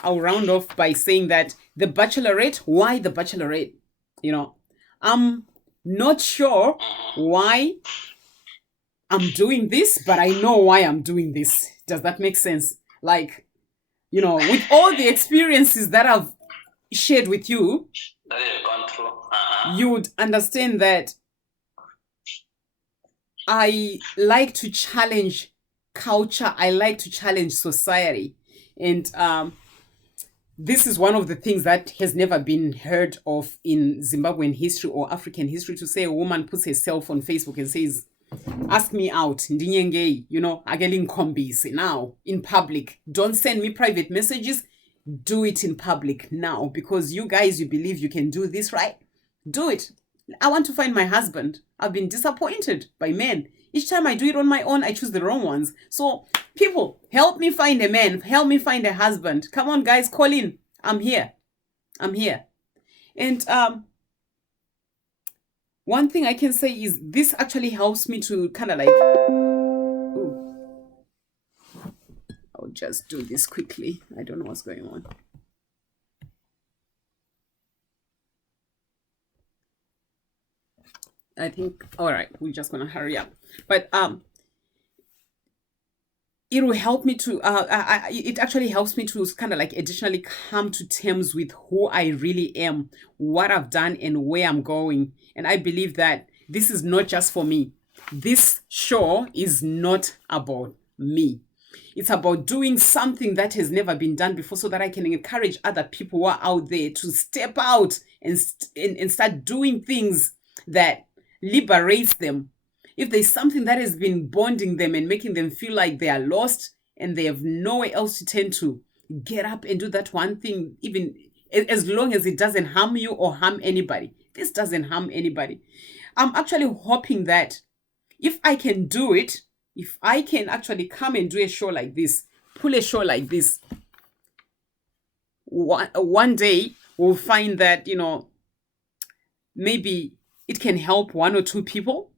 I'll round off by saying that the bachelorette, why the bachelorette? I'm not sure why I'm doing this, but I know why I'm doing this. Does that make sense? Like, with all the experiences that I've shared with you, that you've gone through, you would understand that I like to challenge culture. I like to challenge society. And this is one of the things that has never been heard of in Zimbabwean history or African history, to say a woman puts herself on Facebook and says, ask me out, ndinyenge, ageling combis now in public. Don't send me private messages. Do it in public now, because you guys, you believe you can do this, right? Do it. I want to find my husband. I've been disappointed by men. Each time I do it on my own, I choose the wrong ones. So people, help me find a man. Help me find a husband. Come on, guys, call in. I'm here. And one thing I can say is this actually helps me to kind of like... I'll just do this quickly. I don't know what's going on. I think, all right, we're just going to hurry up. But it will help me to, it actually helps me to kind of like additionally come to terms with who I really am, what I've done and where I'm going. And I believe that this is not just for me. This show is not about me. It's about doing something that has never been done before, so that I can encourage other people who are out there to step out and start doing things that liberates them. If there's something that has been bonding them and making them feel like they are lost and they have nowhere else to turn to, get up and do that one thing, even as long as it doesn't harm you or harm anybody. This doesn't harm anybody. I'm actually hoping that if I can do it, if I can actually come and do a show like this, pull a show like this, one day we'll find that, maybe it can help one or two people.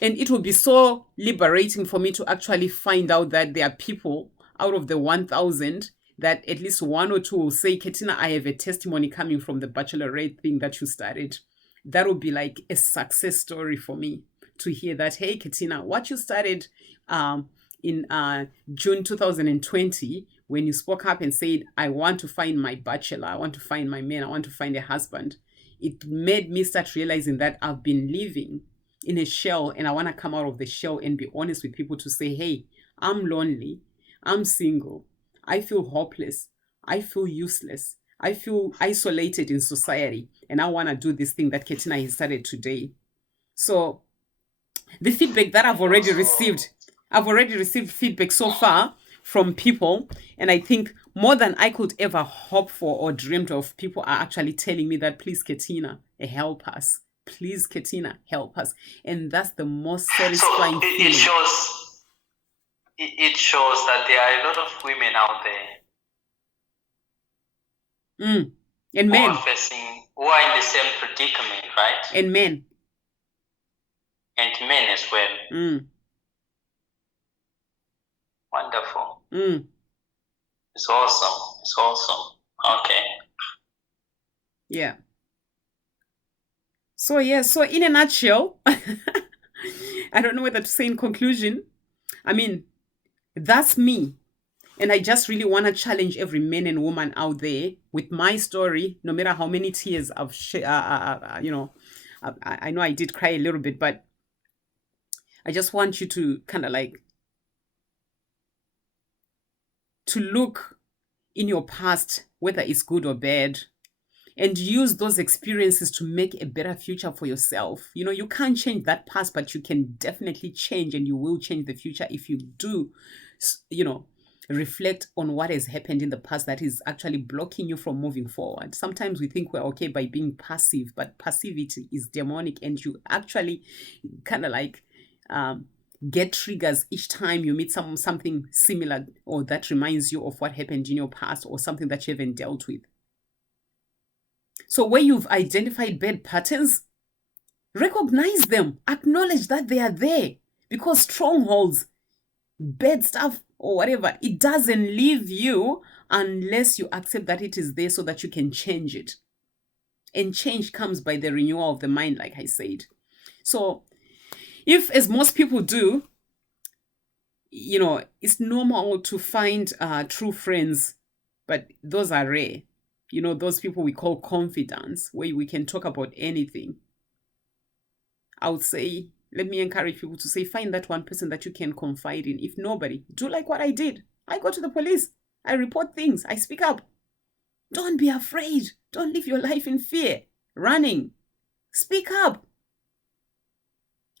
And it will be so liberating for me to actually find out that there are people out of the 1,000 that at least one or two will say, Ketina, I have a testimony coming from the bachelorette thing that you started. That will be like a success story for me, to hear that, hey, Ketina, what you started in June 2020, when you spoke up and said, I want to find my bachelor, I want to find my man, I want to find a husband, it made me start realizing that I've been living in a shell, and I want to come out of the shell and be honest with people to say, hey, I'm lonely, I'm single, I feel hopeless, I feel useless, I feel isolated in society, and I want to do this thing that Ketina has started today. So the feedback that I've already received feedback so far from people, and I think more than I could ever hope for or dreamed of. People are actually telling me that, please, Ketina, help us. Please, Ketina, help us. And that's the most satisfying So feeling. it shows that there are a lot of women out there And men. who are in the same predicament, right? And men. And men as well. Wonderful. It's awesome. It's awesome. Okay. Yeah. So in a nutshell, I don't know whether to say in conclusion, I mean, that's me. And I just really want to challenge every man and woman out there with my story, no matter how many tears I've shed, I know I did cry a little bit, but I just want you to kind of like to look in your past, whether it's good or bad, and use those experiences to make a better future for yourself. You know, you can't change that past, but you can definitely change, and you will change the future if you do, reflect on what has happened in the past that is actually blocking you from moving forward. Sometimes we think we're okay by being passive, but passivity is demonic, and you actually kind of like get triggers each time you meet something similar or that reminds you of what happened in your past or something that you haven't dealt with. So where you've identified bad patterns, recognize them, acknowledge that they are there, because strongholds, bad stuff or whatever, it doesn't leave you unless you accept that it is there so that you can change it. And change comes by the renewal of the mind, like I said. So if, as most people do, it's normal to find true friends, but those are rare. Those people we call confidants, where we can talk about anything. I would say, let me encourage people to say, find that one person that you can confide in. If nobody, do like what I did. I go to the police. I report things. I speak up. Don't be afraid. Don't live your life in fear, running. Speak up.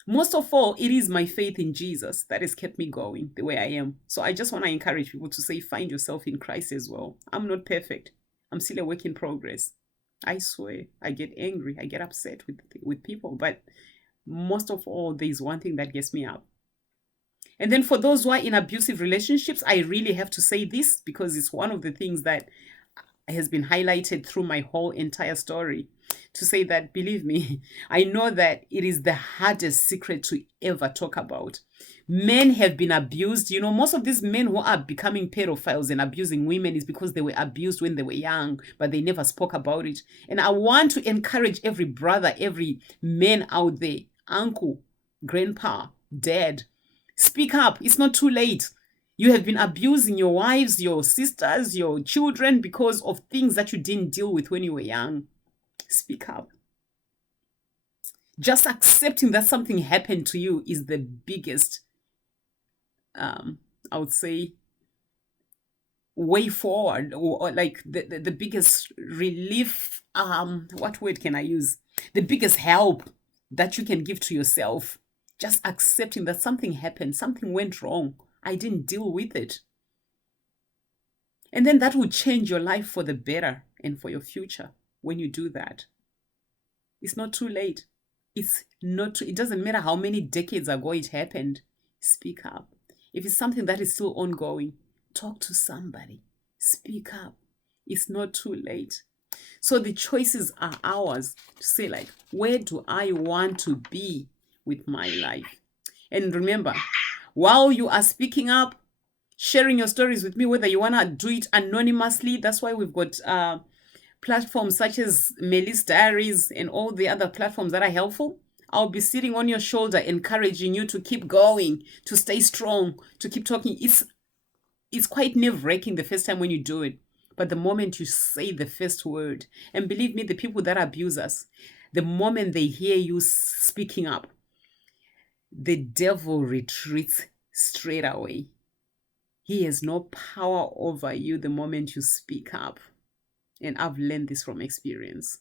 Most of all, it is my faith in Jesus that has kept me going the way I am. So I just want to encourage people to say, find yourself in Christ as well. I'm not perfect. I'm still a work in progress. I swear, I get angry. I get upset with people. But most of all, there's one thing that gets me up. And then for those who are in abusive relationships, I really have to say this because it's one of the things that has been highlighted through my whole entire story. To say that, believe me, I know that it is the hardest secret to ever talk about. Men have been abused. Most of these men who are becoming pedophiles and abusing women is because they were abused when they were young, but they never spoke about it. And I want to encourage every brother, every man out there, uncle, grandpa, dad, speak up. It's not too late. You have been abusing your wives, your sisters, your children because of things that you didn't deal with when you were young. Speak up. Just accepting that something happened to you is the biggest, I would say, way forward, or like the biggest relief. What word can I use? The biggest help that you can give to yourself. Just accepting that something happened, something went wrong. I didn't deal with it. And then that will change your life for the better and for your future when you do that. It's not too late. It doesn't matter how many decades ago it happened. Speak up. If it's something that is still ongoing, talk to somebody. Speak up. It's not too late. So the choices are ours to say, like, where do I want to be with my life? And remember, while you are speaking up, sharing your stories with me, whether you want to do it anonymously, that's why we've got platforms such as Melis Diaries and all the other platforms that are helpful. I'll be sitting on your shoulder, encouraging you to keep going, to stay strong, to keep talking. It's quite nerve-wracking the first time when you do it. But the moment you say the first word, and believe me, the people that abuse us, the moment they hear you speaking up, the devil retreats straight away. He has no power over you the moment you speak up. And I've learned this from experience.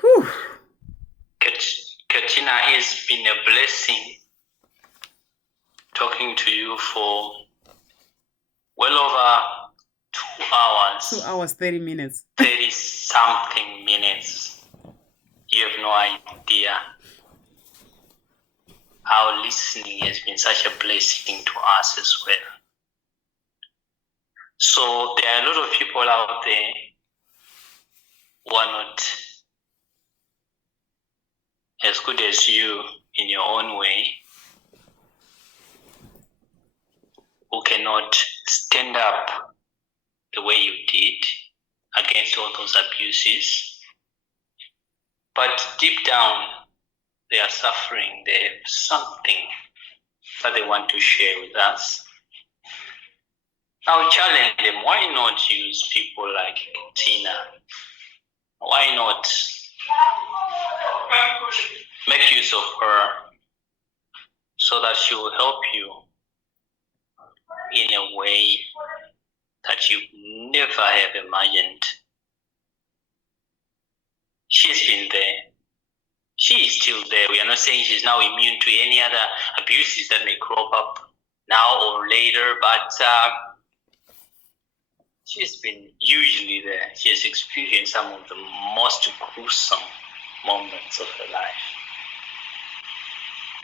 Whew. Ketina, it's been a blessing talking to you for well over 2 hours. 2 hours, 30 minutes. 30 something minutes. You have no idea how listening has been such a blessing to us as well. So there are a lot of people out there who are not as good as you in your own way, who cannot stand up the way you did against all those abuses. But deep down, they are suffering. They have something that they want to share with us. Now challenge them. Why not use people like Tina? Why not make use of her so that she will help you in a way that you never have imagined? She's been there. She is still there. We are not saying she's now immune to any other abuses that may crop up now or later, but she's been usually there. She has experienced some of the most gruesome moments of her life.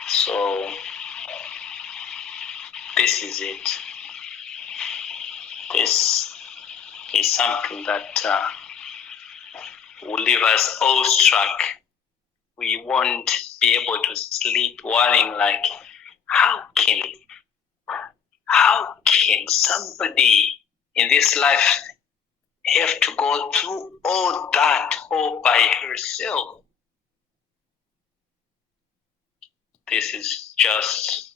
So this is it. This is something that will leave us awestruck. We won't be able to sleep worrying like, how can somebody in this life have to go through all that all by herself? This is just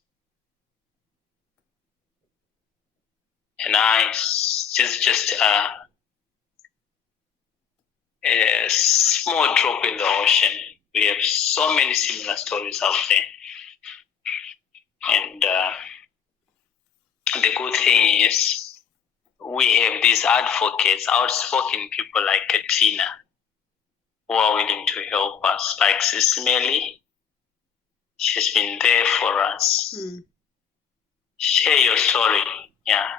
a nice, just a small drop in the ocean. We have so many similar stories out there. And the good thing is we have these advocates, outspoken people like Ketina, who are willing to help us, like Melly. She's been there for us. Share your story. Yeah.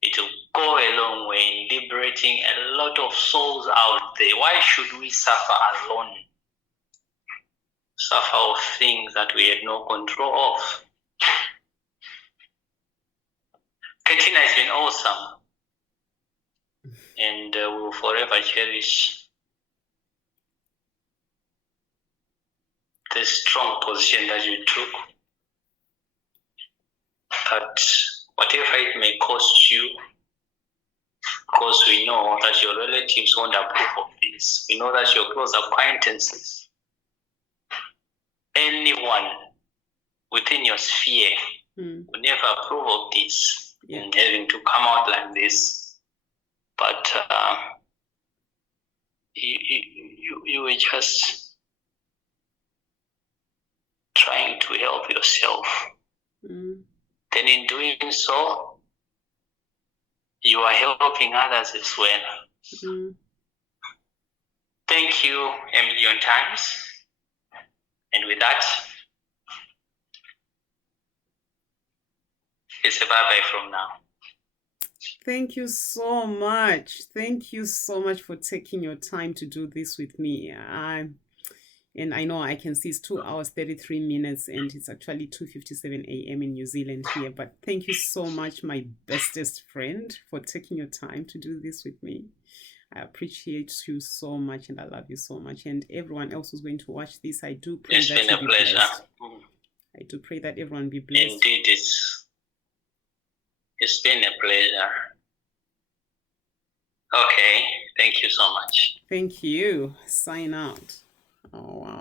It will go a long way in liberating a lot of souls out there. Why should we suffer alone? Suffer of things that we have no control of. Ketina has been awesome. And we will forever cherish the strong position that you took. But whatever it may cost you, because we know that your relatives won't approve of this. We know that your close acquaintances, anyone within your sphere will never approve of this and having to come out like this. But you were just trying to help yourself. Then in doing so, you are helping others as well. Thank you a million times. And with that, it's a bye-bye from now. Thank you so much. Thank you so much for taking your time to do this with me. And I know I can see it's 2 hours, 33 minutes, and it's actually 2:57 a.m. in New Zealand here. But thank you so much, my bestest friend, for taking your time to do this with me. I appreciate you so much, and I love you so much. And everyone else who's going to watch this, I do pray it's that been you a be pleasure. blessed. I do pray that everyone be blessed. Indeed, it's been a pleasure. Okay. Thank you so much. Thank you. Sign out. Oh, wow.